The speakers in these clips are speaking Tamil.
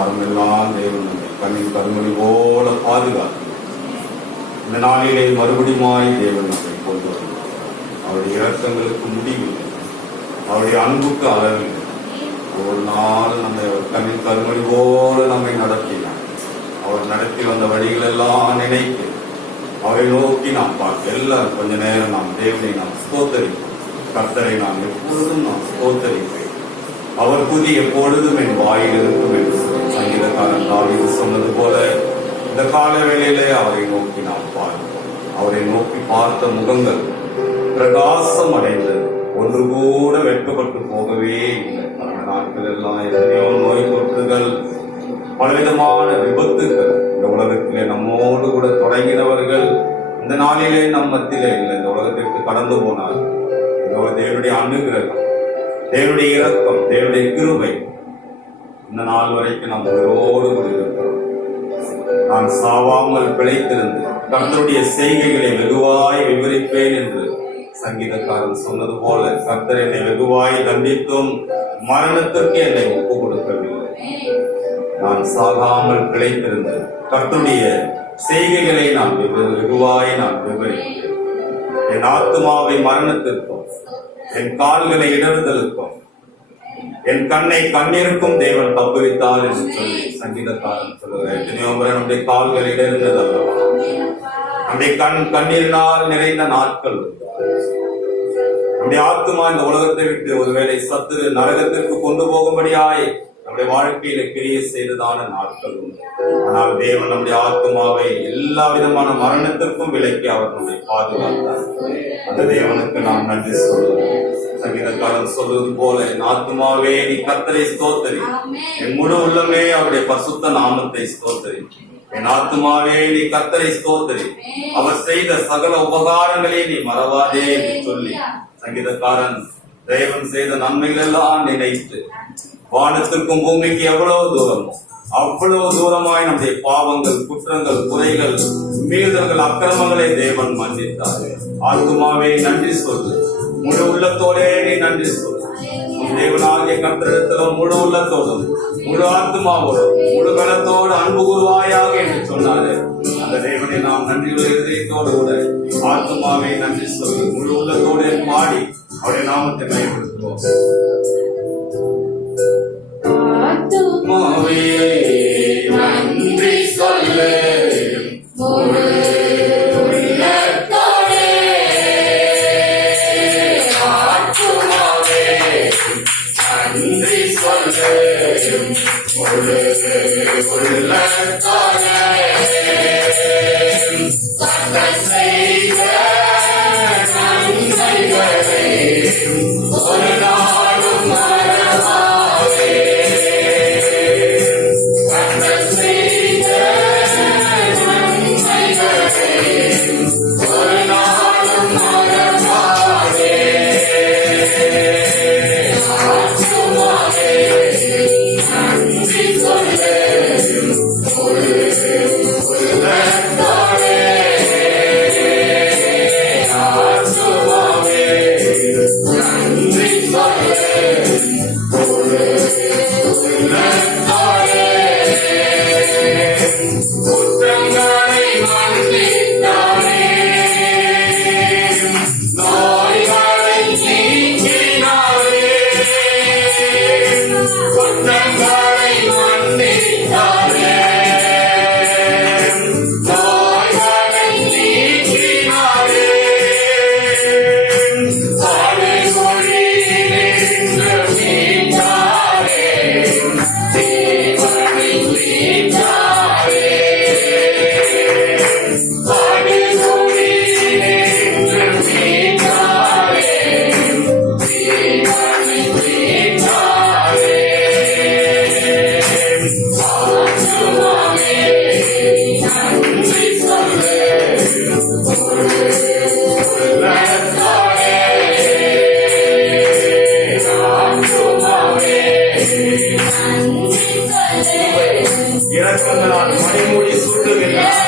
வாரமெல்லாம் தேவன் நம்மை கண்ணின் கருமொழி போல பாதுகாத்து இந்த நாளிலே மறுபடியுமாய் தேவன் நம்மை கொண்டு வருகிறார். அவருடைய இரக்கங்களுக்கு முடிவில்லை, அவருடைய அன்புக்கு அளவில்லை. ஒரு நாள் நம்மை கண்ணின் கருமொழி போல நம்மை நடத்தினார். அவர் நடத்தி வந்த வழிகள் எல்லாம் நினைத்து அவரை நோக்கி நாம் பார்க்க எல்லாரும் கொஞ்ச நேரம் நாம் தேவனை நாம் ஸ்தோத்தரிப்போம். கர்த்தரை நாம் எப்பொழுதும் நாம் ஸ்தோத்தரிப்பேன். அவர் துதி எப்பொழுதும் என் வாயில் இருக்கும் என்று சங்கீதக்காரன் தாவீது சொன்னது போல இந்த கால வேளையிலே அவரை நோக்கி நாம் பார்ப்போம். அவரை நோக்கி பார்த்த முகங்கள் பிரகாசம் அடைந்தது, ஒன்று கூட வெட்கப்பட்டு போகவே இல்லை. அந்த நாட்கள் எல்லாம் எத்தனையோ நோய் தொற்றுகள், பலவிதமான விபத்துகள் இந்த உலகத்திலே நம்மோடு கூட தொடங்கினவர்கள் இந்த நாளிலே நம் மத்தியிலே இல்லை, இந்த உலகத்திற்கு கடந்து போனார். தேவனுடைய அனுகிரகம், தேவனுடைய இரக்கம், தேவனுடைய கிருபை இந்த நாள் வரைக்கும் நாம் உயிரோடு கூட இருக்கிறோம். நான் சாவாமல் பிழைத்திருந்து கர்த்தருடைய செய்கைகளை வெகுவாய் விவரிப்பேன் என்று சங்கீதக்காரன் சொன்னது போல கர்த்தர் என்னை வெகுவாய் தண்டித்தும் மரணத்திற்கு என்னை ஒப்பு கொடுக்கவில்லை. நான் சாகாமல் பிழைத்திருந்து கர்த்தருடைய செய்கைகளை நான் வெகுவாய் நான் விவரிப்பேன். என் ஆத்துமாவை மரணத்திற்கும் என் கால்களை இடறுதலுக்கும் என் கண்ணை கண்ணீருக்கும் தேவன் தப்புவித்தார் என்று சொல்லி சங்கீதக்காரன் சொல்லுகிறார். எத்தனையோ முறை நம்முடைய கால்கள் இடர்ந்தது அல்லவா, நம்முடைய கண்ணீரினால் நிறைந்த நாட்கள். நம்முடைய ஆத்துமா இந்த உலகத்தை விட்டு ஒருவேளை சத்து நரகத்திற்கு கொண்டு போகும்படியாய் நம்முடைய வாழ்க்கையில கிரிய செய்ததான நாட்கள் உண்டு. ஆனால் தேவன் நம்முடைய ஆத்மாவை எல்லா விதமான மரணத்திற்கும் விலக்கி அவர் நம்மை பாதுகாத்தார். அந்த தேவனுக்கு நாம் நன்றி சொல்லுவோம். சங்கீதக்காரன் சொல்வது போல என் ஆத்மாவே நீ கர்த்தரை ஸ்தோத்தரி, என் முழு உள்ளமே அவருடைய பரிசுத்த நாமத்தை ஸ்தோத்தரி. என் ஆத்மாவே நீ கர்த்தரை ஸ்தோத்தரி, அவர் செய்த சகல உபகாரங்களை நீ மறவாதே என்று சொல்லி சங்கீதக்காரன் தேவன் செய்த நன்மைகள் எல்லாம் நினைத்து வானத்திற்கும் பூமிக்கு எவ்வளவு தூரமோ அவ்வளவு தூரமாய் நம்முடைய பாவங்கள், குற்றங்கள், குறைகள், மீறுதல்கள், அக்கிரமங்களை தேவன் மன்னித்தார். ஆத்துமாவே நன்றி சொல்லு, முழு உள்ளத்தோடே நீ நன்றி சொல்லு. உன் தேவனாகிய கர்த்தரிடத்தில் முழு உள்ளத்தோடும் முழு ஆத்மாவோடும் முழு பலத்தோடு அன்பு கூறுவாயாக என்று சொன்னாரு. அந்த தேவனை நாம் நன்றியுள்ள இதயத்தோடு கூட ஆத்மாவே நன்றி சொல்லு, முழு உள்ளத்தோடு பாடி அவருடைய நாமத்தை பயன்படுத்துவோம். ஆத்மாவே நன்றி சொல்லு, முழு உள்ளத்தோடே. ஆத்மாவே நன்றி சொல்லு, முழு உள்ளத்தோடே. கர்த்தர் செய்த நன்மைகளை ஒரு நாளும் மறவாதே. இரக்கங்களால் மணிமூடி சூட்டுகிறார். இரக்கங்களால் மணிமூடி சூட்டுகிறார்.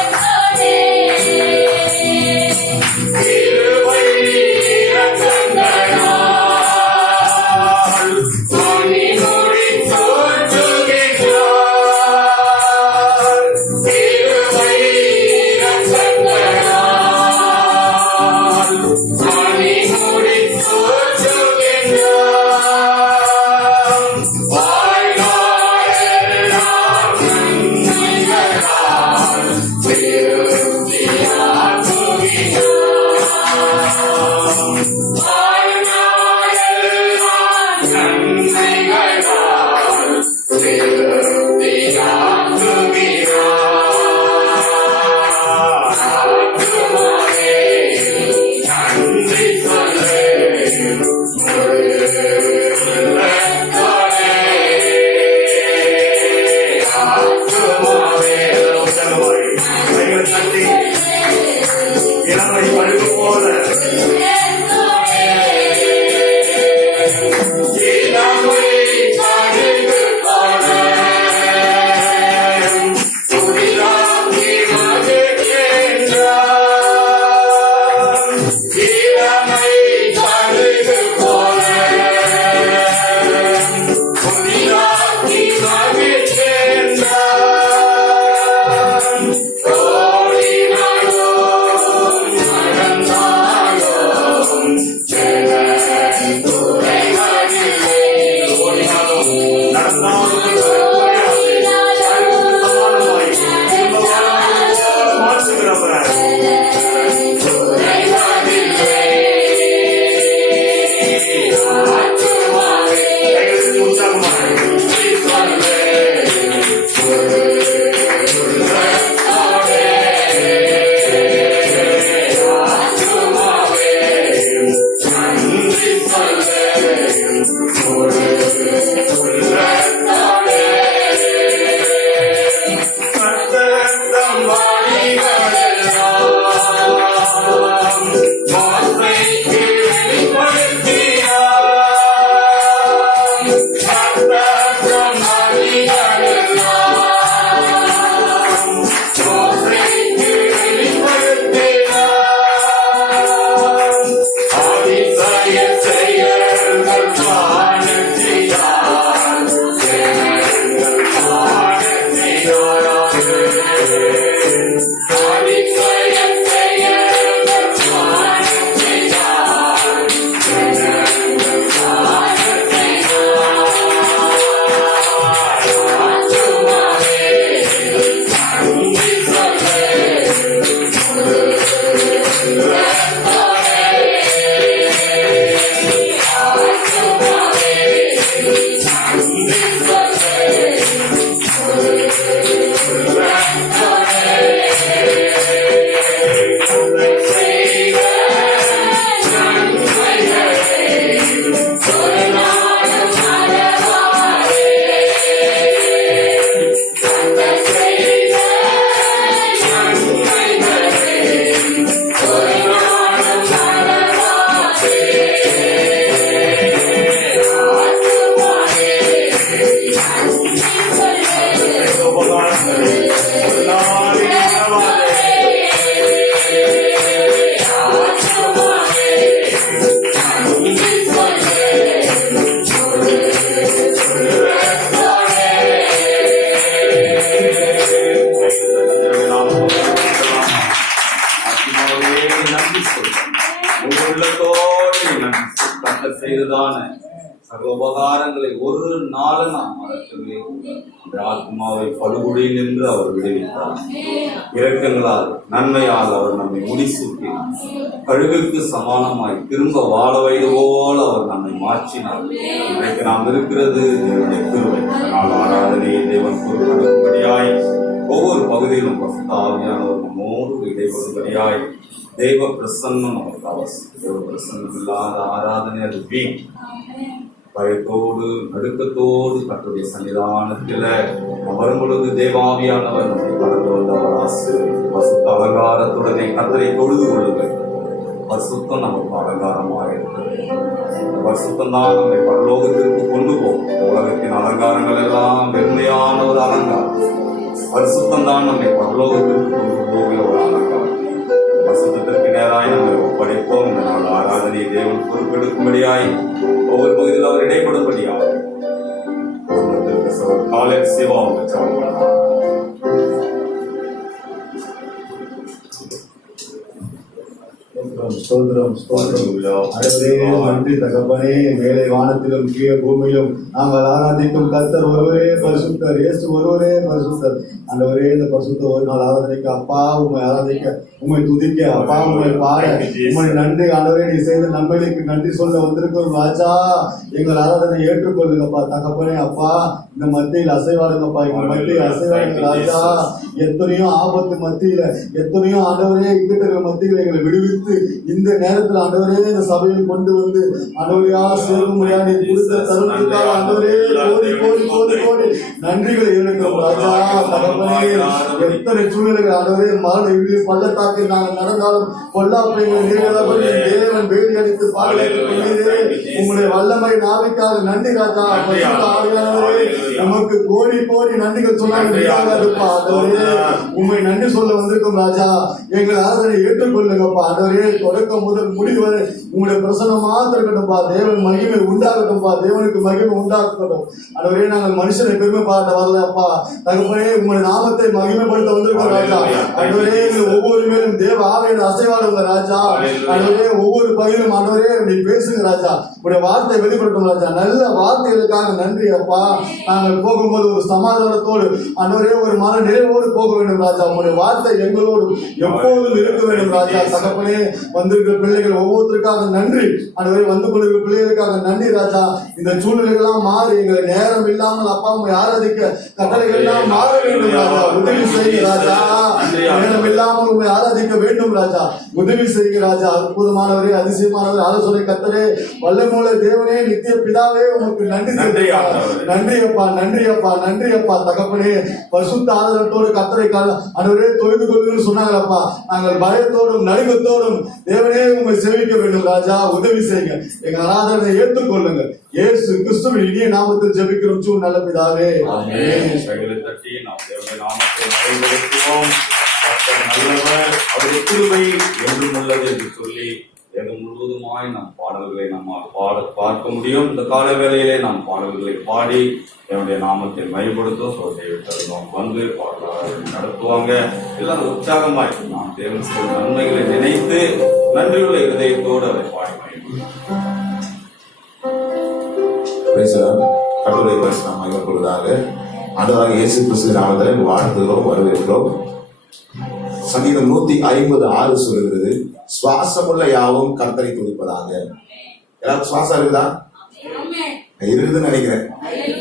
செய்ததான சர்வ உபகாரங்களை ஒரு நாள் நாம் மறக்கவே அந்த ஆத்மாவை படுகொலை நின்று அவர் விடுவித்தார். இரக்கங்களால் நன்மையால் அவர் நம்மை முடிசூட்டினார். கழுகுக்கு சமானமாய் திரும்ப வாழ வயது போல அவர் நம்மை மாற்றினார். இன்றைக்கு நாம் இருக்கிறது தேவனுடைய கிருபை. அதனால் ஆராதனையை தேவன் பொறுப்படும்படியாய் ஒவ்வொரு பகுதியிலும் பரிசுத்த ஆவியானவர் நம்மோடு இடைபடும்படியாய் தெய்வ பிரசன்னம் நமக்கு அவசியம். தெய்வ பிரசன்னம் இல்லாத ஆராதனை அது வீண். பயத்தோடு நடுக்கத்தோடு கர்த்தருடைய சன்னிதானத்தில் வரும் பொழுது தேவாவியானவர் நம்மை கலந்து வந்தவர் பரிசுத்த அலங்காரத்துடனே கர்த்தரை தொழுது கொள்ளுங்கள். பரிசுத்தம் நமக்கு அலங்காரமாக இருக்கிறது. பரிசுத்தம் தான் நம்மை பரலோகத்திற்கு கொண்டு போகும். உலகத்தின் அலங்காரங்கள் எல்லாம் வெறுமையான ஒரு அலங்காரம். பரிசுத்தம் தான் நம்மை பரலோகத்திற்கு கொண்டு போகிற ஒரு அலங்காரம். பரிசுத்தத்திற்கு நேராய் நம்மை ஒப்படைப்போம். இந்த நாள் ஆராதனை தேவன் பொறுப்பெடுக்கும்படியாய் ஒவ்வொரு பகுதியில் அவர் இடைப்படும்படியாக காலேஜ் சிவா ஸ்தோத்திரம் ஸ்தோத்திரம். நன்றி தகப்பனே. மேலே வானத்திலும் கீழே பூமியிலும் நாங்கள் ஆராதிக்கும் கர்த்தர் ஒருவரே பரிசுத்தர். இயேசு ஒருவரே பரிசுத்தர். ஆண்டவரே, இந்த பரிசுத்த ஒரு நாள் ஆராதனைக்கு அப்பா உண்மை ஆராதிக்க, உண்மை துதிக்க, அப்பா உண்மை பாட, உண்மை நன்றி ஆண்டவரே நீ செய்த நன்மைகளுக்கு நன்றி சொல்ல வந்திருக்கிறோம் ராஜா. எங்கள் ஆராதனை ஏற்றுக்கொள்ளுங்கப்பா தகப்பனே. அப்பா இந்த மத்தியில் அசைவாடுங்கப்பா, எங்கள் மத்தியில் அசைவாடுங்க ராஜா. எத்தனையோ ஆபத்து மத்தியில, எத்தனையோ ஆண்டவரே இக்கட்டுற மத்தியில் எங்களை விடுவித்து இந்த நேரத்தில் ஆண்டவரே இந்த சபையில் கொண்டு வந்து ஆண்டவரையா சேர்க்கும் முடியாது கொடுத்த தருணத்துக்காக ஆண்டவரே கோடி கோடி கோடி கோடி நன்றிகளை இருக்கிறோம் ராஜா. தகப்பனே, எத்தனை சூழ்நிலைகள் ஆண்டவரே மரண இறுதி பள்ளத்தாக்கில் நாங்கள் நடந்தாலும் கொல்லாப்பைகள் நீங்களபடி தேவன் வேடி அடித்து பாதுகாத்து உங்களுடைய வல்லமை நாளைக்காக நன்றி ராஜா. ஆவியானவரே நமக்கு கோடி கோடி நன்றிகள் சொன்னாங்க. உண்மை நன்றி சொல்ல வந்திருக்கும் ராஜா. எங்கள் ஆதரவை ஏற்றுக்கொள்ளுங்கப்பா ஆண்டவரே. தொடக்கம் முதல் முடிவு வரை உங்களுடைய பிரசனம் மாத்திரம் இருக்கட்டும்பா. தேவன் மகிமை உண்டாகட்டும்பா. தேவனுக்கு மகிமை உண்டாகட்டும் ஆண்டவரே. நாங்கள் மனுஷனை பெருமை பார்த்த வரலப்பா தகப்பனே. உங்களுடைய நாமத்தை மகிமைப்படுத்த வந்திருக்கோம் ராஜா. ஆண்டவரே ஒவ்வொரு மேலும் தேவ ஆவியின் அசைவாடுங்க ராஜா. ஆண்டவரே ஒவ்வொரு பகுதியிலும் ஆண்டவரே அப்படி பேசுங்க ராஜா. உங்களுடைய வார்த்தை வெளிப்படுத்தும் ராஜா. நல்ல வார்த்தைகளுக்காக நன்றி அப்பா. நாங்கள் போகும்போது ஒரு சமாதானத்தோடு ஆண்டவரே ஒரு மன நிறைவோடு போக வேண்டும் ராஜா. உங்களுடைய வார்த்தை எங்களோடு எப்போதும் இருக்க வேண்டும் ராஜா. தகப்பனே, வந்திருக்கிற பிள்ளைகள் ஒவ்வொருத்தருக்காக நன்றி ஆண்டவரே. வந்து கொண்டிருக்கிற பிள்ளைகளுக்காக நன்றி ராஜா. இந்த சூழ்நிலைகள்லாம் மாறி எங்களை நேரம் இல்லாமல் அப்பா உங்களை ஆராதிக்க கட்டளைகள் எல்லாம் மாற வேண்டும் ராஜா. உதவி செய்ய ராஜா. நேரம் இல்லாமல் உங்களை ஆராதிக்க வேண்டும் ராஜா. உதவி செய்ய ராஜா. அற்புதமானவரே, அதிசயமானவரே, ஆலோசனை கர்த்தரே, வல்லமையுள்ள தேவனே, நித்திய பிதாவே உமக்கு நன்றி. நன்றி அப்பா, நன்றி அப்பா, நன்றி அப்பா தகப்பனே. பரிசுத்த ஆதரத்தோடு கர்த்தரை ஆண்டவரே தொழுது கொள்ளுங்கள் சொன்னாங்களப்பா. நாங்கள் பயத்தோடும் நடுக்கத்தோடும் தேவனே உங்களை சேவிக்க வேண்டும் ராஜா. உதவி செய்யுங்க. எங்கள் ஆராதனை ஏற்றுக்கொள்ளுங்கள். இயேசு கிறிஸ்துவின் இனிய நாமத்தில் ஜெபிக்கிறோம் நல்ல பிதாவே. அவருடைய கிருபை என்றும் உள்ளது என்று சொல்லி வேதம் முழுவதுமாய் நாம் பாடல்களை நம்மால் பார்க்க முடியும். இந்த கால வேளையிலே நாம் பாடல்களை பாடி என்னுடைய நாமத்தை மயப்படுத்தும் சோதனை வந்து நடத்துவாங்க. எல்லாரும் உற்சாகமாய் நாம் தேவன் செய்த நன்மைகளை நினைத்து நன்றியுள்ள இருதயத்தோடு அதை பாடி கடவுளை நாம் மகிழ்ப்பொழுதாக ஆண்டவராக இயேசு கிறிஸ்து நாமத்தில் வாழ்த்துகிறோம், வரவேற்கிறோம். சங்கீதம் 150:6 சொல்லுகிறது, சுவாசமுள்ள யாவும் கர்த்தரை துதிப்பதாக. எல்லாரும் சுவாசம் இருக்குதா? இருக்குதுன்னு நினைக்கிறேன்.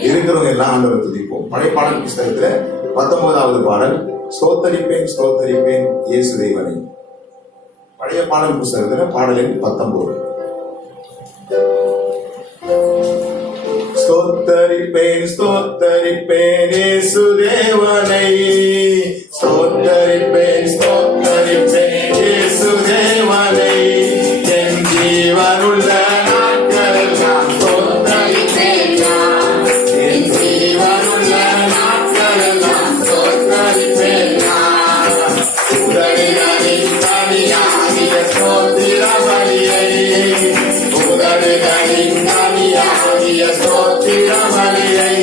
இருக்கிறவங்க எல்லாம் ஆண்டவரை துதிப்போம். பழைய பாடல் புஸ்தகத்துல 19வது பாடல், ஸ்தோத்தரிப்பேன் ஸ்தோத்தரிப்பேன் இயேசு தேவனை. பழைய பாடல் புஸ்தகத்துல பாடல் எண் 19. ஸ்தோத்தரிப்பேன் ஸ்தோத்தரிப்பேன் இயேசு தேவனை, ஸ்தோத்தரிப்பேன் ஸ்தோத்தரிப்பேன் இயேசு தேவனை, என் ஜீவனுள்ள நாட்களெல்லாம் ஸ்தோத்தரிப்பேன் நான், என் ஜீவனுள்ள நாட்களெல்லாம் ஸ்தோத்தரிப்பேன் நான். உதடுகளின் கனியாகிய ஸ்தோத்திர பலியை, உதடுகளின் கனியாகிய ஸ்தோத்திர பலியை,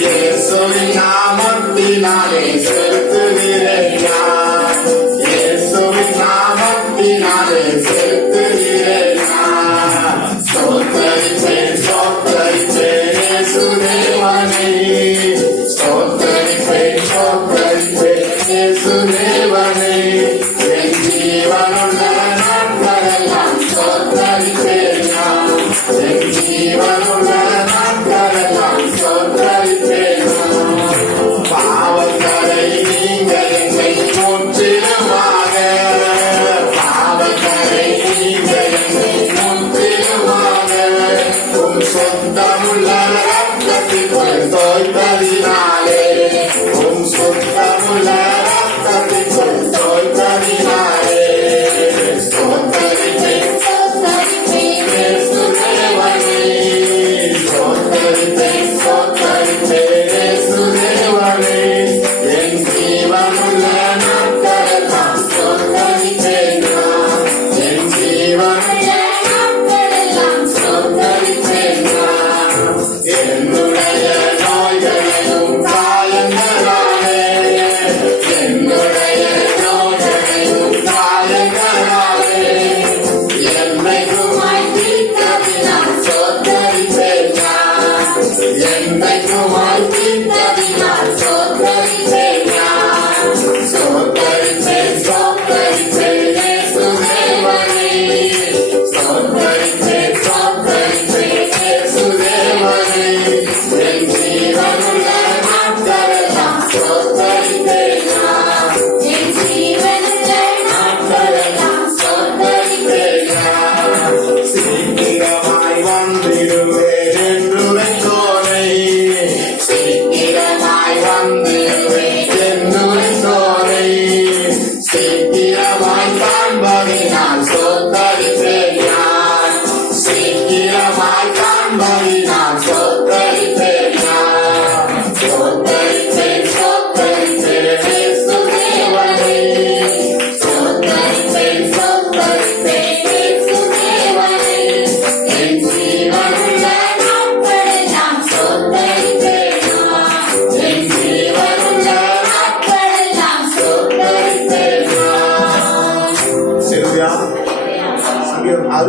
இயேசுவின் நாமத்தினாலே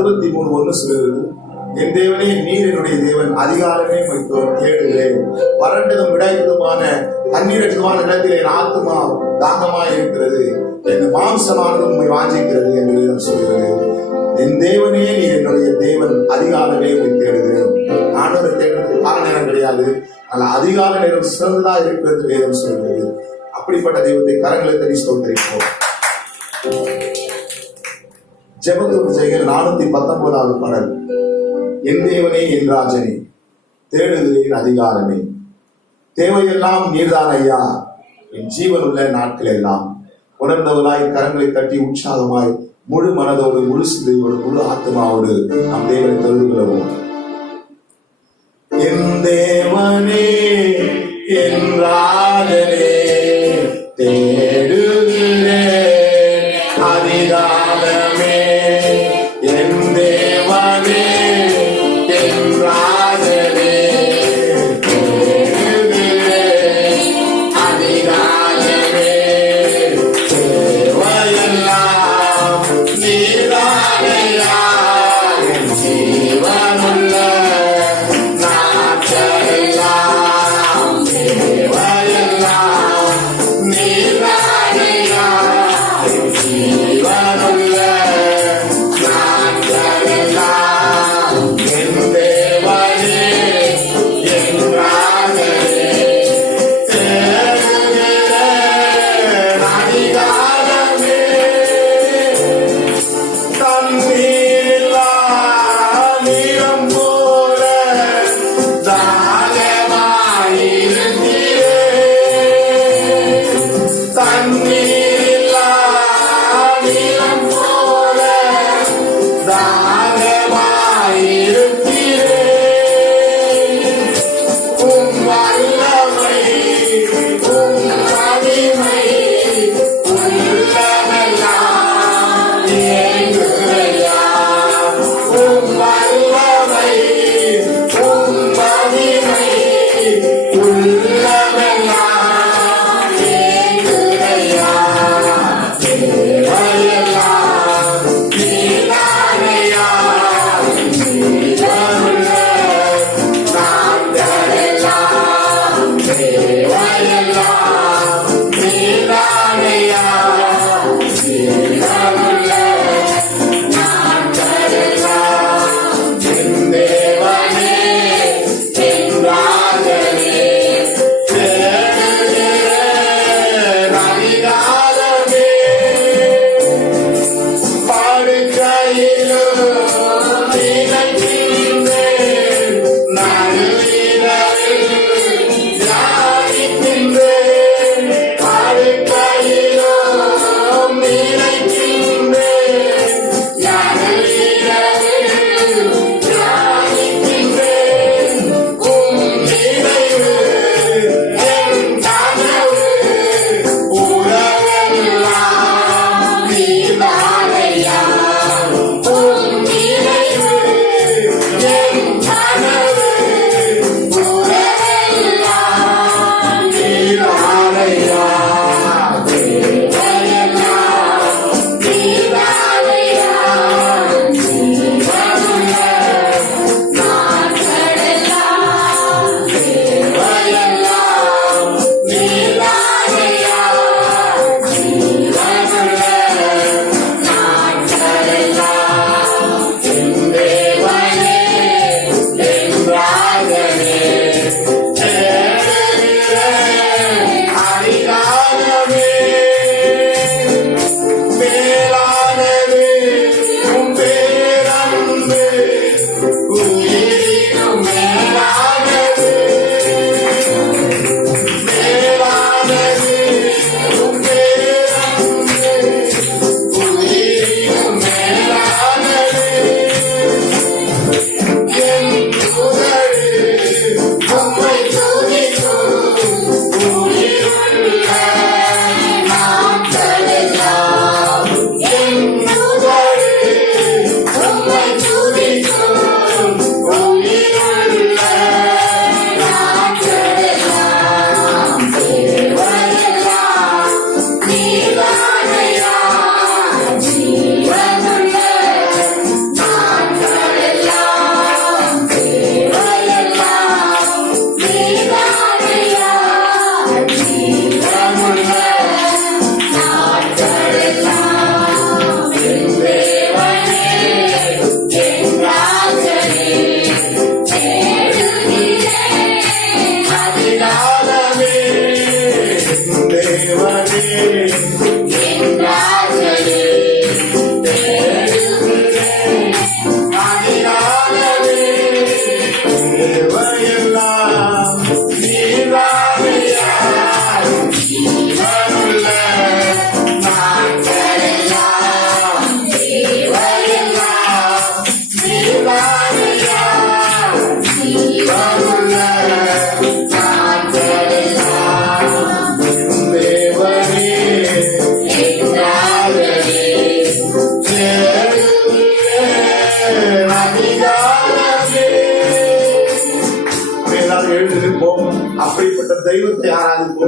63:1 சொல்லுகிறது, என் தேவனே நீர் என்னுடைய தேவன், அதிகாரமே தேடுகிறேன். வறண்டதும் விடாய்த்ததுமான தண்ணீரற்றதுமான இடத்திலே என் ஆத்துமா தாகமாய் இருக்கிறது, என் மாம்சமானது உண்மை வாஞ்சிக்கிறது என்று வேதம் சொல்கிறது. என் தேவனே நீர் என்னுடைய தேவன், அதிகாலமே உண்மை தேடுகிறேன். ஆண்டவரை தேடுறதுக்கு கால நேரம் கிடையாது, ஆனால் அதிகால நேரம் சிறந்ததா இருக்கிறது வேதம் சொல்கிறது. அப்படிப்பட்ட தெய்வத்தை கரங்களை தட்டி ஸ்தோத்திரிப்போம். ஜெபத்துக்கு செய்கிற 419வது பாடல். என் தேவனே என் ராஜனே தேடுகிறேன் அதிகாரமே, தேவையெல்லாம் நீர்தான் ஐயா, என் ஜீவன் உள்ள நாட்கள் எல்லாம். உணர்ந்தவளாய் கரங்களை தட்டி உற்சாகமாய் முழு மனதோடு முழு சிந்தையோடு முழு ஆத்மாவோடு நம் தேவனை தொழுது கொள்வோம். என் தேவனே என் ராஜனே தேடுகிறேன் அதிகாரமே, என் தேவனே என் ராஜனே தேடுகிறேன் அதிகாரமே, தேவையெல்லாம் நீதானையா, என் ஜீவனுள்ள நாட்களெல்லாம் தேவையெல்லாம்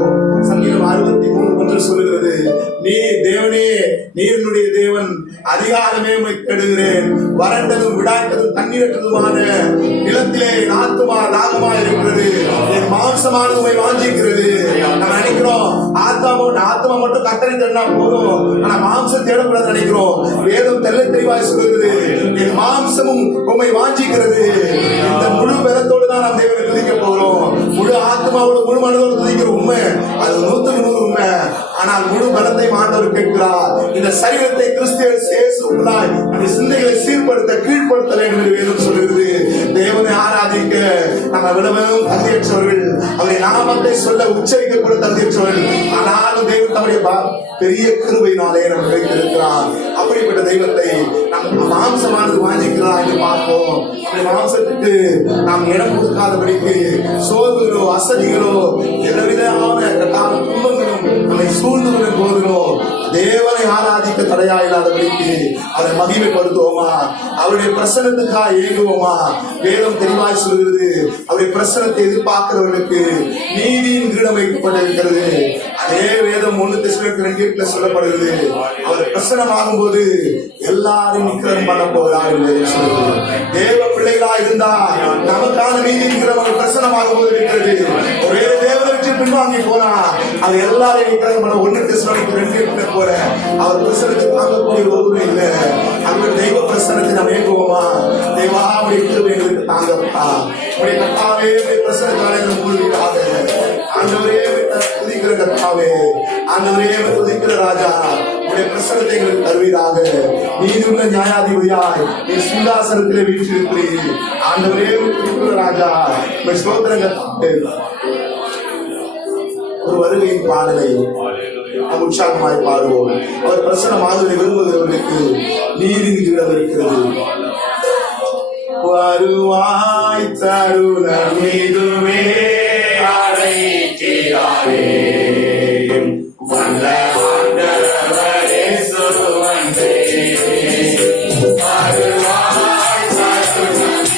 பார்ப்போம். சங்கீதம் 63:1 சொல்லுகிறது, நீ தேவனே, நீரினுடைய தேவன், அதிகாலமே உம்மை தேடுகிறேன். வறண்டதும் விடாய்த்ததும் தண்ணீரற்றதுமான நிலத்திலே என் ஆத்துமா தாகமா இருக்கிறது, என் மாம்சமானது உம்மை வாஞ்சிக்கிறது. நம்ம நினைக்கிறோம் ஆத்மா மட்டும் கர்த்தரை தேடினா போதும், ஆனா மாம்சம் தேடக்கூடாது நினைக்கிறோம். வேதம் தெள்ள தெளிவாய் சொல்லுகிறது, என் மாம்சமும் உம்மை வாஞ்சிக்கிறது. இந்த முழு பலத்தோடு தான் நாம் தேவனை துதிக்க போகிறோம். முழு ஆத்மாவோட முழு மனதோடு துதிக்கிற உண்மை, அது 100% உண்மை. ஆனால் முழு பலத்தை ஆண்டவர் கேட்கிறார். இந்த சரீரத்தை கிறிஸ்துவுக்குள்ளாய் அந்த சிந்தைகளை சீர்படுத்த கீழ்படுத்த வேண்டும் என்று வேதம் சொல்கிறது. தேவனை ஆராதிக்க நம்ம விடவும் தந்தையற்றவர்கள், அவருடைய நாமத்தை சொல்ல உச்சரிக்க கூட தந்தையற்றவர்கள். ஆனாலும் தேவன் தம்முடைய பெரிய கிருபையினாலே நம்ம வைத்திருக்கிறார். அப்படிப்பட்ட தெய்வத்தை நம் மாம்சமானது வாஞ்சிக்கிறார் என்று பார்ப்போம். மாம்சத்துக்கு நாம் இடம் கொடுக்காதபடிக்கு சோர்வுகளோ அசதிகளோ எந்தவிதமான துன்பங்களும் நம்மை சூழ்ந்து கொள்ளும் போதிலோ தேவனை ஆராதிக்க தடையா இல்லாதபடிக்கு அவரை மகிமைப்படுத்துவோமா, அவருடைய பிரசனத்துக்காக ஏங்குவோமா. வேதம் தெளிவாய் சொல்கிறது, அவருடைய பிரசனத்தை எதிர்பார்க்கிறவர்களுக்கு நீதியின் கிரீடம் வைக்கப்பட்டிருக்கிறது. அதே வேதம் 1 தெசலோனிக்கேயர் 2:8 சொல்லப்படுகிறது, அவர் பிரசனமாகும் போது எல்லாரும் நிக்கிரம் பண்ண போகிறார் என்று சொல்கிறது. தேவ பிள்ளைகளா இருந்தா நமக்கான நீதியின் கிரீடம் பிரசனமாகும் போது இருக்கிறது. ஒருவேளை தேவனை விட்டு பின்வாங்கி போனா அது எல்லாரையும் நிக்கிரம் பண்ண 1 தெசலோனிக்கேயர் 2:8 போல அவர் பிரசனத்தை தாங்கக்கூடிய ஒருவரும் இல்லை. அந்த தெய்வ பிரசனத்தை நாம் ஏங்குவோமா, தேவா உடைய கிருபை எங்களுக்கு தாங்கப்பா, உடைய கர்த்தாவே பிரசனத்தாலே மூழ்கிடாத ஆண்டவரே துதிக்கிற கர்த்தாவே, ஆண்டவரே துதிக்கிற ராஜா, உடைய பிரசனத்தை எங்களுக்கு தருவீராக. நீதியுள்ள நியாயாதிபதியாய் நீ சிங்காசனத்திலே வீற்றிருக்கிறீர். ஆண்டவரே துதிக்கிற ராஜா, ஸ்தோத்திரங்கள். ஒரு வருகையின் பாடலை நாம் உற்சாகமாய் பாடுவோம். அவர் பிரசனமாகுவதை விரும்புகிறவர்களுக்கு நீதியின் கிரீடம் இருக்கிறது. வருவாய் தருணம் இதுவே அழைக்கிறாரே, வல்ல ஆண்டவரே சொல்லுவந்தே. வருவாய் தருணம்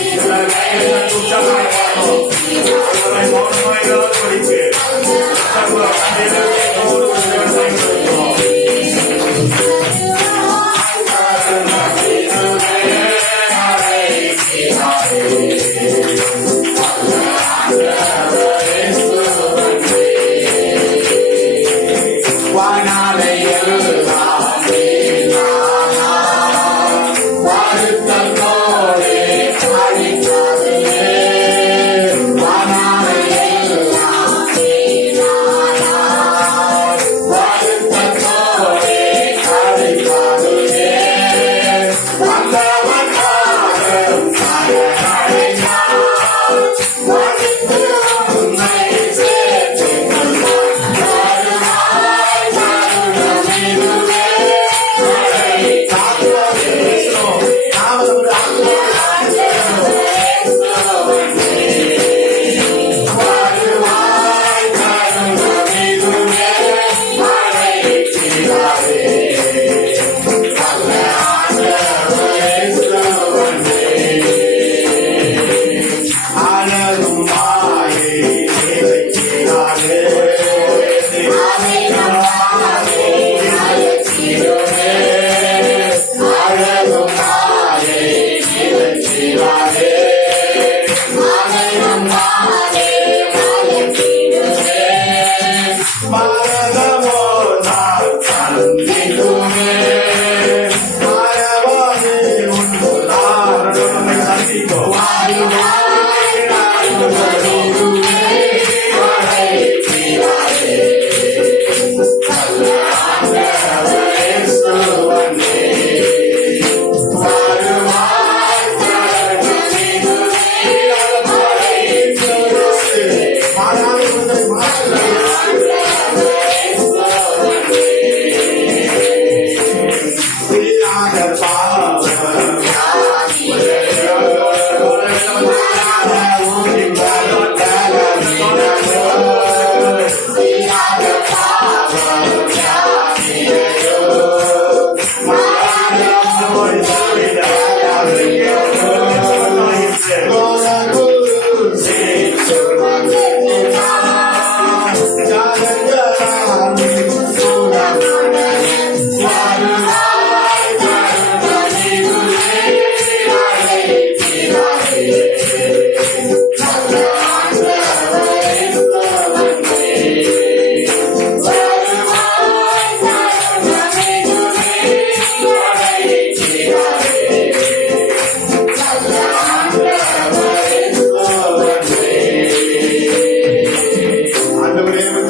Hallelujah.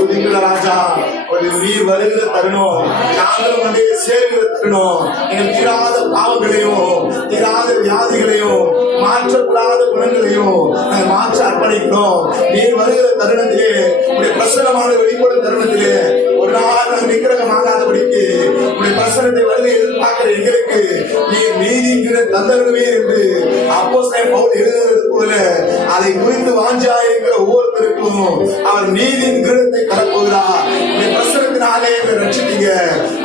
துதிக்கிற ராஜா. ஒரு நீர் வருகிற தருணம், நாங்களும் வந்து சேர்கிற தருணம். எங்கள் தீராத பாவங்களையும் தீராத வியாதிகளையும் மாற்றக்கூடாத குணங்களையும் நாங்கள் மாற்ற அர்ப்பணிக்கிறோம். நீர் வருகிற தருணத்திலே, உடைய பிரசனமான வெளிப்படும் தருணத்திலே ஒரு நாள் நாங்கள் நிக்கிரகமாகாதபடிக்கு உடைய பிரசனத்தை வருகை எதிர்பார்க்கிற எங்களுக்கு நீர் நீதிங்கிற தந்தருமே என்று அப்போஸ்தலன் பவுல் எழுதுகிறது போல அதை குறித்து வாஞ்சா இருக்கிற ஒவ்வொருத்தருக்கும் அவர் நீதியின் கிரீடத்தை தரப்போகிறார். உடைய பிரசனத்தினாலே எங்களை ரட்சித்தீங்க.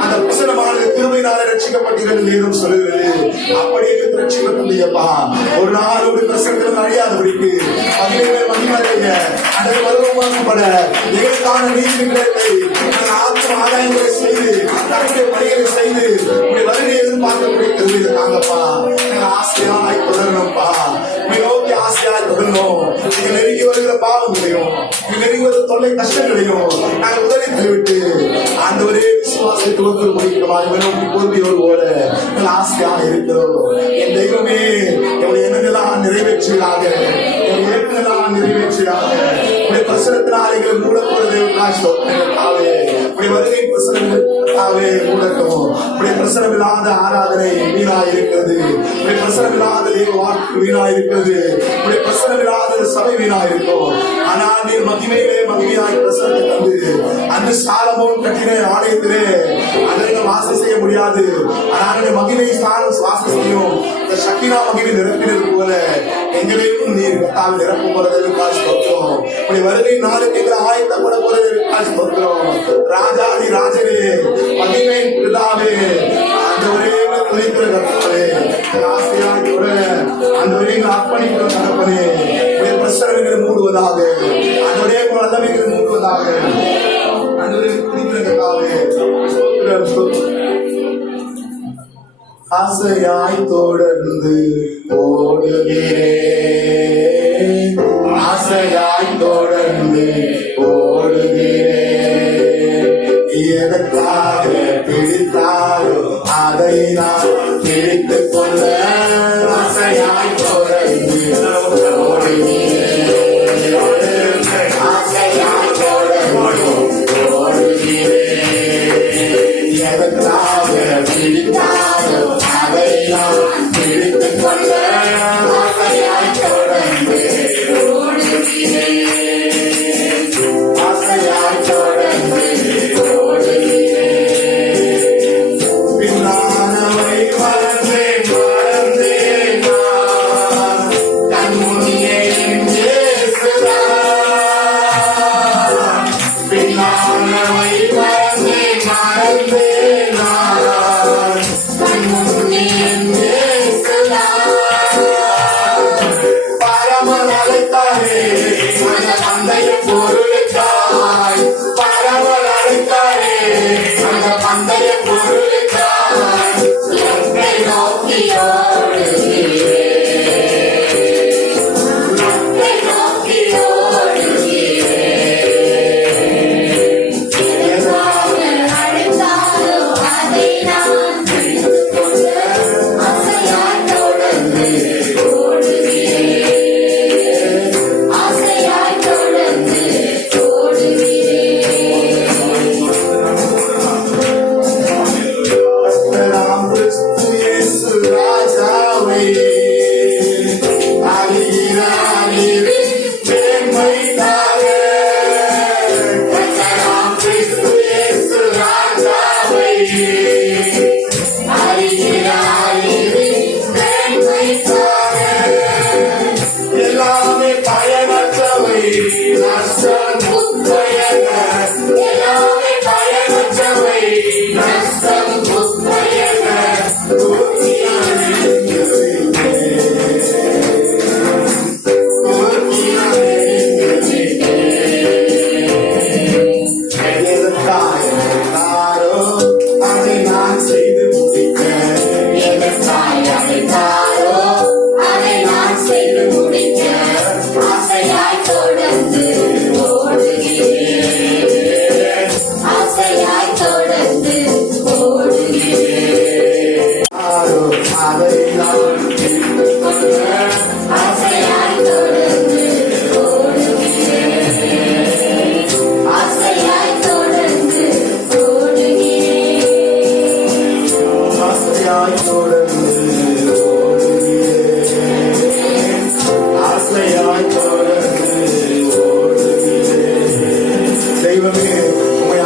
அந்த பிரசனமானது கிருபையினாலே ரட்சிக்கப்பட்டீர்கள் வேதம் சொல்லுகிறது. அப்படி எங்களுக்கு ரட்சிக்கப்பட்டீங்கப்பா. ஒரு நாள் ஒரு பிரசனத்தில் அழியாதபடிக்கு மகிமையாக அதை மருவமாக்கப்பட எங்களுக்கான நீதி கிரீடத்தை ஆத்ம ஆதாயங்களை செய்து தன்னுடைய பணிகளை செய்து உடைய வருகை எதிர்பார்க்கக்கூடிய கருவியை தாங்கப்பா. நாங்கள் ஆசையாய் தொடரணும்ப்பா. நோக்கி ஆசையாய் தொடரணும். நீங்கள் நெருங்கி வருகிற பாவங்களையும் நெருங்கி வருகிற தொல்லை கஷ்டங்களையும் நாங்கள் உதவி தள்ளிவிட்டு அந்த ஒரே விசுவாசத்தை ஒவ்வொரு முடிக்கிறோம். பொறுமையோடு ஓட நாங்கள் ஆசையாக இருக்கிறோம். என் தெய்வமே என்னுடைய எண்ணங்களாக நிறைவேற்றியாக, என் இயக்கங்களாக நிறைவேற்றியாக உடைய பிரசனத்தினால் எங்களை மூடப்படுவதை வருகை பிரசனமே மூடட்டும். உடைய பிரசனமில்லாத ஆராதனை வீணா இருக்கிறது. உடைய பிரசனமில்லாத தேவ வாக்கு வீணா இருக்கிறது. உடைய பிரசனமில்லாத சபை வீணா இருக்கும். ஆனால் நீர் மகிமையிலே மகிமையாய் பிரசனத்தை தந்து அந்த சாலமோன் கட்டின ஆலயத்திலே அதற்கு வாசம் செய்ய முடியாது. ஆனால் மகிமை ஸ்தானம் வாசம் செய்யும். இந்த சக்கினா மகிமை நிரப்பினது போல எங்களையும் நீர் நிரப்பும் போறதற்காக ஸ்தோத்திரம். உடைய வருகை நாளுக்கு எங்களை ஆயத்தப்பட போறதற்காக ஸ்தோத்திரம். ராஜாதி ராஜனே, மகிமையின் பிதாவே, அந்த ஒரே துதிக்கிற கர்த்தாவே, ஆசையாய் கூட அந்த ஒரே அர்ப்பணிக்கிற தகப்பனே, உடைய பிரசனங்களை மூடுவதாக, அந்த ஒரே வல்லமைகளை மூடுவதாக, அந்த ஒரே துதிக்கிற கர்த்தாவே, ஸ்தோத்திரம் ஸ்தோத்திரம். ஆசையாய் தொடர்ந்து ஓடுகிறேன், ஆசையாய் தொடர்ந்து ஓடுகிறேன். எதற்காக பிடித்தாரோ அதை நான் பிடித்துக் கொள்ள ஆசையாய் தொடர்ந்து ஓடுகிறேன், ஆசையாய் தொடர்ந்து ஓடுகிறேன். எதற்காக பிடித்தாரோ அதை நான் பிடித்துக் கொள்ள ஆசையாய் தொடர்ந்து ஓடுகிறேன்.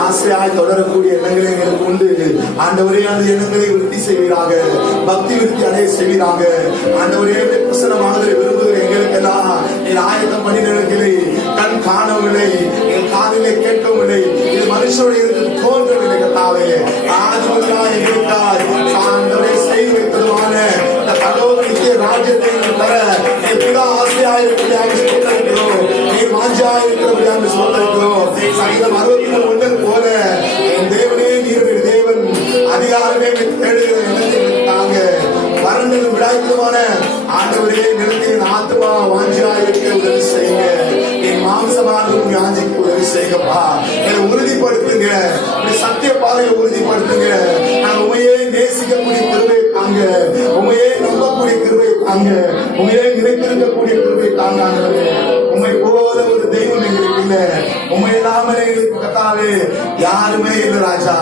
ஆசையாய் தொடரக்கூடிய எண்ணங்களை எங்களுக்கு உண்டு. ஆண்டவரே, அந்த எண்ணங்களை விருத்தி செய்வீராக, பக்தி விருத்தி அடைய செய்வீராக. ஆண்டவரே, பிரசனமானதை விரும்புகிற எங்களுக்கெல்லாம் என் ஆயத்தம் பண்ணினவர்களை கண் காணவில்லை, என் காதிலே கேட்கவில்லை, இது மனுஷனுடைய இருந்து தோன்றவில்லை. கர்த்தாவே, ஆதி முதலாக எங்களுக்காய் ஆண்டவரே செய்து வைத்ததுமான இந்த பரலோகத்திய ராஜ்யத்தை தர என் பிதா ஆசையாயிருக்கிறதாக சொல்லிருக்கிறோம். நீ மாஞ்சாயிருக்கிறபடியாக சொல்லிருக்கிறோம். சங்கீதம் 63 போல என் தேவனே, நீர் தேவன், அதிகாரமே தேடுகிற நிலத்திற்காக வறண்டது விடாய்க்குமான ஆண்டவரே, நிலத்தின் ஆத்மா வாஞ்சியாயிருக்க உதவி செய்யுங்க. என் மாம்சமானதும் யாஞ்சிக்கு உதவி செய்யுங்கப்பா. என்னை உறுதிப்படுத்துங்க, சத்திய பாதையை உறுதிப்படுத்துங்க. நான் உண்மையே நேசிக்கக்கூடிய கிருபை தாங்க, உண்மையே நம்பக்கூடிய கிருபை தாங்க, உண்மையே நினைத்திருக்கக்கூடிய கிருபை தாங்க. உண்மை போல ஒரு தெய்வம் எங்களுக்கு இல்லை, உண்மை இல்லாமல் எங்களுக்கு கர்த்தாவே யாருமே இல்லை. ராஜா,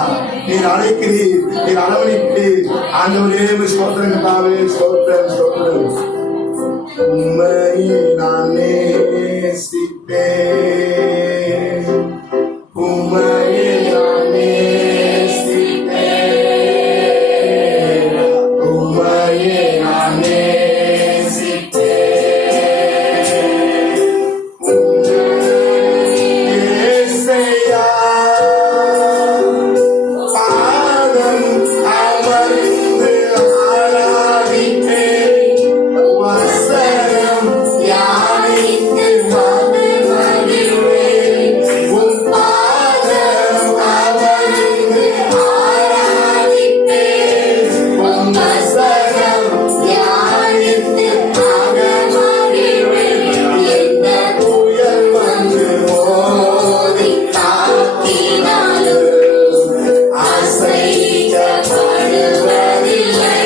நீர் அழைக்கிறீர், நீர் அரவணைக்கிறீர். ஆண்டவரே, ஸ்தோத்திரம் கர்த்தாவே, ஸ்தோத்திரம் ஸ்தோத்திரம். உம்மையை நான் நேசிப்பேன், உம்மையை நான் நேசிப்பேன், உம்மையை நான் நேசிப்பேன். இயேசையா, பாதம் அமர்ந்து ஆராதிப்பேன், வசனம் யானித்து மகிழ்வேன். உம் பாதம் அமர்ந்து ஆராதிப்பேன், உம் வசனம் யானித்து மகிழ்வேன். எந்த புயல் வந்து மோதி தாக்கினாலும் அசைக்கப்படுவதில்லை.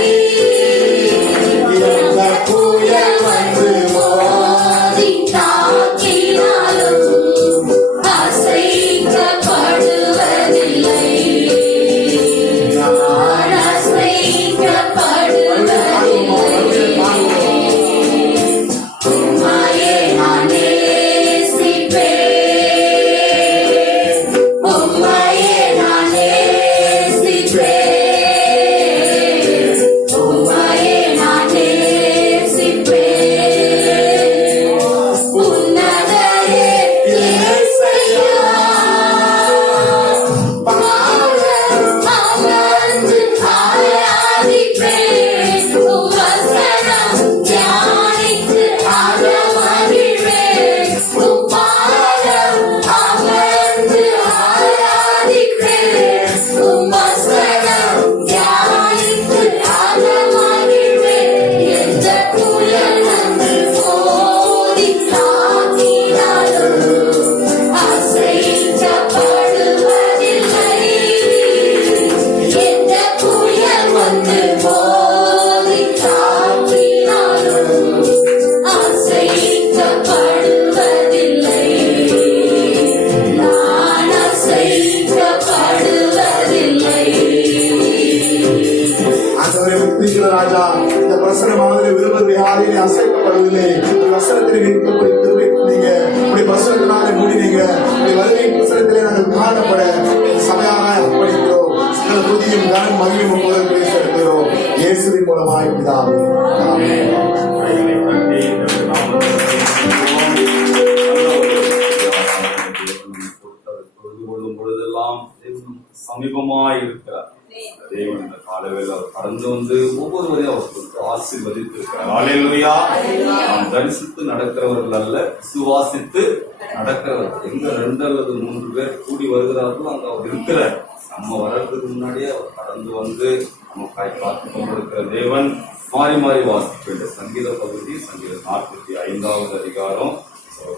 எந்த புயல் வந்து மோதி தாக்கினாலும் அசைக்கப்படுவதில்லை. நான் அசைக்கப்படுவதில்லை. உம்மையே நான் நேசிப்பேன், உம்மையே நான் நேசிப்பேன், உம்மையே நான் நேசிப்பேன். உன்னதரே இயேசையா, பாதம் அமர்ந்து ஆராதிப்பேன், உம் வசனம் தியானித்து அகமகிழ்வேன். உம் பாதம் அமர்ந்து ஆராதிப்பேன், உம் வசனம் தியானித்து அகமகிழ்வேன். எந்த புயல் வந்து மோதி தாக்கினாலும் அசைக்கப்படுவதில்லை. எந்த புயல் வந்து மோதி தாக்கினாலும் அசைக்கப்படுவதில்லை. நான் அசைக்கப்படுவதில்லை. ஆண்டவரே, விட்டுவிக்கிற ராஜா, இந்த பிரசனமானது விரும்புகிற யாரையும் அசைக்கப்படுவதில்லை. இந்த வசனத்தில் இருக்கக்கூடிய கிருபை நீங்க உடைய பிரசனத்தினாலே மூடினீங்க. உடைய வருகை பிரசனத்திலே நாங்கள் காணப்பட சபையாக அர்ப்பணிக்கிறோம். சில துதியும் கனம் மகிழும் போது பேசுகிறோம். இயேசுவின் மூலமாய் பிதாவே, ஆமென். கைகளை தட்டி இந்த நாமத்தை தொழுது கொள்ளும் பொழுதெல்லாம் தேவன் சமீபமாய் இருக்கிறார். தேவன் இந்த காலவேளை அவர் கடந்து வந்து ஒவ்வொருவரையும் அவர் கொடுத்து ஆசீர்வதித்திருக்கிறார். ஹல்லேலூயா. நாம் தரிசித்து நடக்கிறவர்கள் அல்ல, விசுவாசித்து நடக்கிறவர்கள். எங்க 2 அல்லது 3 பேர் கூடி வருகிறார்களோ அங்க அவர் இருக்கிறார். நம்ம வர்றதுக்கு முன்னாடியே அவர் கடந்து வந்து நமக்காய் காத்துக் கொண்டிருக்கிற தேவன். மாறி மாறி வாசிக்க வேண்டிய சங்கீத பகுதி சங்கீதம் 45வது அதிகாரம்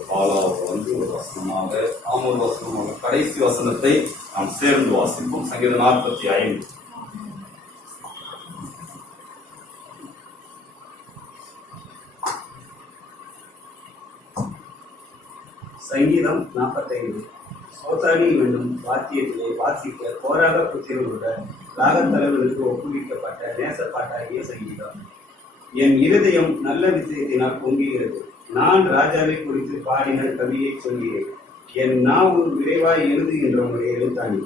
பாலாவுக்கு வந்து ஒரு வசனமாக, நாம் ஒரு வசனமாக, கடைசி வசனத்தை நாம் சேர்ந்து வாசிப்போம். சங்கீதம் 45. சங்கீதம் 45. சோத்தானி என்னும் வாத்தியத்திலே வாசிக்க போராக புத்திரர்களுடன் ராகத்தலைவர்களுக்கு ஒப்புவிக்கப்பட்ட நேசப்பாட்டாகிய சங்கீதம். என் இருதயம் நல்ல விஷயத்தினால் பொங்குகிறது. நான் ராஜாவை குறித்து பாடின கவியை சொல்கிறேன். என் நாவு விரைவாய் எழுதுகின்ற உங்களுடைய எழுத்தாணி.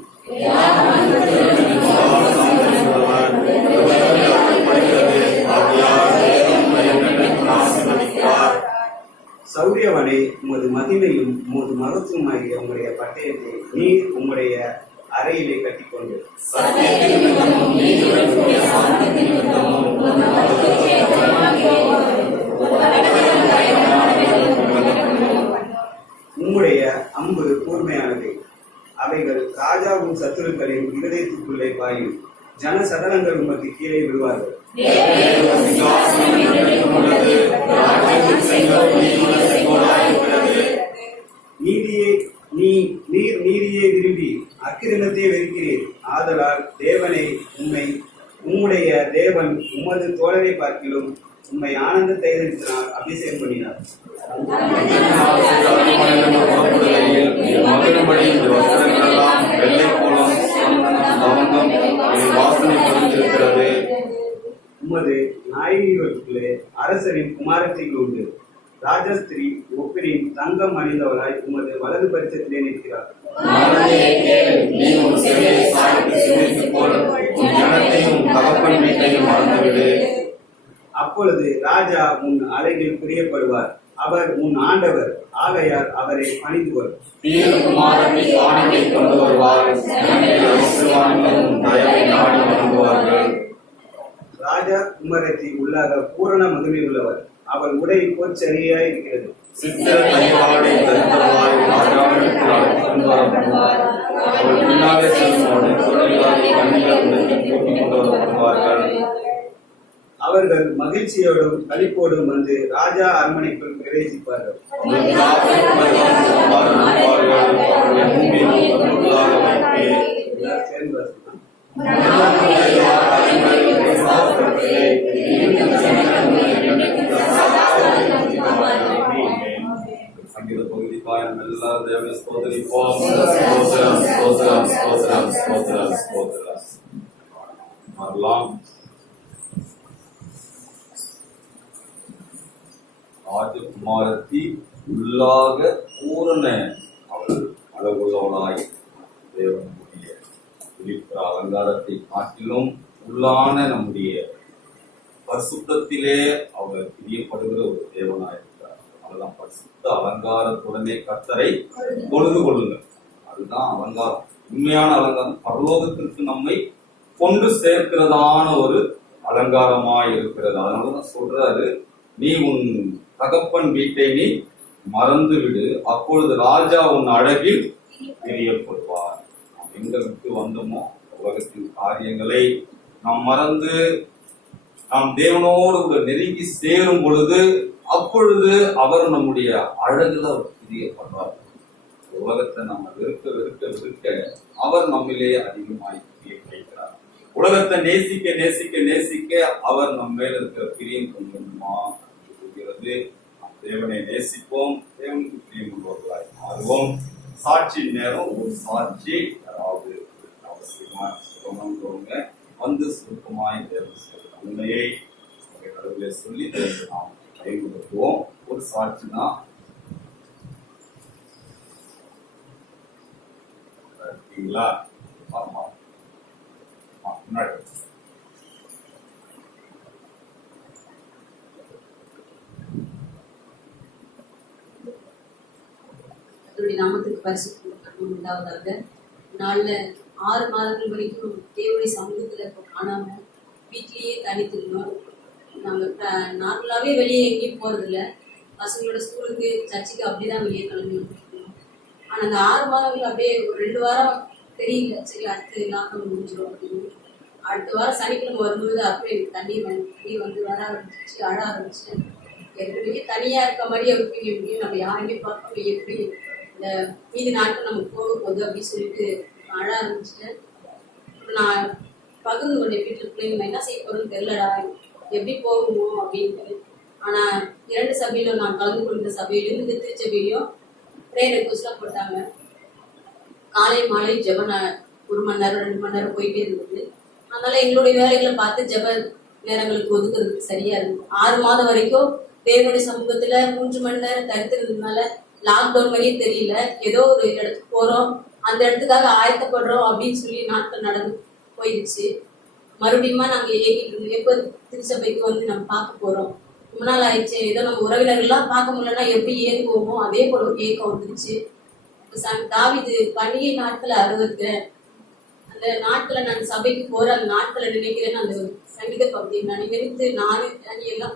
சௌரியவனே, உமது மகிமையும் உமது மகத்துவமாகிய உங்களுடைய பட்டயத்தை நீர் உம்முடைய அறையிலே கட்டிக்கொண்டு உம்முடைய அம்பு கூர்மையானது. அவைகள் ராஜாவும் சத்துருக்களின் இருதயத்துக்குள்ளே பாயும். ஜன சதனங்கள் உமக்கு கீழே விழுவார்கள். நீதியை விரும்பி அக்கிரமத்தை வெறுக்கிறீர். ஆதலால் தேவனை உம்முடைய தேவன் உமது தோழரை பார்க்கிலும் உம்மை ஆனந்த தைரியத்தினால் அபிஷேகம் பண்ணினார். உமது நாயகிகளுக்குள்ளே அரசரின் குமாரத்திகள் உண்டு. ராஜஸ்திரீ ஒப்பிரின் தங்கம் அணிந்தவராய் உமது வலது பட்சத்திலே நிற்கிறார். அப்பொழுது ராஜா உன் அழகில் பிரியப்படுவார். அவர் உன் ஆண்டவர், ஆகையால் அவரை பணிந்து வரும். ராஜா குமரத்தி உள்ளாக பூரண மகிமை உள்ளவர். அவள் உடை பொற்சரியாய் இருக்கிறது. அவர்கள் மகிழ்ச்சியோடும் களிப்போடும் வந்து ராஜா அரண்மனைக்குள் பிரவேசிப்பார்கள். சங்கீத பகுதி பாயம் எல்லா தேவனை ஸ்தோத்திரிப்போம். ஸ்தோத்திரம், ஸ்தோத்திரம், ஸ்தோத்திரம், ஸ்தோத்திரம், ஸ்தோத்திரம். வரலாம். ராஜகுமாரத்தி உள்ளாக பூரண அவள் அழகுள்ளவளாய் தேவனுடைய விழிப்புற அலங்காரத்தை காட்டிலும் உள்ளான நம்முடைய பரிசுத்தத்திலே அவர் பிரியப்படுகிற ஒரு தேவனாயிருக்கிறார். அதுதான் பரிசுத்த அலங்காரத்துடனே கர்த்தரை பொழுது கொள்ளுங்கள். அதுதான் அலங்காரம். உண்மையான அலங்காரம் பரலோகத்திற்கு நம்மை கொண்டு சேர்க்கிறதான ஒரு அலங்காரமாய் இருக்கிறது. அதனாலதான் சொல்றாரு, நீ உன் தகப்பன் வீட்டை நீ மறந்து விடு, அப்பொழுது ராஜா உன் அழகில் பிரியப்படுவார். நாம் எங்க விட்டு வந்தோமோ உலகத்தின் காரியங்களை நாம் மறந்து நாம் தேவனோடு கூட நெருங்கி சேரும் பொழுது அப்பொழுது அவர் நம்முடைய அழகுல பிரியப்படுவார். உலகத்தை நம்ம வெறுக்க வெறுக்க வெறுக்க அவர் நம்மிலே அதிகமாய் பிரியப்படுகிறார். உலகத்தை நேசிக்க நேசிக்க நேசிக்க அவர் நம்ம மேல இருக்கிற பிரியம் கொஞ்சமா சொல்கிறது. தேவனை நேசிப்போம், தேவனுக்கு பிரியமுள்ளவர்களாய் மாறுவோம். சாட்சி நேரம் ஒரு சாட்சி யாராவது அவசியமா சொல்லணும்ன்றவங்க வந்து சுருக்கமாய் தேவன் உண்மையை கடவுளை சொல்லி நாம் கைவிடுவோம். ஒரு சாட்சி தான் இருக்கீங்களா? ஆமா, முன்னாடி நாமத்துக்கு பரிசுத்தம் உண்டாவதாக. நாள்ல 6 மாதங்கள் வரைக்கும் தேவனுடைய சமூகத்துல இப்போ காணாம வீட்லயே தனித்திருந்தோம். நாங்க நார்மலாவே வெளியே எங்கேயும் போறதில்ல. பசங்களோட ஸ்கூலுக்கு சர்ச்சுக்கு அப்படிதான் வெளியே கிளம்பி வந்துருக்கோம். ஆனா அந்த 6 மாதங்கள் அப்படியே ஒரு 2 வாரம் தெரியல, சரி அடுத்து லாக்டவுன் முடிஞ்சிடும் அப்படின்னு. அடுத்த வாரம் சனிக்கிழமை வரும்போது அப்படியே தண்ணி வந்து வர ஆரம்பிச்சிச்சு, அழ ஆரம்பிச்சிட்டேன். எப்படி தனியா இருக்க மாதிரியே இருப்பீங்க, எப்படியும் நம்ம யாருமே பார்க்கணும், எப்படி இந்த மீதி நாட்கள் நமக்கு போக போகுது அப்படின்னு சொல்லிட்டு அழ ஆரம்பிச்சிட்டேன். நான் பகிர்ந்து கொண்டேன் வீட்டில் பிள்ளைங்க, என்ன செய்ய போறோம்னு தெரியலடா, எப்படி போகணும் அப்படின்ட்டு. ஆனா 2 சபையிலும் நான் கலந்து கொண்ட சபையிலும் இந்த திருச்சபையிலையும் ப்ரேயர் ரெக்வஸ்ட்லாம் போட்டாங்க. காலை மாலை ஜெப 1 மணி நேரம் 2 மணி நேரம் போயிட்டே இருந்தது. அதனால எங்களுடைய வேலைகளை பார்த்து ஜெப நேரங்களுக்கு ஒதுக்குறதுக்கு சரியா இருக்கும். 6 மாதம் வரைக்கும் தேவனுடைய சமூகத்துல 3 மணி நேரம் தடுத்திருந்ததுனால லாக்டவுன் மாதிரியே தெரியல. ஏதோ ஒரு இடத்துக்கு போறோம், அந்த இடத்துக்காக ஆயத்தப்படுறோம் அப்படின்னு சொல்லி நாட்கள் நடந்து போயிடுச்சு. மறுபடியும் நாங்க ஏங்கிட்டு இருந்தோம், எப்போ திருச்சபைக்கு வந்து நம்ம பார்க்க போறோம், ரொம்ப நாள் ஆயிடுச்சு, ஏதோ நம்ம உறவினர்கள்லாம் பார்க்க முடியலன்னா எப்படி ஏங்குவோமோ அதே போல ஒரு ஏக்கம் வந்துருச்சு. தாவீது பண்டிகை நாட்களை அறுவருக்கிறேன், அந்த நாட்களை நான் சபைக்கு போற அந்த நாட்களை நினைக்கிறேன்னு அந்த சங்கீத பகுதியை நான் நினைத்து நானே எல்லாம்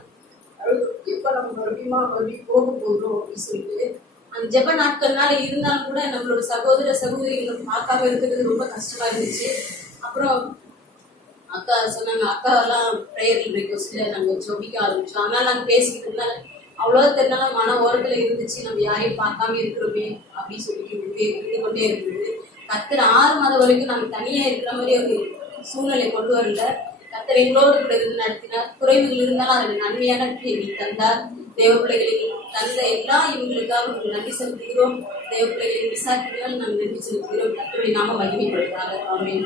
எப்ப நம்ம மறுபடியும் போக போகிறோம் அப்படின்னு சொல்லிட்டு அந்த ஜெப நாட்கள்னால இருந்தாலும் கூட நம்மளோட சகோதர சகோதரிகளை பார்க்காம இருக்கிறது ரொம்ப கஷ்டமா இருந்துச்சு. அப்புறம் அக்கா சொன்னாங்க, அக்கா எல்லாம் ப்ரேயர் ரிக்வஸ்ட்ல நாங்க ஜெபிக்க ஆரம்பிச்சோம். அதனால நாங்க பேசிக்கிட்டு இருந்தாலும் அவ்வளவு தெரிஞ்சாலும் மன ஓரத்துல இருந்துச்சு, நம்ம யாரையும் பார்க்காம இருக்கிறோமே அப்படின்னு சொல்லி இருந்து கொண்டே இருந்தது. கர்த்தர் 6 மாதம் வரைக்கும் நாங்க தனியா இருக்கிற மாதிரி ஒரு சூழ்நிலை கொண்டு வரல. கர்த்தர் எங்களோடு கூட இருந்து நடத்தினார். குறைவுகள் இருந்தாலும் அதில் நன்மையான எங்களுக்கு தந்தார். தேவ பிள்ளைகளை தந்த எல்லா இவங்களுக்காக ஒரு நன்றி செலுத்துகிறோம். தேவ பிள்ளைகளை விசாரிக்கிறதால் நாங்கள் நன்றி செலுத்துகிறோம். கர்த்தருடைய நாம மகிமைப்படுத்தாங்க. ஆமென்.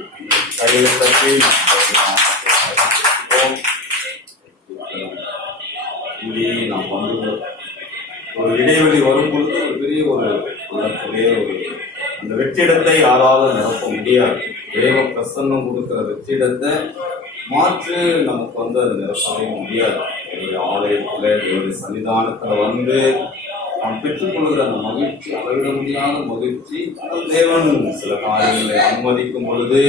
நாம் வந்து ஒரு இடைவெளி வரும் பொழுது ஒரு பெரிய ஒரு அந்த வெற்றிடத்தை யாராவது நிரப்ப முடியாது. தேவ பிரசன்னம் கொடுக்கிற வெற்றிடத்தை மாற்று நமக்கு வந்து அது நிரப்பவே முடியாது. ஆலயத்துல தேவனுடைய சன்னிதானத்துல வந்து நாம் பெற்றுக்கொள்கிற அந்த மகிழ்ச்சி, அளவிட முடியாத மகிழ்ச்சி. தேவன் சில காரியங்களை அனுமதிக்கும் பொழுது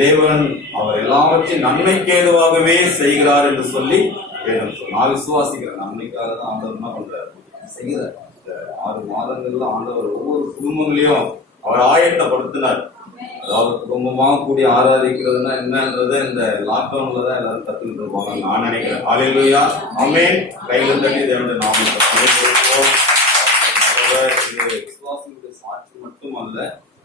தேவன் அவர் எல்லாவற்றையும் நன்மைக்கு ஏதுவாகவே செய்கிறார் என்று சொல்லி வேதம் சொல்லும். நான் விசுவாசிக்கிறேன், நன்மைக்காக தான் ஆண்டவர் என்ன பண்றாரு, செய்கிறார். இந்த 6 மாதங்கள்ல ஆண்டவர் ஒவ்வொரு குடும்பங்களையும் அவர் ஆயத்தப்படுத்தினார். அதாவது குடும்பமா கூடி ஆராதிக்கிறதுனா என்னன்றத இந்த லாக்டவுன்ல தான் எல்லாரும் கத்துக்கிட்டு இருப்பாங்க நான் நினைக்கிறேன். ஹல்லேலூயா, ஆமென். கையில தட்டி தேவனுடைய நாமத்தை பணிபுரிவோம். விசுவாசிகளுடைய சாட்சி மட்டுமல்ல,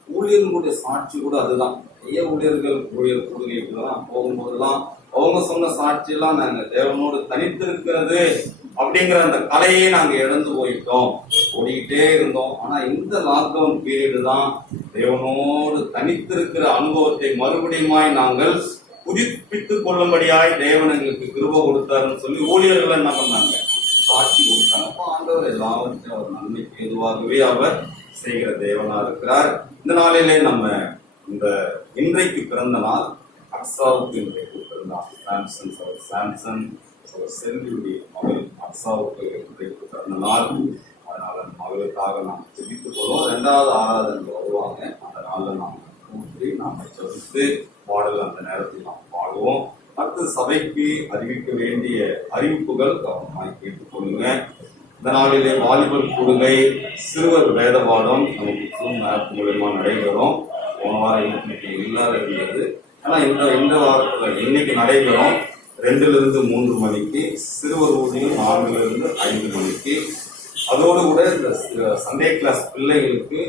ஊழியர்களுடைய சாட்சி கூட அதுதான். நிறைய ஊழியர்கள் ஊழியர் கூடுகைக்குலாம் போகும்போதெல்லாம் அவங்க சொன்ன சாட்சியெல்லாம் நாங்க தேவனோடு தனித்திருக்கிறது அப்படிங்கிற அந்த கலையே நாங்க இழந்து போயிட்டோம், ஓடிக்கிட்டே இருந்தோம். ஆனா இந்த லாக்டவுன் பீரியடு தான் தேவனோடு தனித்திருக்கிற அனுபவத்தை மறுபடியுமாய் நாங்கள் புதுப்பித்துக் கொள்ளும்படியாய் தேவன் எங்களுக்கு கிருபை கொடுத்தாருன்னு சொல்லி ஊழியர்கள் என்ன பண்ணாங்க, சாட்சி கொடுத்தாங்க. அப்போ ஆண்டவர் எல்லாவற்றையும் அவர் நன்மைக்கு ஏதுவாகவே அவர் செய்கிற தேவனா இருக்கிறார். இந்த நாளிலே நம்ம இந்த இன்றைக்கு பிறந்த நாள் அக்ஸாவுக்கு இன்றைக்கு பிறந்தார். சாம்சன் செல்வியுடைய மகள் அக்ஸாவுக்கு இன்றைக்கு பிறந்த நாள். அதனால அந்த மகளுக்காக நாம் ஜெபித்துக் கொள்வோம். 2வது ஆராதனை வருவாங்க, அந்த நாளில் நாம் கூட்டி நாம் ஜெபித்து பாடல் அந்த நேரத்தில் நாம் பாடுவோம். அடுத்து சபைக்கு அறிவிக்க வேண்டிய அறிவிப்புகள் கவனமாய் கேட்டுக்கொள்ளுங்க. இந்த நாளிலே வாலிபல் கூடுகை, சிறுவர் வேத பாடம் நமக்கு ஜூம் ஆப் மூலமா நடைபெறும். போன வாரம் இன்னைக்கு இல்லாத இருந்தது, ஆனா இந்த வாரத்துல இன்னைக்கு நடைபெறும். 2லிருந்து 3 மணிக்கு சிறுவர் ஊதியம், 4லிருந்து 5 மணிக்கு. அதோடு கூட இந்த சண்டே கிளாஸ் பிள்ளைகளுக்கு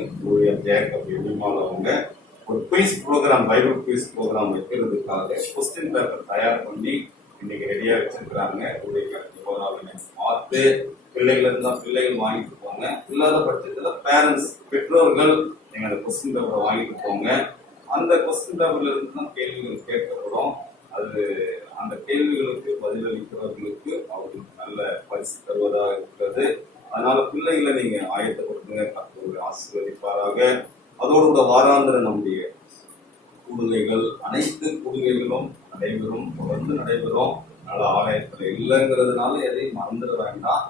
ஜேக்கப் அவங்க ஒரு quiz program, Bible quiz program வைக்கிறதுக்காக கொஸ்டின் பேப்பர் தயார் பண்ணி இன்னைக்கு ரெடியா வச்சிருக்கிறாங்க. பார்த்து பிள்ளைகள் இருந்தா பிள்ளைகள் வாங்கிட்டு போங்க, இல்லாத பட்சத்துல பேரண்ட்ஸ் பெற்றோர்கள் நீங்க அந்த கொஸ்டின் பேப்பரை வாங்கிட்டு போங்க. அந்த கொஸ்டின் பேப்பர்ல இருந்து தான் கேள்விகள் கேட்கப்படும். அது அந்த கேள்விகளுக்கு பதிலளிக்கிறவர்களுக்கு அவர்களுக்கு நல்ல பரிசு தருவதாக இருக்கிறது. அதனால பிள்ளைகளை நீங்க ஆயத்தப்படுத்துங்க, கர்த்தர் ஆசீர்வதிப்பாராக. அதோடு கூட வாராந்திர நம்முடைய கூடுகைகள், அனைத்து கூடுகைகளும் நடைபெறும், தொடர்ந்து நடைபெறும். அதனால ஆலயத்துல இல்லைங்கிறதுனால எதையும் மறந்துட வேண்டாம்.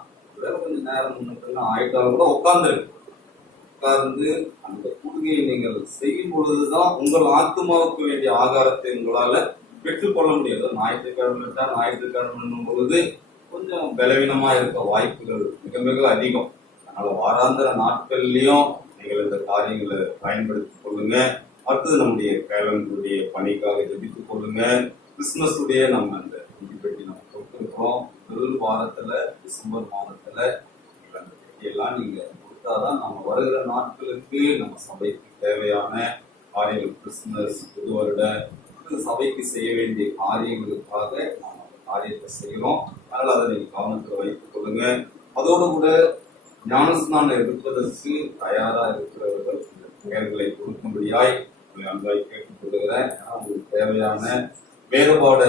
கொஞ்சம் நேரம் முன்னுக்கு ஆயிட்டாலும் கூட உட்கார்ந்து அந்த கூடுகையை நீங்கள் செய்யும் பொழுதுதான் உங்கள் ஆத்மாவுக்கு வேண்டிய ஆகாரத்தை உங்களால பெற்றுக்கொள்ள முடியாது. ஞாயிற்றுக்கிழமை பொழுது கொஞ்சம் பலவீனமா இருக்க வாய்ப்புகள் மிக மிக அதிகம். அதனால வாராந்திர நாட்கள்லயும் நீங்கள் இந்த காரியங்களை பயன்படுத்திக் கொள்ளுங்க. அடுத்தது நம்முடைய கேலண்டருடைய பணிக்காக ஜெபித்துக் கொள்ளுங்க. கிறிஸ்துமஸ் உடைய நம்ம இந்த பெட்டி நம்ம கொடுத்துருக்கோம். முதல் வாரத்துல டிசம்பர் மாதத்துல அந்த பெட்டியெல்லாம் நீங்க கொடுத்தாதான் நம்ம வருகிற நாட்களுக்கு நம்ம சபைக்கு தேவையான காரியங்கள், கிறிஸ்துமஸ், புது வருட சபைக்கு செய்ய வேண்டிய காரியங்களுக்காக நம்ம காரியத்தை செய்கிறோம். அதனால அதை நீங்க கவனத்தில் வைத்துக் கொள்ளுங்க. அதோடு கூட ஞானஸ்நானம் எடுப்பதற்கு தயாரா இருக்கிறவர்கள் இந்த பெயர்களை கொடுக்கும்படியாய் அன்பாய் கேட்டுக் கொள்கிறேன். உங்களுக்கு தேவையான வேறுபாட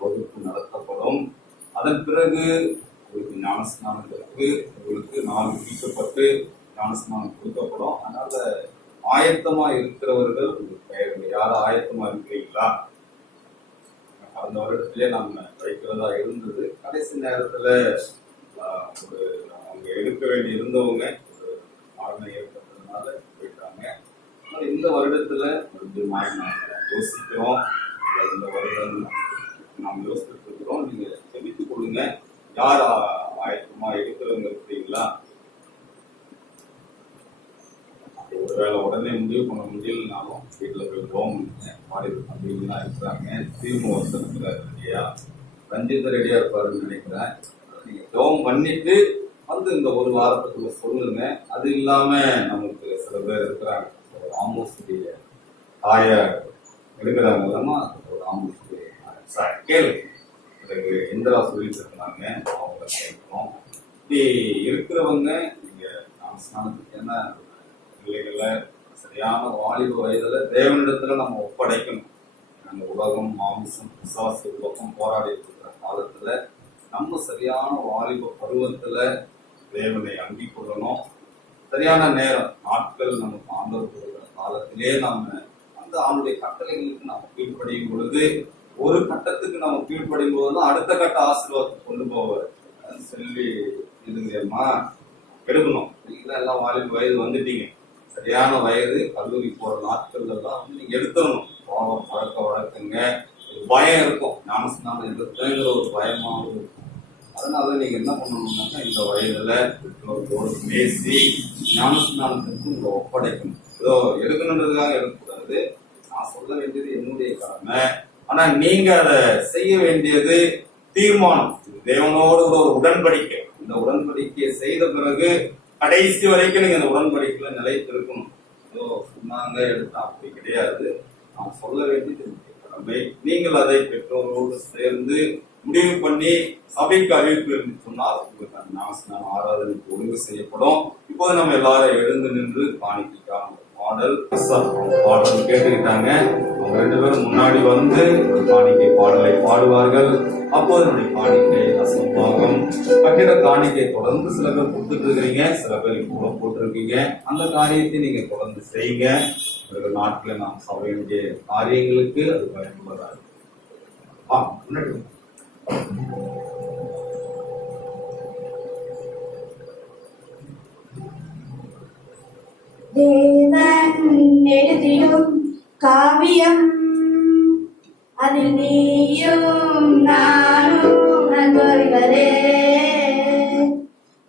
வகுப்பு நடத்தப்படும். அதன் பிறகு உங்களுக்கு ஞானஸ்நானத்திற்கு உங்களுக்கு நாள் குறிக்கப்பட்டு ஞானஸ்நானம் கொடுக்கப்படும். அதனால ஆயத்தமா இருக்கிறவர்கள் பெயருங்க. யாரும் ஆயத்தமா இருக்கிறீங்களா? கடந்த வருடத்திலே நம்ம வைக்கிறதா இருந்தது. கடைசி நேரத்துல ஒரு அவங்க எடுக்க வேண்டி இருந்தவங்க ஒரு மரணம் ஏற்பட்டதுனால போயிட்டாங்க. ஆனால் இந்த வருடத்துல மறுபடியும் நாங்கள் யோசிக்கிறோம். இந்த வருடம் நாம் யோசிச்சுட்டு இருக்கிறோம். நீங்க தெரிவித்துக் கொள்ளுங்க. யார் ஆயத்தமா இருக்கிறவங்க இருக்கிறீங்களா? ஒருவேளை உடனே முடிவு பண்ண முடியலனாலும் வீட்டில் போய் ஜோம் மாறி அப்படின்லாம் இருக்கிறாங்க. தீர்வு ஒருத்தர் இருக்கிறார் ரெடியா, ரஞ்சித் ரெடியா இருப்பாருன்னு நினைக்கிறேன். நீங்க ஜோம் பண்ணிட்டு வந்து இந்த ஒரு வாரத்துக்குள்ள சொல்லுங்க. அது இல்லாம நமக்கு சில பேர் இருக்கிறாங்க, ஆமோசுடைய தாய எடுக்கிறாங்க இல்லாம ஒரு ஆமோசுடைய கேளு இந்திரா சொல்லிட்டு இருக்கிறாங்க. அவங்க கேட்கிறோம். இப்படி இருக்கிறவங்க நீங்க ஸ்நானத்துக்கு என்ன பிள்ளைகள சரியான வாலிப வயதுல தேவனிடத்துல நம்ம ஒப்படைக்கணும். நம்ம உலகம் மாமிசம் விசுவாச பக்கம் போராடி இருக்கிற காலத்துல நம்ம சரியான வாலிப பருவத்துல தேவனை அங்கிக் கொள்ளணும். சரியான நேரம் நாட்கள் நமக்கு ஆண்டவர் கொடுக்கிற காலத்திலே நம்ம அந்த ஆண்டுடைய கட்டளைகளுக்கு நம்ம கீழ்ப்படியும் பொழுது, ஒரு கட்டத்துக்கு நம்ம கீழ்ப்படியும் போதுதான் அடுத்த கட்ட ஆசீர்வாதத்தை கொண்டு போவார். செல்வி இதுங்கம்மா எடுக்கணும். நீங்க எல்லாம் வாலிப வயது வந்துட்டீங்க. சரியான வயது கல்லூரி போற நாட்கள் எல்லாம் வந்து நீங்க எடுத்துடணும். போவோம் பழக்க வழக்கங்க பயம் இருக்கும். ஞானஸ்நானம் எடுத்துங்கிற ஒரு பயமாகவும் இருக்கும். அதனால நீங்க என்ன பண்ணணும்னாக்கா இந்த வயதுல பெற்றோர்களோடு பேசி ஞானஸ்நானத்துக்கு உங்களை ஒப்படைக்கணும். ஏதோ எடுக்கணுன்றதுக்காக எடுக்கக்கூடாது. நான் சொல்ல வேண்டியது என்னுடைய கடமை. ஆனா நீங்க அதை செய்ய வேண்டியது தீர்மானம். தேவனோடு ஒரு உடன்படிக்கை. இந்த உடன்படிக்கையை செய்த பிறகு கடைசி வரைக்கும் நீங்க அந்த உடன்படிக்கையில நிலைத்து இருக்கணும். ஏதோ சொன்னாங்க எடுத்தா அப்படி கிடையாது. நான் சொல்ல வேண்டியது கடமை. நீங்கள் அதை பெற்றோரோடு சேர்ந்து முடிவு பண்ணி சபைக்கு அறிவிப்பு இருந்து சொன்னால் உங்களுக்கு ஞானஸ்நான ஆராதனைக்கு ஒழுங்கு செய்யப்படும். இப்போது நம்ம எல்லாரும் எழுந்து நின்று காணிக்கைக்கான பாடல் கேட்டுக்கிட்டாங்க. அவங்க 2 பேரும் முன்னாடி வந்து ஒரு காணிக்கை பாடலை பாடுவார்கள். அப்போது நம்முடைய காணிக்கை அசம்பாகம் கட்டிட காணிக்கை தொடர்ந்து சில பேர் கொடுத்துட்டு இருக்கிறீங்க, சில பேர் இப்போ போட்டிருக்கீங்க. அந்த காரியத்தை நீங்க தொடர்ந்து செய்யுங்க. ஒரு நாட்களை நாம் சபையுடைய காரியங்களுக்கு அது பயனுள்ளதா இருக்கும். தேவன் எழுதியும் காவியம், அதில் நீயும் நானும் நண்பர்களே,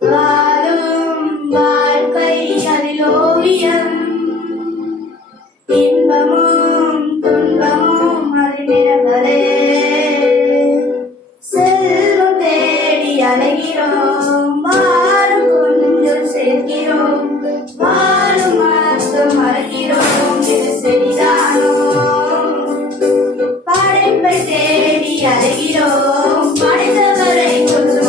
வாழும் வாழ்க்கை அதில் ஓவியம், இன்பமும் துன்பமும் அறிஞர்களே, செல்வம் தேடி அலைகிறோம், வாழும் கொஞ்சம் சேர்க்கிறோம், வாழும் மனத்தும் மறக்கிறோம், இது சரிதானோ? படைப்பை தேடி அலைகிறோம், படைத்தவரை கொஞ்சம்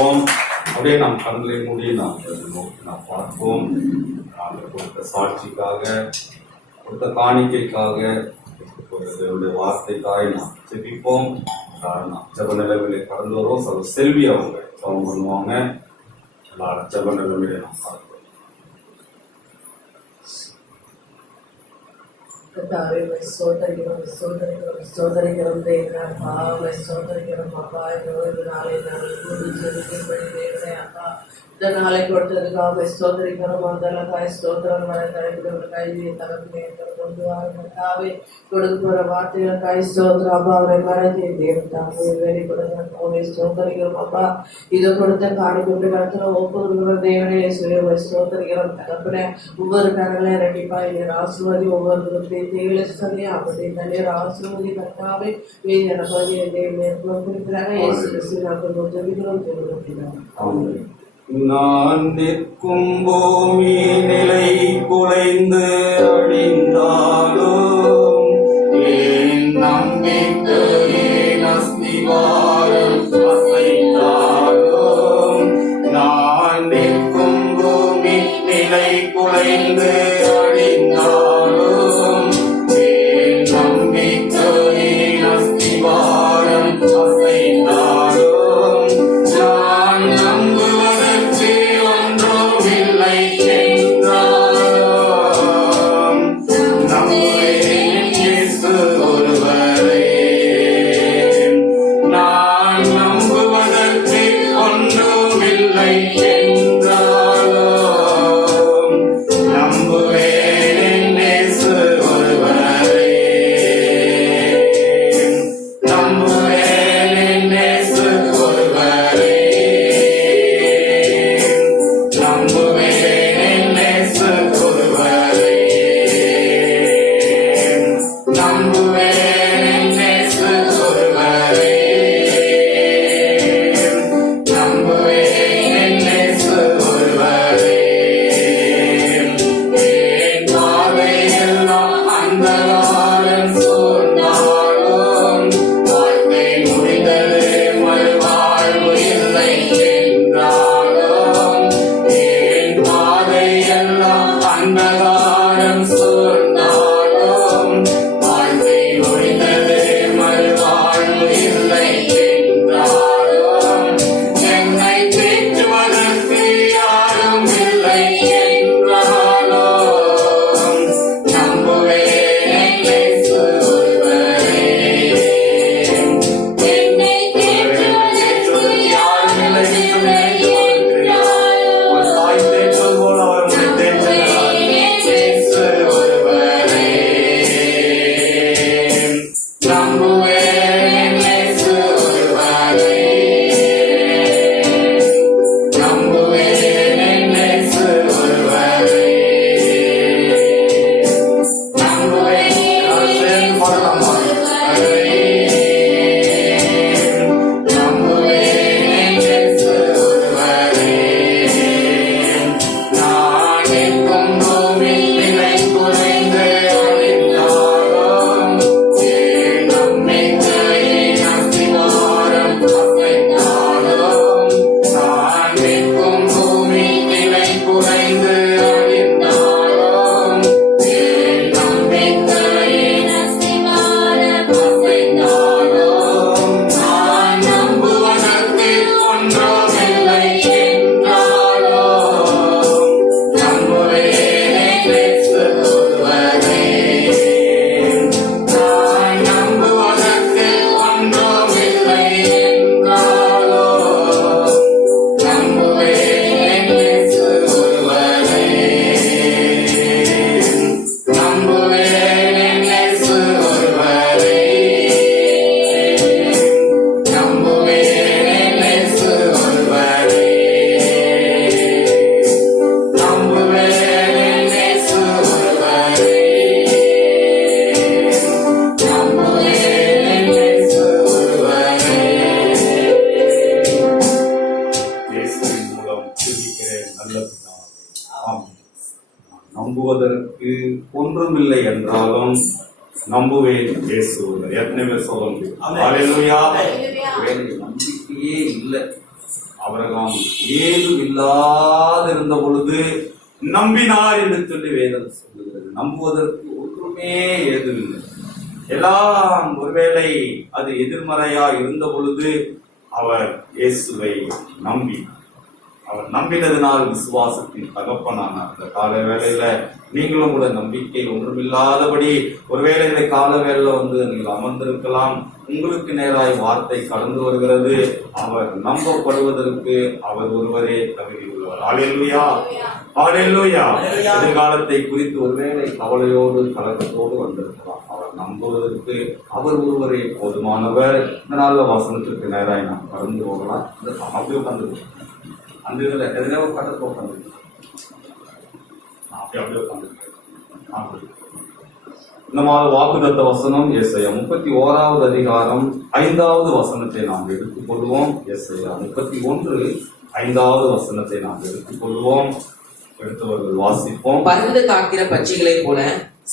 செய்வோம். அப்படியே நாம் கண்களை மூடி நாம் நோக்கி நாம் பார்ப்போம். நாங்கள் கொடுத்த சாட்சிக்காக, கொடுத்த காணிக்கைக்காக, தேவனுடைய வார்த்தைக்காக நாம் ஜெபிப்போம். நாம் ஜெப நிலைமையிலே கடந்து வருவோம். சொல்ல செல்வி அவங்க ஜெபம் பண்ணுவாங்க. எல்லாரும் ஜெப நிலைமையிலே நாம் பார்ப்போம். கர்த்தாவே, உம்மை ஸ்தோத்திரிக்கிறோம், ஸ்தோத்திரிக்கிறோம், ஸ்தோத்திரிக்கிறோம் தேவனே. அப்பா, உம்மை ஸ்தோத்திரிக்கிறோம் அப்பா. இந்த நாளை நாங்கள் கூடி ஜெபிக்கும்படி தேவனே அப்பா, இந்த நாளை கொடுத்ததுக்காக உம்மை ஸ்தோத்திரிக்கிறோம். அதற்காக ஸ்தோத்திரம் வர தலைவர்களுக்காய் தகவலை கொண்டு வர கர்த்தாவே, கொடுக்க போற வார்த்தைகளுக்காய் ஸ்தோத்திரம் அப்பா. அவரை மறந்து தேவதாவே வெளிப்படுத்த உம்மை ஸ்தோத்திரிக்கிறோம் அப்பா. இதை கொடுத்த காணி கொண்டு கடத்துல ஒவ்வொரு தேவனே உம்மை ஸ்தோத்திரிக்கிறோம் தகப்பனே. ஒவ்வொரு கரங்களை ரெண்டிப்பா நீர் ஆசீர்வாதி, ஒவ்வொரு தேவலி அப்படி தண்ணீர் ஆசீர்வாதி கர்த்தாவே. வேதியான பகுதியை தேவன் குறிப்பிடாக இயேசு கிறிஸ்து நாங்கள் ஜெபிக்கிறோம் தேவன். நான் நிற்கும் பூமி நிலை குலைந்து அழிந்தாலும் என் நம்பிக்கையின் அஸ்திவாரம் அசைந்தாலும், நான் நிற்கும் பூமி நிலை குலைந்து அழிந்தாலும் என் நம்பிக்கையின் அஸ்திவாரம் அசைந்தாலும், நான் நம்புவதற்கு ஒன்றுமில்லை என்றாலும் நம்புவேன் இயேசு ஒருவரே. நான் நம்புவதற்கு ஒன்றுமில்லை என்றாலும் நம்புவேன் இயேசு ஒருவரே. நம்புவேன் இயேசு ஒருவரே. நம்புவேன் இயேசு ஒருவரே. நம்புவேன் இயேசு ஒருவரே. நம்புவேன் இயேசு ஒருவரே. என் பாதையெல்லாம் அந்தகாரம் சூழ்ந்தாலும் வாழ்க்கை முடிந்தது, மறுவாழ்வு இல்லை என்றாலும், என் பாதையெல்லாம் அந்தகாரம் சூழ்ந்தாலும் வாழ்க்கை முடிந்தது, மறுவாழ்வு இல்லை என்றாலும், என்னை தேற்றுவதற்கு யாரும் இல்லை என்றாலும் நம்புவேன் இயேசு ஒருவரே. என்னை தேற்றுவதற்கு யாரும் இல்லை என்றாலும், ஒரு தாய் தேற்றுவது போல அவர் உன்னை தேற்றுகிறார். இயேசு ஒருவரே. நம்புவேன் இயேசு ஒருவரே. நம்புவேன் இயேசு ஒருவரே. நம்புவேன் சேர்ந்து பாடலாமா? நம்புவேன் இயேசு ஒருவரே. நான் நிற்கும் பூமி நிலை குலைந்து அழிந்தாலும் என் நம்பிக்கையின் அஸ்திவாரம் அசைந்தாலும், நான் நிற்கும் பூமி நிலை குலைந்து அழிந்தாலும் என் நம்பிக்கையின் அஸ்திவாரம் அசைந்தாலும், நான் நம்புவதற்கு ஒன்றுமில்லை என்றாலும் நம்புவேன் இயேசு ஒருவரே. நான் நம்புவதற்கு ஒன்றுமில்லை என்றாலும் நம்புவேன் இயேசு ஒருவரே. நம்புவேன் இயேசு ஒருவரே. நம்புவேன் இயேசு ஒருவரே. நம்புவேன் இயேசு ஒருவரே. நம்புவேன் இயேசு ஒருவரே. இயேசுவின் மூலம் ஜெபிக்கிறேன் நல்ல பிதாவே. ஆமென். நம்புவதற்கு ஒன்றுமில்லை என்றாலும் நம்புவேன் இயேசு ஒருவர். எத்தனை பேர் சொல்ல முடியும்? ஹல்லேலூயா. வேறு நம்பிக்கையே இல்லை ஆபிரகாம் ஏதும் இல்லாதிருந்த பொழுது நம்பினார் என்று சொல்லி வேதம் சொல்லுகிறது. நம்புவதற்கு ஒன்றுமே ஏதுமில்லை. எல்லாம் ஒருவேளை அது எதிர்மறையா இருந்த பொழுது அவர் இயேசுவை நம்பினார். அவர் நம்பினதினால் விசுவாசத்தின் தகப்பனானார். இந்த கால வேளையில நீங்களும் கூட நம்பிக்கை ஒன்றுமில்லாதபடி ஒருவேளை இந்த கால வேளையில நீங்கள் அமர்ந்திருக்கலாம். உங்களுக்கு நேராய் வார்த்தை கடந்து வருகிறது. அவர் நம்பப்படுவதற்கு அவர் ஒருவரே தகுதி உள்ளவர். ஹல்லேலூயா, ஹல்லேலூயா. எதிர்காலத்தை குறித்து ஒருவேளை கவலையோடு கலக்கத்தோடு வந்திருக்கலாம். அவர் நம்புவதற்கு அவர் ஒருவரே போதுமானவர். இந்த நல்ல வசனத்திற்கு நேராய் நாம் கடந்து போகலாம். அப்படியே உட்காந்து அந்த இதுல எதனா ஒரு கட்டத்தை உட்காந்து அப்படியே உட்காந்து இந்த மாதிரி வாக்குத்தத்த வசனம் எஸ்ஐயா 31வது அதிகாரம் 5வது வசனத்தை நாம் எடுத்துக் கொள்வோம். எஸ்ஐயா 31 5வது வசனத்தை நாம் எடுத்துக் கொள்வோம். எடுத்தவர்கள் வாசிப்போம். பருந்து காக்கிற பட்சிகளைப் போல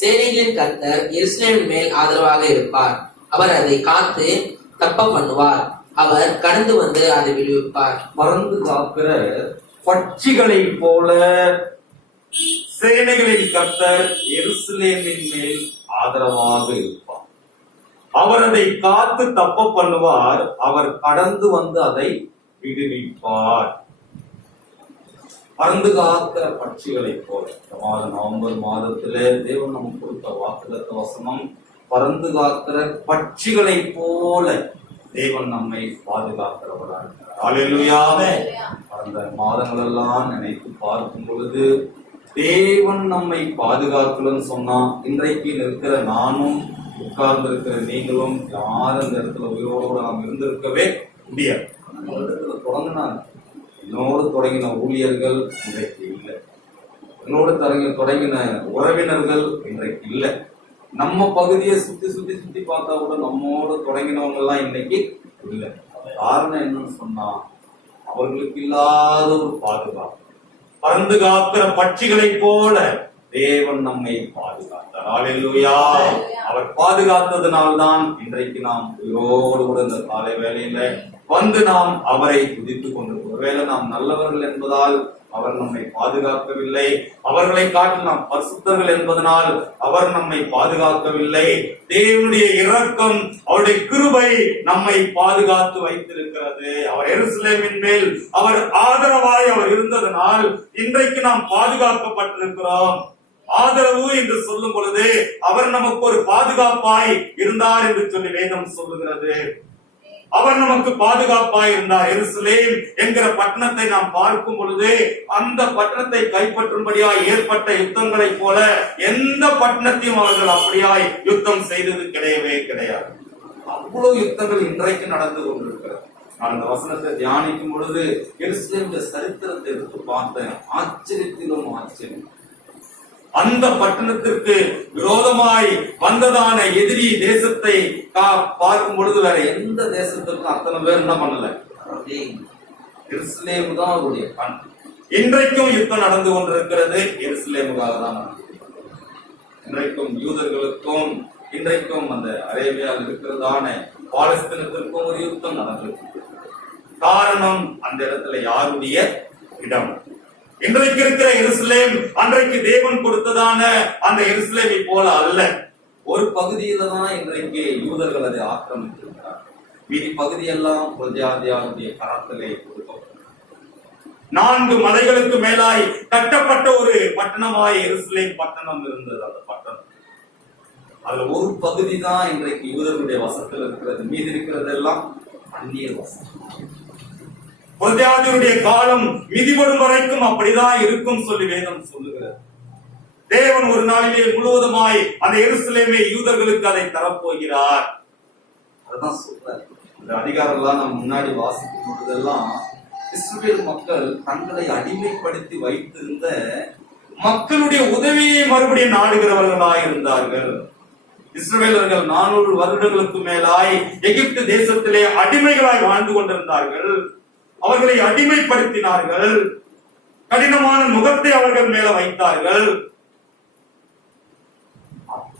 சேனைகளின் கர்த்தர் எருசலேமின் மேல் ஆதரவாக இருப்பார். அவர் அதை காத்து தப்ப பண்ணுவார். அவர் கடந்து வந்து அதை விடுவிப்பார். பறந்து காக்கிற பட்சிகளை போல சேனைகளின் கர்த்தர் எருசலேமின் மேல் ஆதரவாக இருப்பார். அவர் அதை காத்து தப்ப பண்ணுவார். அவர் கடந்து வந்து அதை விடுவிப்பார். பறந்து காக்கிற பட்சிகளை போல இந்த நவம்பர் மாதத்திலே தேவன் நமக்கு கொடுத்த வாக்குத்தத்த வசனம், பறந்து காக்கிற பட்சிகளை போல தேவன் நம்மை பாதுகாக்கிறவராக இருக்கிறார். ஹல்லேலூயா. அந்த மாதங்கள் எல்லாம் நினைத்து பார்க்கும் பொழுது தேவன் நம்மை பாதுகாக்கலன்னு சொன்னா இன்றைக்கு இருக்கிற நானும் உட்கார்ந்து இருக்கிற நீங்களும் யாரும் இந்த இடத்துல உயிரோடு நாம் இருந்திருக்கவே முடியாது. தொடங்கினாங்க என்னோடு தொடங்கின ஊழியர்கள் இன்றைக்கு இல்லை. என்னோடு தொடங்கின உறவினர்கள் இன்றைக்கு இல்லை. நம்ம பகுதியை சுத்தி சுத்தி சுத்தி பார்த்தா கூட நம்மோடு தொடங்கினவங்க எல்லாம் இன்னைக்கு இல்லை. காரணம் என்னன்னு சொன்னா அவர்களுக்கு இல்லாத ஒரு பாதுகாப்பு. பறந்து காக்கிற பட்சிகளை போல தேவன் நம்மை பாதுகாத்தார். ஹல்லேலூயா. அவர் பாதுகாத்ததினால்தான் இன்றைக்கு நாம் உயிரோடு கூட இந்த காலை வேளையில வந்து நாம் அவரை துதித்துக் கொண்டிருக்கிறோம். ஒருவேளை நாம் நல்லவர்கள் என்பதால் அவர் நம்மை பாதுகாக்கவில்லை. அவர்களை காட்டி நாம் பரிசுத்தர்கள் என்பதனால் அவர் நம்மை பாதுகாக்கவில்லை. தேவனுடைய இரக்கம், அவருடைய கிருபை நம்மை பாதுகாத்து வைத்திருக்கிறது. அவர் எருசலேமின் மேல் அவர் ஆதரவாய் அவர் இருந்ததனால் இன்றைக்கு நாம் பாதுகாக்கப்பட்டிருக்கிறோம். ஆதரவு என்று சொல்லும் பொழுது அவர் நமக்கு ஒரு பாதுகாப்பாய் இருந்தார் என்று சொல்லி வேதம் சொல்லுகிறது. அவர் நமக்கு பாதுகாப்பாய் இருந்தார். எருசலேம் என்கிற பட்டணத்தை நாம் பார்க்கும் பொழுது அந்த பட்டணத்தை கைப்பற்றும்படியாய் ஏற்பட்ட யுத்தங்களை போல எந்த பட்டணத்தையும் அவர்கள் அப்படியாய் யுத்தம் செய்தது கிடையவே கிடையாது. அவ்வளவு யுத்தங்கள் இன்றைக்கு நடந்து கொண்டிருக்கிறது. நான் அந்த வசனத்தை தியானிக்கும் பொழுது எருசலேமுடைய சரித்திரத்தை எடுத்து பார்த்தேன். ஆச்சரியத்திலும் ஆச்சரியம். அந்த பட்டணத்திற்கு விரோதமாய் வந்ததான எதிரி தேசத்தை பார்க்கும் பொழுது வேற எந்த தேசத்திற்கும் அத்தனை பேர் என்ன பண்ணல, எருசலேமு தான் அவருடைய கண். இன்றைக்கும் யுத்தம் நடந்து கொண்டிருக்கிறது. எருசலேமுக்காக தான் இன்றைக்கும் யூதர்களுக்கும் இன்றைக்கும் அந்த அரேபியாவில் இருக்கிறதான பாலஸ்தீனத்திற்கும் ஒரு யுத்தம் நடந்திருக்கு. காரணம் அந்த இடத்துல யாருடைய இடம். இன்றைக்கு இருக்கிற எருசலேம் அன்றைக்கு தேவன் கொடுத்ததான அந்த எருசலேமை போல அல்ல. ஒரு பகுதியில தான் இன்றைக்கு யூதர்கள் அதை ஆக்கிரமித்திருக்கிறார். மீதி பகுதியெல்லாம் பிரஜாதியாருடைய கரத்திலே கொடுக்கப்பட்டது. 4 மலைகளுக்கு மேலாய் கட்டப்பட்ட ஒரு பட்டணமாய் எருசலேம் பட்டணம் இருந்தது. அந்த பட்டணம் அதுல ஒரு பகுதி தான் இன்றைக்கு யூதர்களுடைய வசத்தில் இருக்கிறது. மீதி இருக்கிறதெல்லாம் அந்நிய வசம். பிரஜாதியுடைய காலம் மிதிபடும் வரைக்கும் அப்படிதான் இருக்கும் சொல்லி வேதம் சொல்லுகிறது. தேவன் ஒரு நாளிலே முழுவதுமாய் அந்த எருசலேமை யூதர்களுக்கு அதை தரப்போகிறார். அதுதான் சொல்றார். இந்த அதிகாரம் எல்லாம் நம்ம முன்னாடி வாசிக்கும் பொழுதெல்லாம் இஸ்ரவேல் மக்கள் தங்களை அடிமைப்படுத்தி வைத்திருந்த மக்களுடைய உதவியை மறுபடியும் நாடுகிறவர்களாய் இருந்தார்கள். இஸ்ரவேலர்கள் 400 வருடங்களுக்கு மேலாய் எகிப்து தேசத்திலே அடிமைகளாய் வாழ்ந்து கொண்டிருந்தார்கள். அவர்களை அடிமைப்படுத்தினார்கள். கடினமான முகத்தை அவர்கள் மேல வைத்தார்கள்.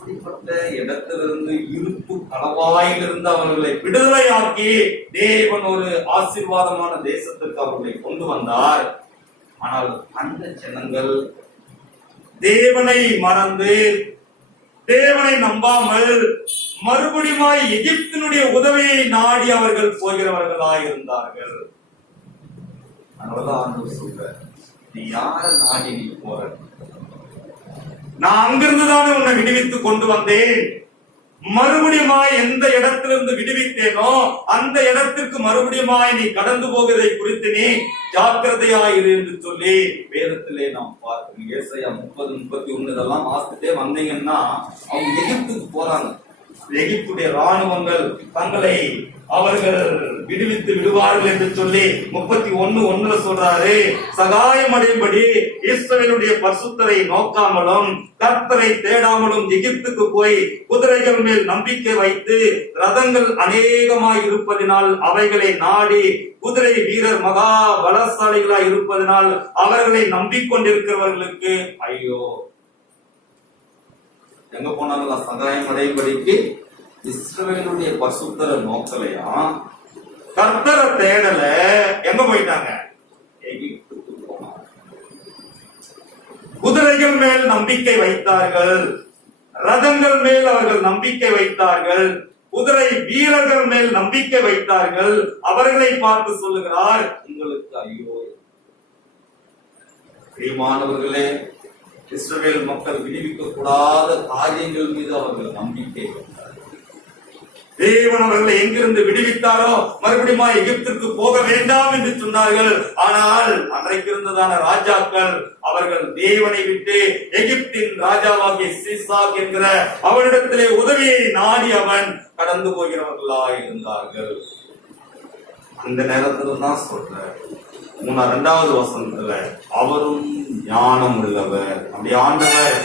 அப்படிப்பட்ட இடத்திலிருந்து இருப்பு களவாயிலிருந்து அவர்களை விடுதலையாக்கி தேவன் ஒரு ஆசீர்வாதமான தேசத்திற்கு அவர்களை கொண்டு வந்தார். ஆனால் அந்த ஜனங்கள் தேவனை மறந்து தேவனை நம்பாமல் மறுபடியும் எகிப்தினுடைய உதவியை நாடி அவர்கள் போகிறவர்களாய் இருந்தார்கள். அதனாலதான் ஆண்டவர் சொல்றார், நீ யார நாடி நீ போற? நான் அங்கிருந்து தானே உன்னை விடுவித்து கொண்டு வந்தேன். மறுபடியுமாய் எந்த இடத்திலிருந்து விடுவித்தேனோ அந்த இடத்திற்கு மறுபடியுமாய் நீ கடந்து போவதை குறித்து நீ ஜாக்கிரதையாயிரு என்று சொல்லி வேதத்திலே நாம் பார்க்கிறோம். ஏசாயா 30-31 இதெல்லாம் வாசித்துட்டே வந்தீங்கன்னா அவங்க எகிப்துக்கு போறாங்க. எகிப்துடைய ராணுவங்கள் தங்களை அவர்கள் விடுவித்து விடுவார்கள் என்று சொல்லி 31:1 சொல்றாரு, சகாயம் அடையும்படி இஸ்ரவேலுடைய பரிசுத்தரை நோக்காமலும் கர்த்தரை தேடாமலும் எகிப்துக்கு போய் குதிரைகள் மேல் நம்பிக்கை வைத்து ரதங்கள் அநேகமாய் இருப்பதினால் அவைகளை நாடி குதிரை வீரர் மகா பலசாலிகளாய் இருப்பதனால் அவர்களை நம்பிக்கொண்டிருக்கிறவர்களுக்கு ஐயோ. எங்க போனாலும் சகாயம் அடையும்படிக்கு இஸ்ரவேலுடைய பரிசுத்தரை நோக்கலையா, கர்த்தரை தேடல, எங்க போயிட்டாங்க? எகிப்துக்கு போனாங்க. குதிரைகள் மேல் நம்பிக்கை வைத்தார்கள், ரதங்கள் மேல் அவர்கள் நம்பிக்கை வைத்தார்கள், குதிரை வீரர்கள் மேல் நம்பிக்கை வைத்தார்கள். அவர்களை பார்த்து சொல்லுகிறார், உங்களுக்கு ஐயோ. பிரியமானவர்களே, இஸ்ரவேல் மக்கள் விடுவிக்க கூடாத காரியங்கள் மீது அவர்கள் நம்பிக்கை வைத்தார்கள். தேவன் அவர்களை எங்கிருந்து விடுவித்தாரோ மறுபடியும் எகிப்திற்கு போக வேண்டாம் என்று சொன்னார்கள். ஆனால் அன்றைக்கு இருந்ததான ராஜாக்கள் அவர்கள் தேவனை விட்டு எகிப்தின் ராஜாவாகிய சீசாக் என்கிற அவரிடத்திலே உதவியை நாடி அவன் கடந்து போகிறவர்களாய் இருந்தார்கள். அந்த நேரத்தில் தான் சொல்ற 2வது வசனத்துல அவரும் ஞானம் உள்ளவர். அப்படி ஆண்டவர்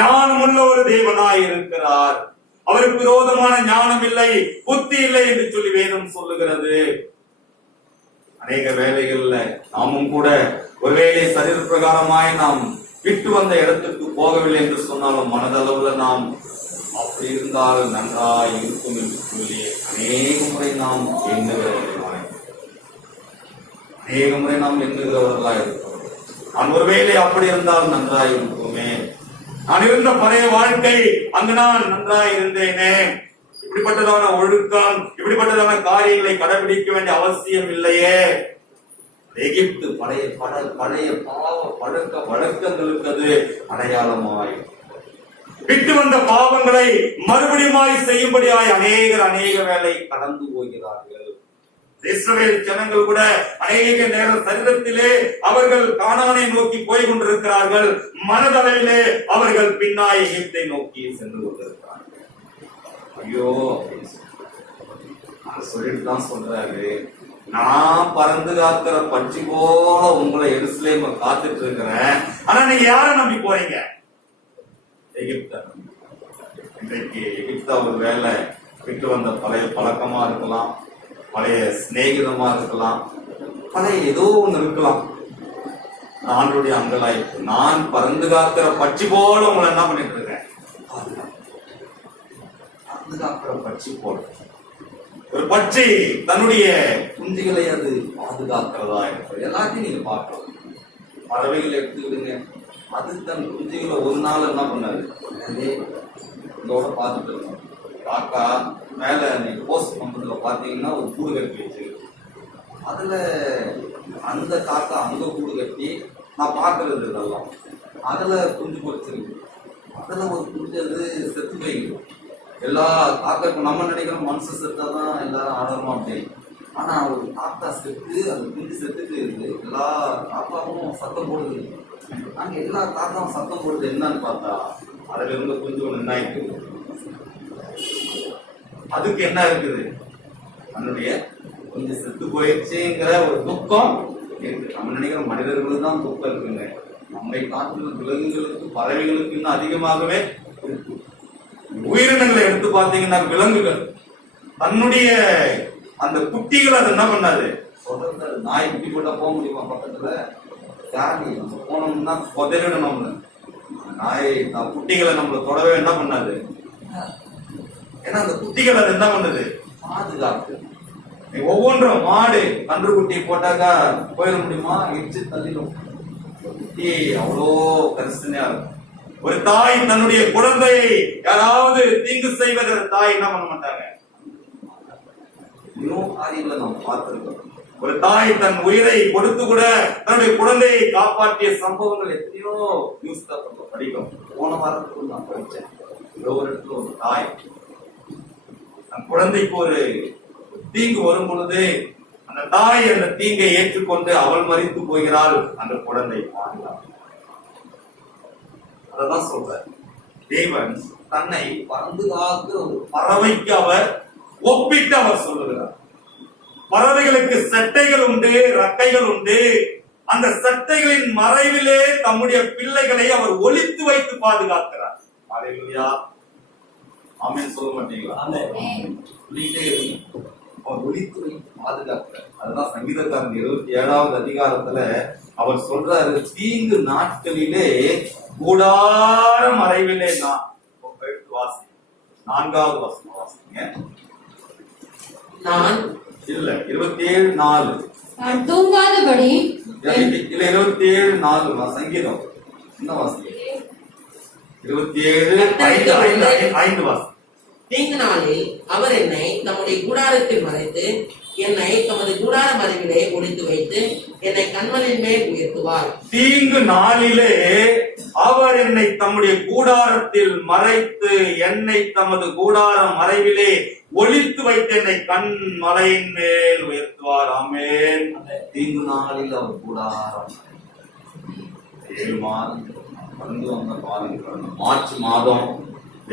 ஞானம் உள்ள ஒரு தேவனாய் இருக்கிறார். அவருக்கு விரோதமான ஞானம் இல்லை, புத்தி இல்லை என்று சொல்லி வேதம் சொல்லுகிறது. அநேக வேலைகள்ல நாமும் கூட ஒருவேளை சரீர பிரகாரமாய் நாம் விட்டு வந்த இடத்துக்கு போகவில்லை என்று சொன்னாலும் மனதளவுல நாம் அப்படி இருந்தால் நன்றாய் இருக்கும் என்று சொல்லி அநேக முறை நாம் எண்ணுகிறவர்களாய் இருக்கிறோம். நான் ஒருவேளை அப்படி இருந்தால் நன்றாய் இருக்குமே, நான் இருந்த பழைய வாழ்க்கை அங்கு நான் நன்றாய் இருந்தேனே, இப்படிப்பட்டதான ஒழுக்கம் இப்படிப்பட்டதான காரியங்களை கடைபிடிக்க வேண்டிய அவசியம் இல்லையே. எகிப்து பழைய பாவ பழக்க வழக்கங்களுக்கு அது அடையாளமாய் விட்டு வந்த பாவங்களை மறுபடியும் செய்யும்படியாய் அநேக வேலை கடந்து போகிறார்கள். இஸ்ரவேல் ஜனங்கள் கூட அநேக நேரம் சரீரத்திலே அவர்கள் கானானை நோக்கி போய் கொண்டிருக்கிறார்கள், மனதளவிலே அவர்கள் பின்னாய் எகிப்தை நோக்கி சென்று கொண்டிருக்கிறார்கள். ஐயோ, சொல்லிட்டு தான் சொல்றாரு, நான் பறந்து காக்கிற பட்சி போல உங்களை எருசலேம காத்துட்டு இருக்கிறேன். ஆனா நீங்க யார நம்பி போறீங்க? எகிப்த. இன்றைக்கு எகிப்தா ஒரு வேலை விட்டு வந்த பழைய பழக்கமா இருக்கலாம், பழைய சிநேகிதமா இருக்கலாம், பழைய ஏதோ ஒண்ணு இருக்கலாம். ஆண்டவருடைய அங்கலாய்ப்பு, நான் பறந்து காக்கிற பட்சி போல உங்களை என்ன பண்ணிட்டு இருக்கேன்? பறந்து காக்கிற பட்சி போல. ஒரு பட்சி தன்னுடைய குஞ்சுகளை அது பாதுகாக்கிறதா இருக்கிறது. எல்லாத்தையும் நீங்க பார்க்கலாம். பறவைகளை எடுத்துக்கிடுங்க, அது தன் குஞ்சுகளை ஒரு நாள் என்ன பண்ணாது, இதோட பார்த்துட்டு இருக்கோம். காக்கா மேல நீங்க போஸ்ட் பண்றதுல பாத்தீங்கன்னா ஒரு கூடு கட்டி வச்சிருக்கு. அதுல அந்த காக்கா அங்க கூடு கட்டி நான் பாக்குறது இதெல்லாம் அதுல குஞ்சு பொறிச்சிருக்கு. அதுல ஒரு குஞ்சு அது செத்து போயிடும். எல்லா காக்கா இப்ப நம்ம நினைக்கிறோம் மனுஷன் செத்தாதான் எல்லாரும் ஆடணுமா அப்படின்னு. ஆனா ஒரு காக்கா செத்து அது குஞ்சு செத்துட்டு இருக்கு. எல்லா காக்காவும் சத்தம் போடுது. அங்க எல்லா காக்காவும் சத்தம் போடுது என்னன்னு பார்த்தா அதுல இருந்த குஞ்சு ஒண்ணு என்ன இருக்குது, அதுக்கு என்ன இருக்குது, தன்னுடைய கொஞ்சம் செத்து போயிடுச்சுங்கிற ஒரு துக்கம் இருக்கு. நம்ம நினைக்கிற மனிதர்களுக்கு தான் துக்கம் இருக்குங்க. நம்மை காட்டுற விலங்குகளுக்கு பறவைகளுக்கு இன்னும் அதிகமாகவே இருக்கு. உயிரினங்களை எடுத்து பார்த்தீங்கன்னா விலங்குகள் தன்னுடைய அந்த குட்டிகளை அது என்ன பண்ணாது, தொடர்ந்து நாய் குட்டி போட்டா போக முடியுமா பக்கத்துல? யாரு நம்ம போனோம்னா புதையிடும். நம்மள நாய் குட்டிகளை நம்மள தொடவே என்ன பண்ணாது, ஏன்னா அந்த குட்டிகள் அது என்ன பண்ணுது, பாதுகாப்பு. நீ ஒவ்வொன்றும் மாடு கன்றுக்குட்டி போட்டாக்கா போயிட முடியுமா, இடிச்சு தள்ளிடும். குட்டி அவ்வளோ கரிசனையா இருக்கும். ஒரு தாய் தன்னுடைய குழந்தையை யாராவது தீங்கு செய்வதற்கு தாய் என்ன பண்ண மாட்டாங்க. இன்னும் காரியங்களை நாம் பார்த்திருக்கோம். ஒரு தாய் தன் உயிரை கொடுத்து கூட தன்னுடைய குழந்தையை காப்பாற்றிய சம்பவங்கள் எத்தனையோ நியூஸ் பேப்பர்ல படிக்கும். போன வாரத்துக்கு நான் படிச்சேன். ஏதோ ஒரு இடத்துல ஒரு தாய் தன் குழந்தைக்கு ஒரு தீங்கு வரும் பொழுது அந்த தாய் அந்த தீங்கை ஏற்றுக்கொண்டு அவள் மரித்து போகிறாள். அந்த குழந்தை பாதுகாப்பு. அதான் சொல்ற தேவன் தன்னை பறந்து காக்கிற ஒரு பறவைக்கு அவர் ஒப்பிட்டு அவர் சொல்லுகிறார். பறவைகளுக்கு சட்டைகள் உண்டு, ரக்கைகள் உண்டு. அந்த சட்டைகளின் மறைவிலே தம்முடைய பிள்ளைகளை அவர் ஒளித்து வைத்து பாதுகாக்கிறார். அல்லேலூயா, ஆமென் சொல்ல மாட்டீங்களா? சொல்லிட்டே இருங்க. அவர் ஒளித்து வைத்து பாதுகாக்கிறார். அதுதான் சங்கீதக்காரன் 27வது அதிகாரத்துல அவர் சொல்றாரு, தீங்கு நாட்களிலே கூடார மறைவிலே நான். வாசி 4வது வசனம் வாசிங்க. நான் இல்ல 27:4 நான் தூங்காதபடி இல்ல 27:4 சங்கீதம் என்ன வாசி 27:5 வாசி. தீங்கு நாளில் அவர் என்னை தம்முடைய கூடாரத்தில் மறைத்து என்னை தமது கூடார மறைவிலே ஒளித்து வைத்து என்னை கண்மலின் மேல் உயர்த்துவார். தீங்கு நாளிலே அவர் என்னை தம்முடைய கூடாரத்தில் மறைத்து என்னை தமது கூடார மறைவிலே ஒளித்து வைத்து என்னை கண் மலையின் மேல் உயர்த்துவார். ஆமென். தீங்கு நாளில் அவர் கூடாரம் 7 மாதம் கடந்து வந்த பாருங்கள். மார்ச் மாதம்,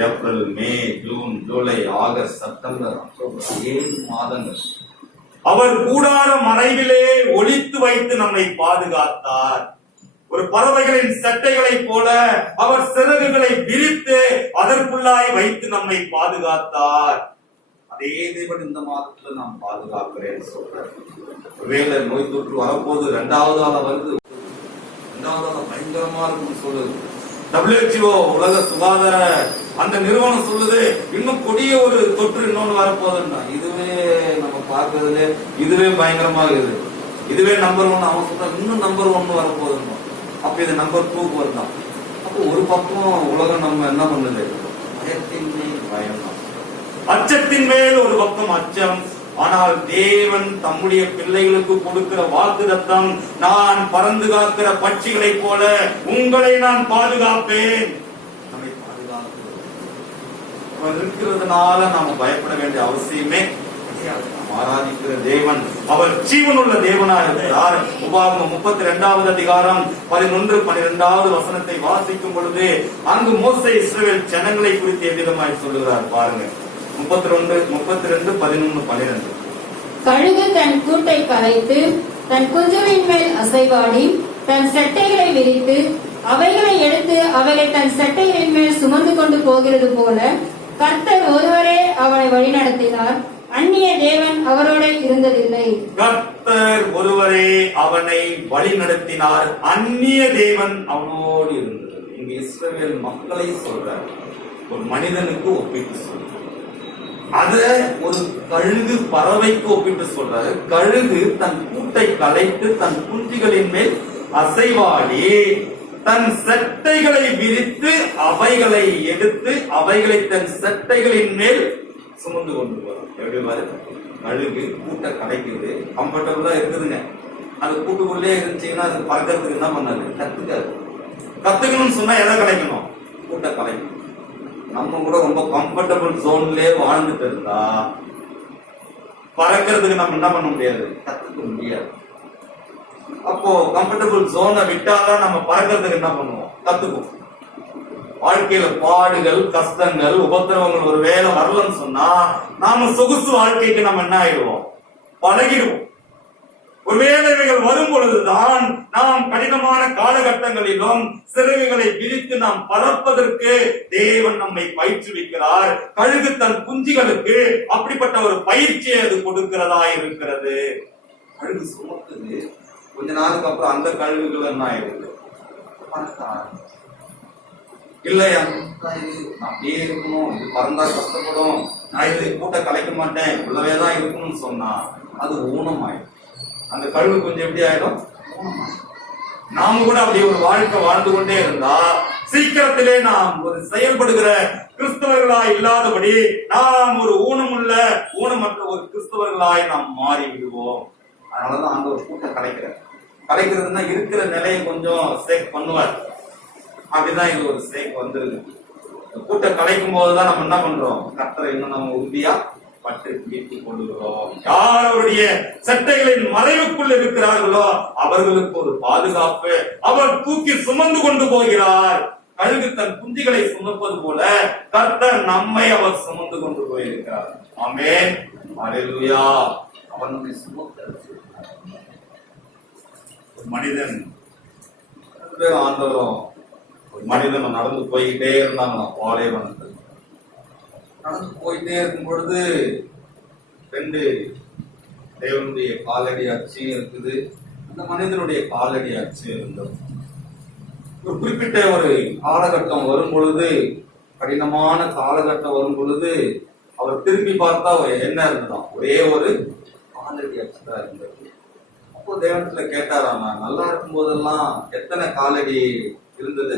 April, May, June, July, August, September, October 7 மாதங்கள் அவர் கூடார மறைவிலே ஒளித்து வைத்து நம்மை பாதுகாத்தார். ஒரு பறவைகளின் சட்டைகளைப் போல அவர் சிறகுகளை விரித்து அதற்குள்ளாய் வைத்து நம்மை பாதுகாத்தார். அதே தேவன் இந்த மாதத்துல நாம் பாதுகாக்கிறேன் சொல்றார். ஒருவேளை நோய் தொற்று வரப்போது 2வது ஆள வருது, 2வது ஆள பயங்கரமா இருக்கும் சொல்லுது. WHO உலக சுகாதார அந்த நிறுவனம் சொல்லுது, இன்னும் கொடிய ஒரு தொற்று இன்னொன்னு வரப்போகுதுன்னா. இதுவே நம்ம பார்க்கறதுல இதுவே பயங்கரமாக இருக்குது. இதுவே நம்பர் 1. அவன் சொல்ற இன்னும் நம்பர் 1 வரப்போகுதுன்னு. அப்ப இது நம்பர் 2 வருதான். அப்போ ஒரு பக்கம் உலகம் நம்ம என்ன பண்ணுது, பயத்தின் மேல் பயம், அச்சத்தின் மேல் ஒரு பக்கம் அச்சம். ஆனால் தேவன் தம்முடைய பிள்ளைகளுக்கு கொடுக்கிற வாக்குத்தத்தம், நான் பறந்து காக்கிற பட்சிகளை போல உங்களை நான் பாதுகாப்பேன். நம்மை பாதுகாக்கிறது அவர் இருக்கிறதுனால நாம பயப்பட வேண்டிய அவசியமே கிடையாது. ஆராதிக்கிற தேவன் அவர் ஜீவனுள்ள தேவனா இருக்கிறார். உபாகமம் 32வது அதிகாரம் 11, 12வது வசனத்தை வாசிக்கும் பொழுது அங்கு மோசே இஸ்ரவேல் ஜனங்களை குறித்து எவ்விதமாய் சொல்லுகிறார் பாருங்க. 32, 11, 12. கழுகு தன் கூட்டை கலைத்து தன் குஞ்சுவின் மேல் அசைவாடி தன் செட்டைகளை விரித்து அவைகளை எடுத்து அவைகளை தன் செட்டைகளின் மேல் சுமந்து கொண்டு போகிறது போல கர்த்தர் ஒருவரே அவனை வழிநடத்தினார். அந்நிய தேவன் அவரோட இருந்ததில்லை. கர்த்தர் ஒருவரே அவனை வழி நடத்தினார். அந்நிய தேவன் அவனோடு இருந்தது. இங்க இஸ்ரவேல் மக்களை சொல்றார், ஒரு மனிதனுக்கு ஒப்பிட்டு சொல்றார். அத ஒரு கழுகு பறவைக்கு ஒப்பிட்டு சொல்றாரு. கழுகு தன் கூட்டை கலைத்து தன் குஞ்சுகளின் மேல் அசைவாடி தன் சட்டைகளை விரித்து அவைகளை எடுத்து அவைகளை தன் சட்டைகளின் மேல் சுமந்து கொண்டு வரும். எப்படி பாரு, கழுகு கூட்டை கலைக்குது, கம்ஃபர்டபுளா இருக்குதுங்க. அது கூட்டுக்குள்ளே இருந்துச்சுன்னா அது பறக்கிறதுக்கு என்ன பண்ணாது, கத்துக்காது. கத்துக்கணும்னு சொன்னா எதை கலைக்கணும், கூட்டை கலைக்கணும். நம்ம கூட ரொம்ப கம்ஃபர்டபுள் ஜோன்லயே வாழ்ந்துட்டு இருந்தா பறக்கிறதுக்கு நம்ம என்ன பண்ண முடியாது, கத்துக்க முடியாது. அப்போ கம்ஃபர்டபுள் ஜோனை விட்டாதான் நம்ம பறக்கிறதுக்கு என்ன பண்ணுவோம், கத்துக்குவோம். வாழ்க்கையில பாடுகள், கஷ்டங்கள், உபத்திரவங்கள் ஒரு வேலை வரலன்னு சொன்னா நாம சொகுசு வாழ்க்கைக்கு நம்ம என்ன ஆயிடுவோம், பழகிடுவோம். ஒருவேளை இவைகள் வரும் பொழுதுதான் நாம் கடினமான காலகட்டங்களிலும் சிறகுகளை விரித்து நாம் பறப்பதற்கு தேவன் நம்மை பயிற்றுவிக்கிறார். கழுகு தன் குஞ்சுகளுக்கு அப்படிப்பட்ட ஒரு பயிற்சியை அது கொடுக்கிறதா இருக்கிறது. கழுகு சுமக்குது, கொஞ்ச நாளுக்கு அப்புறம் அந்த கழுகுகள் என்ன ஆயிடுது, இல்லை இது அப்படியே இருக்கணும், இது பறந்தா கஷ்டப்படும், நான் இது கூட்ட கலைக்க மாட்டேன், உள்ளவேதான் இருக்கணும்னு சொன்னா அது ஊனமாயிடும். அந்த கழுவு கொஞ்சம் எப்படி ஆயிடும்? ஊனமாயிடும். நாம கூட அப்படி ஒரு வாழ்க்கை வாழ்ந்து கொண்டே இருந்தா சீக்கிரத்திலே நாம் ஒரு செயல்படுகிற கிறிஸ்தவர்களாய் இல்லாதபடி நாம் ஒரு ஊனமற்ற ஒரு கிறிஸ்தவர்களாய் நாம் மாறி விடுவோம். அதனாலதான் அந்த ஒரு கூட்டம் கலைக்கிறதுனா இருக்கிற நிலையை கொஞ்சம் சேக் பண்ணுவார். அப்படிதான் இது ஒரு சேக் வந்துருது. கூட்டம் கலைக்கும் போதுதான் நம்ம என்ன பண்றோம்? கர்த்தரை இன்னும் நம்ம உறுதியா பட்டு வீட்டிக் கொள்கிறோம். யார் அவருடைய சட்டைகளின் மறைவுக்குள் இருக்கிறார்களோ அவர்களுக்கு ஒரு பாதுகாப்பு. அவர் தூக்கி சுமந்து கொண்டு போகிறார். கழுகு தன் குஞ்சுகளை சுமப்பது போல கர்த்தர் நம்மை அவர் சுமந்து கொண்டு போயிருக்கிறார். ஆமென், அல்லேலூயா. அவனுடைய சுமத்தல் மனிதன் ஆண்டவரும் ஒரு மனிதன் நடந்து போய்கிட்டே இருந்தாங்களாம். பாலைவனத்தில் நடந்து போயிட்டே இருக்கும் பொழுது 2 தேவனுடைய காலடி அச்சு இருக்குது, அந்த மனிதனுடைய காலடி அச்சு இருந்தது. ஒரு குறிப்பிட்ட ஒரு காலகட்டம் வரும் பொழுது, கடினமான காலகட்டம் வரும் பொழுது அவர் திரும்பி பார்த்தா என்ன இருந்ததான்? ஒரே ஒரு காலடி அச்சு தான் இருந்தது. அப்போ தேவனத்துல கேட்டாராமா, நல்லா இருக்கும் போதெல்லாம் எத்தனை காலடி இருந்தது?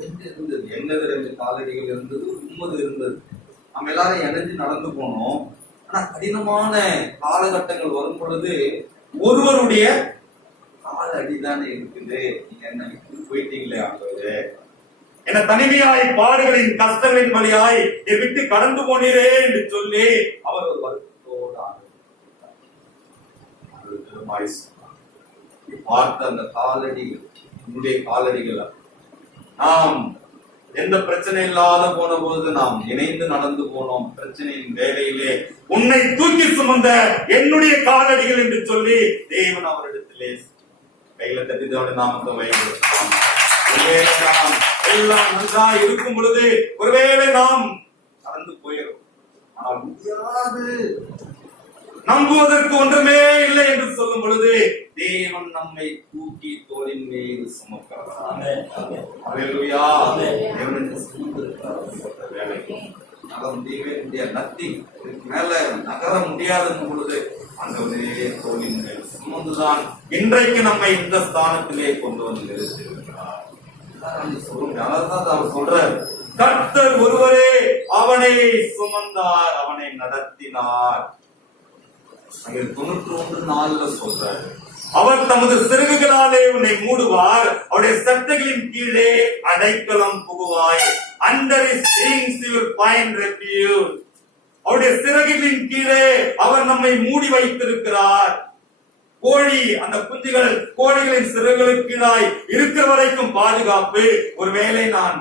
2 இருந்தது. என்னது 2 காலடிகள் இருந்தது? 9 இருந்தது. நம்ம எல்லாரும் இணைஞ்சு நடந்து போனோம். ஆனா கடினமான காலகட்டங்கள் வரும் பொழுது ஒருவருடைய கால அடிதானே இருக்குது. நீங்க என்ன போயிட்டீங்களே ஆண்டவரே, என்ன தனிமையாய் பாடுகளின் கஷ்டங்களின் வழியாய் விட்டு கடந்து போனீரே என்று சொல்லி அவர் ஒரு வருத்தத்தோடு பார்த்த அந்த காலடிகள், உன்னுடைய காலடிகள். நாம் எந்த பிரச்சனை இல்லாத போன போது நாம் இணைந்து நடந்து போனோம். பிரச்சனையின் வேலையிலே உன்னை தூக்கி சுமந்த என்னுடைய காலடிகள் என்று சொல்லி தேவன் அவரிடத்திலே கையில தட்டி தேவனுடைய நாமத்தை பயன்படுத்தலாம். எல்லாம் நன்றா இருக்கும் பொழுது ஒருவேளை நாம் நடந்து போயிடும். ஆனால் முடியாது, நம்புவதற்கு ஒன்றுமே இல்லை என்று சொல்லும் பொழுது தேவன் நம்மை தூக்கி தோளின் மீது சுமக்கிறார். அல்லேலூயா. தேவன் சுமந்திருக்கிறார். வேலை நகர முடியவே முடியாது, நத்தி மேல நகர முடியாதுன்னு பொழுது அந்த ஒரே தோளின் மேல் சுமந்துதான் இன்றைக்கு நம்மை இந்த ஸ்தானத்திலே கொண்டு வந்து நிறுத்தியிருக்கிறார். அதான் அவர் சொல்றார், கர்த்தர் ஒருவரே அவனை சுமந்தார், அவனை நடத்தினார். 91:4 சொல்றாரு, அவர் தமது சிறகுகளாலே உன்னை மூடுவார், அவருடைய சட்டைகளின் கீழே அடைக்கலம் புகுவாய். Under his wings you will find refuge. அவருடைய சிறகுகளின் கீழே அவர் நம்மை மூடி வைத்திருக்கிறார். கோழி அந்த குஞ்சுகள் கோழிகளின் சிறகுகளுக்கு கீழாய் இருக்கிற வரைக்கும் பாதுகாப்பு. ஒருவேளை நான்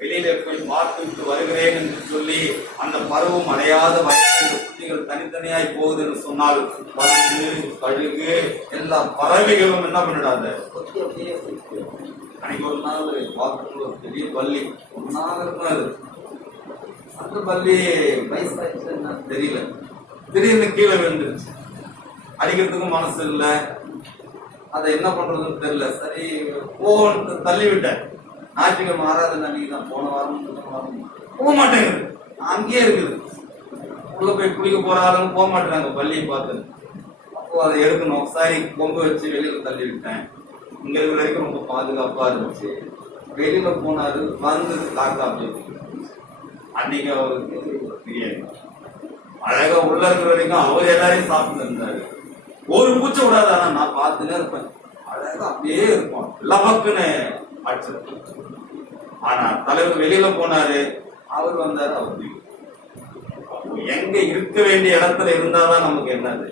வெளியில போய் பார்த்துவிட்டு வருகிறேன் என்று சொல்லி அந்த பருவம் அடையாத வயசு குஞ்சுகள் தனித்தனியாய் போகுது என்று சொன்னால் பருந்து, கழுகு எல்லா பறவைகளும் என்ன பண்ணிடாத. அன்னைக்கு ஒரு நாள் பார்க்கணும், ஒரு பெரிய பள்ளி ஒரு நாள் இருக்கிறது. அந்த பள்ளி வயசாச்சு என்ன தெரியல, திடீர்னு கீழே விழுந்துருச்சு. அடிக்கிறதுக்கும் மனசு இல்லை, அதை என்ன பண்றதுன்னு தெரியல. சரி போன்னு தள்ளி விட்டேன். ஞாயிற்றுக்கிழமை ஆறாவது அன்னைக்கு தான், போன வாரம் போக மாட்டேங்குது, அங்கேயே இருக்குது. உள்ள போய் குளிக்க போறாலும் போக மாட்டேறாங்க பள்ளியை பார்த்து. அப்போ அதை எடுக்கணும். சரி கொம்பு வச்சு வெளியில தள்ளி விட்டேன். இங்க இருக்கிற வரைக்கும் ரொம்ப பாதுகாப்பா இருந்துச்சு. வெளியில போனாரு, வந்து காக்கா அப்படி. அன்னைக்கு அவருக்கு பிரியாணி அழகா உள்ள இருக்கிற வரைக்கும் அவர் எல்லாரையும் சாப்பிட்டு இருந்தாரு. ஒரு பூச்சை விடாது. ஆனா நான் பார்த்துன்னே இருப்பேன், அழகா அப்படியே இருப்போம், லபக்குன்னு அடிச்சிருப்போம். ஆனா தலைவர் வெளியில போனாரு, அவர் வந்தாரு, அவர் எங்க இருக்க வேண்டிய இடத்துல இருந்தாதான் நமக்கு என்னது.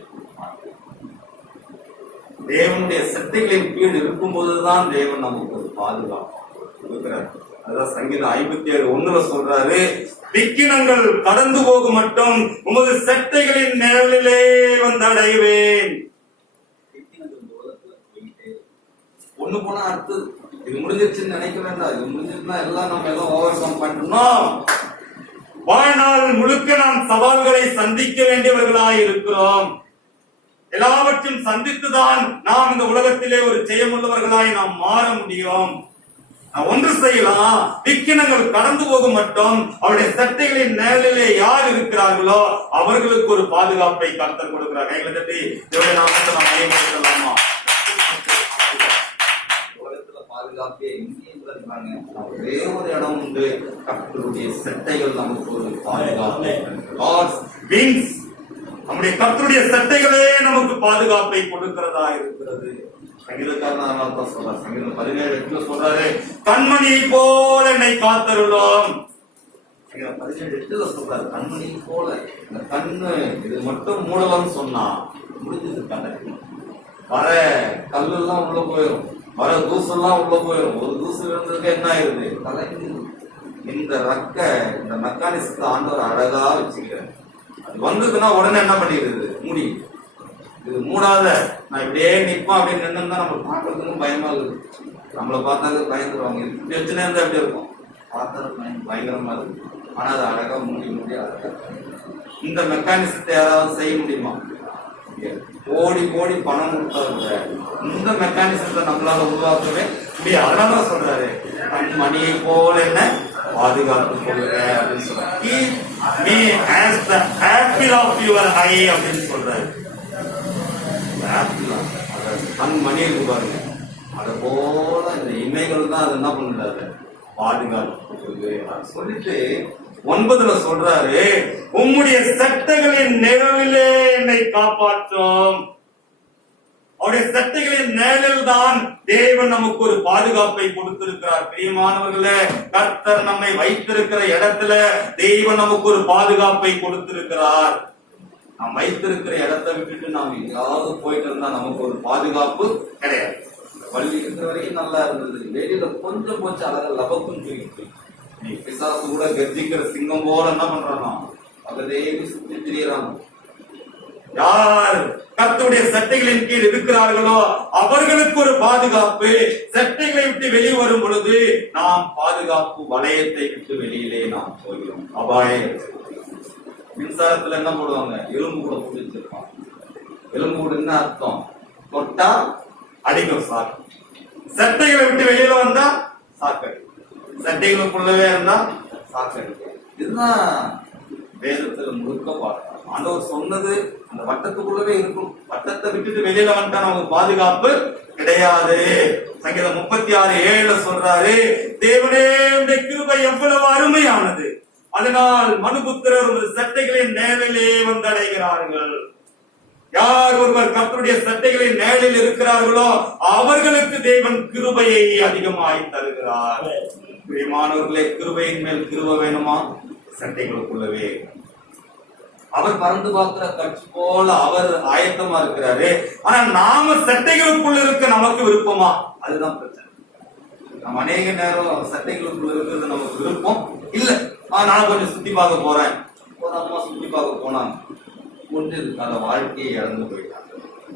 தேவனுடைய சட்டைகளின் கீழ் இருக்கும் போதுதான் தேவன் நமக்கு ஒரு பாதுகாப்பு கொடுக்கிறார். அதான் சங்கீதம் 57:1 சொல்றாரு, விக்கினங்கள் கடந்து போகும் மட்டும் உமது சட்டைகளின் நிழலிலே வந்து அடைவேன். ஒண்ணு போனா அடுத்தது. இது முடிஞ்சிருச்சுன்னு நினைக்க வேண்டாம். இது முடிஞ்சிருச்சுன்னா எல்லாம் நம்ம எல்லாம் ஓவர் கம் பண்ணணும். வாழ்நாள் முழுக்க நாம் சவால்களை சந்திக்க வேண்டியவர்களாய் இருக்கிறோம். எல்லாவற்றையும் சந்தித்துதான் நாம் இந்த உலகத்திலே ஒரு ஜெயமுள்ளவர்களாய் நாம் மாற முடியும். நான் ஒன்று செய்யலாம், விக்கினங்கள் கடந்து போக மட்டும் அவருடைய சட்டைகளின் நிழலிலே யார் இருக்கிறார்களோ அவர்களுக்கு ஒரு பாதுகாப்பை கர்த்தர் கொடுக்கிறார். கைகளை தட்டி தேவனுடைய நாமத்தை நாம் மகிமைப்படுத்தலாமா? உலகத்துல பாதுகாப்பே எங்கேயும் இருக்காங்க. ஒரே ஒரு இடம் உண்டு, கர்த்தருடைய சட்டைகள் நமக்கு ஒரு பாதுகாப்பு. God's wings, நம்முடைய கர்த்தருடைய சட்டைகளே நமக்கு பாதுகாப்பை கொடுக்கிறதா இருக்கிறது. சங்கீதக்காரன் சொல்றார், சங்கீதம் 17:8 சொல்றாரு, கண்மணியை போல என்னை காத்தருளும். 17:8 சொல்றாரு, கண்மணி போல. இந்த கண்ணு இது மட்டும் மூடலன்னு சொன்னா முடிஞ்சது கண்ணு. வர கல்லெல்லாம் உள்ள போயிடும், வர தூசெல்லாம் உள்ள போயிடும். ஒரு தூசு இருந்ததுக்கு என்ன ஆயிருது, கலைஞ்சு. இந்த இந்த மெக்கானிசத்தை ஆண்டவர் அழகா வச்சுக்கிறார். அது வந்ததுன்னா உடனே என்ன பண்ணிடுது, மூடி. இது மூடாத நான் இப்படியே நிற்போம் அப்படின்னு நின்றுதான் நம்ம பார்க்கறதுக்கும் பயமா இருக்குது. நம்மளை பார்த்தாலே பயந்துருவாங்க. இப்படி வச்சுனே இருந்தா எப்படி இருக்கும், பார்த்தா பயங்கரமா இருக்கு. ஆனா அது அழகா மூடி அழகா. இந்த மெக்கானிசத்தை யாராவது செய்ய முடியுமா? கோடி கோடி பணம் கொடுத்தா கூட இந்த மெக்கானிசத்தை நம்மளால உருவாக்கவே முடியாது. அதனாலதான் சொல்றாரு, மணியை போல என்ன பாதுகாப்பு கொள்ளுங்க அப்படின்னு சொல்றாரு. Keep me as the apple of your eye அப்படின்னு சொல்றாரு. கண் மணி இருக்கு பாருங்க, அதை போல இந்த இமைகள் தான் அது என்ன பண்ணுறாரு, பாதுகாப்பு சொல்லிட்டு 9 சொல்றாரு, உம்முடைய சட்டைகளின் நிழலிலே என்னை காப்பாற்றும். அவருடைய சட்டைகளின் நிழலில் தான் தேவன் நமக்கு ஒரு பாதுகாப்பை கொடுத்திருக்கிறார். பிரியமானவர்களே, கர்த்தர் நம்மை வைத்திருக்கிற இடத்துல தேவன் நமக்கு ஒரு பாதுகாப்பை கொடுத்திருக்கிறார். நாம் வைத்திருக்கிற இடத்தை விட்டுட்டு நாம் எங்கேயாவது போயிட்டு இருந்தா நமக்கு ஒரு பாதுகாப்பு கிடையாது. பள்ளி இருக்கிற வரைக்கும் நல்லா இருந்தது, வெளியில கொஞ்சம் அழகா லபக்கும் தூக்கிட்டு நீ பிசாசு கூட கர்ஜிக்கிற சிங்கம் போல என்ன பண்றானோ அதே சுத்தி திரியறாங்க. யார் கர்த்தருடைய சட்டைகளின் கீழ் இருக்கிறார்களோ அவர்களுக்கு ஒரு பாதுகாப்பு. சட்டைகளை விட்டு வெளியே வரும் பொழுது நாம் பாதுகாப்பு வளையத்தை விட்டு வெளியிலே நாம் போகிறோம். அபாயம். மின்சாரத்துல என்ன போடுவாங்க, எலும்பு கூட போட்டு வச்சிருப்பாங்க. எலும்பு கூட என்ன அர்த்தம், தொட்டா அடிக்கும் சாக்கு. சட்டைகளை விட்டு வெளியில வந்தா சாக்கடி, சட்டைகளுக்குள்ளவே இருந்தா சாக்கடி. இதுதான் வேதத்துல முழுக்க பார்க்கலாம். ஆண்டவர் சொன்னது அந்த வட்டத்துக்குள்ளவே இருக்கும். வட்டத்தை விட்டுட்டு வெளியில வந்துட்டா நமக்கு பாதுகாப்பு கிடையாது. சங்கீதம் 36:7 சொல்றாரு, தேவனே உம்முடைய கிருபை எவ்வளவு அருமையானது, அதனால் மனுபுத்திரர் ஒரு சட்டைகளின் நிழலிலே வந்தடைகிறார்கள். யார் ஒருவர் கர்த்தருடைய சட்டைகளின் நிழலில் இருக்கிறார்களோ அவர்களுக்கு தேவன் கிருபையை அதிகமாய் தருகிறார். பிரியமானவர்களே, கிருபையின் மேல் கிருபை வேணுமா? சட்டைகளுக்குள்ளவே அவர் பறந்து பார்க்கிற கட்சி போல அவர் ஆயத்தமா இருக்கிறாரு. ஆனா நாம சட்டைகளுக்குள்ள இருக்க நமக்கு விருப்பமா? அதுதான் பிரச்சனை. நம்ம அநேக நேரம் சட்டைகளுக்குள்ள இருக்கிறது நமக்கு விருப்பம் இல்ல. நான் கொஞ்சம் சுத்தி பார்க்க போறேன். ஒரு அம்மா சுத்தி பார்க்க போனாங்க, முடிஞ்சதுக்கான வாழ்க்கையை இழந்து போயிட்டாங்க.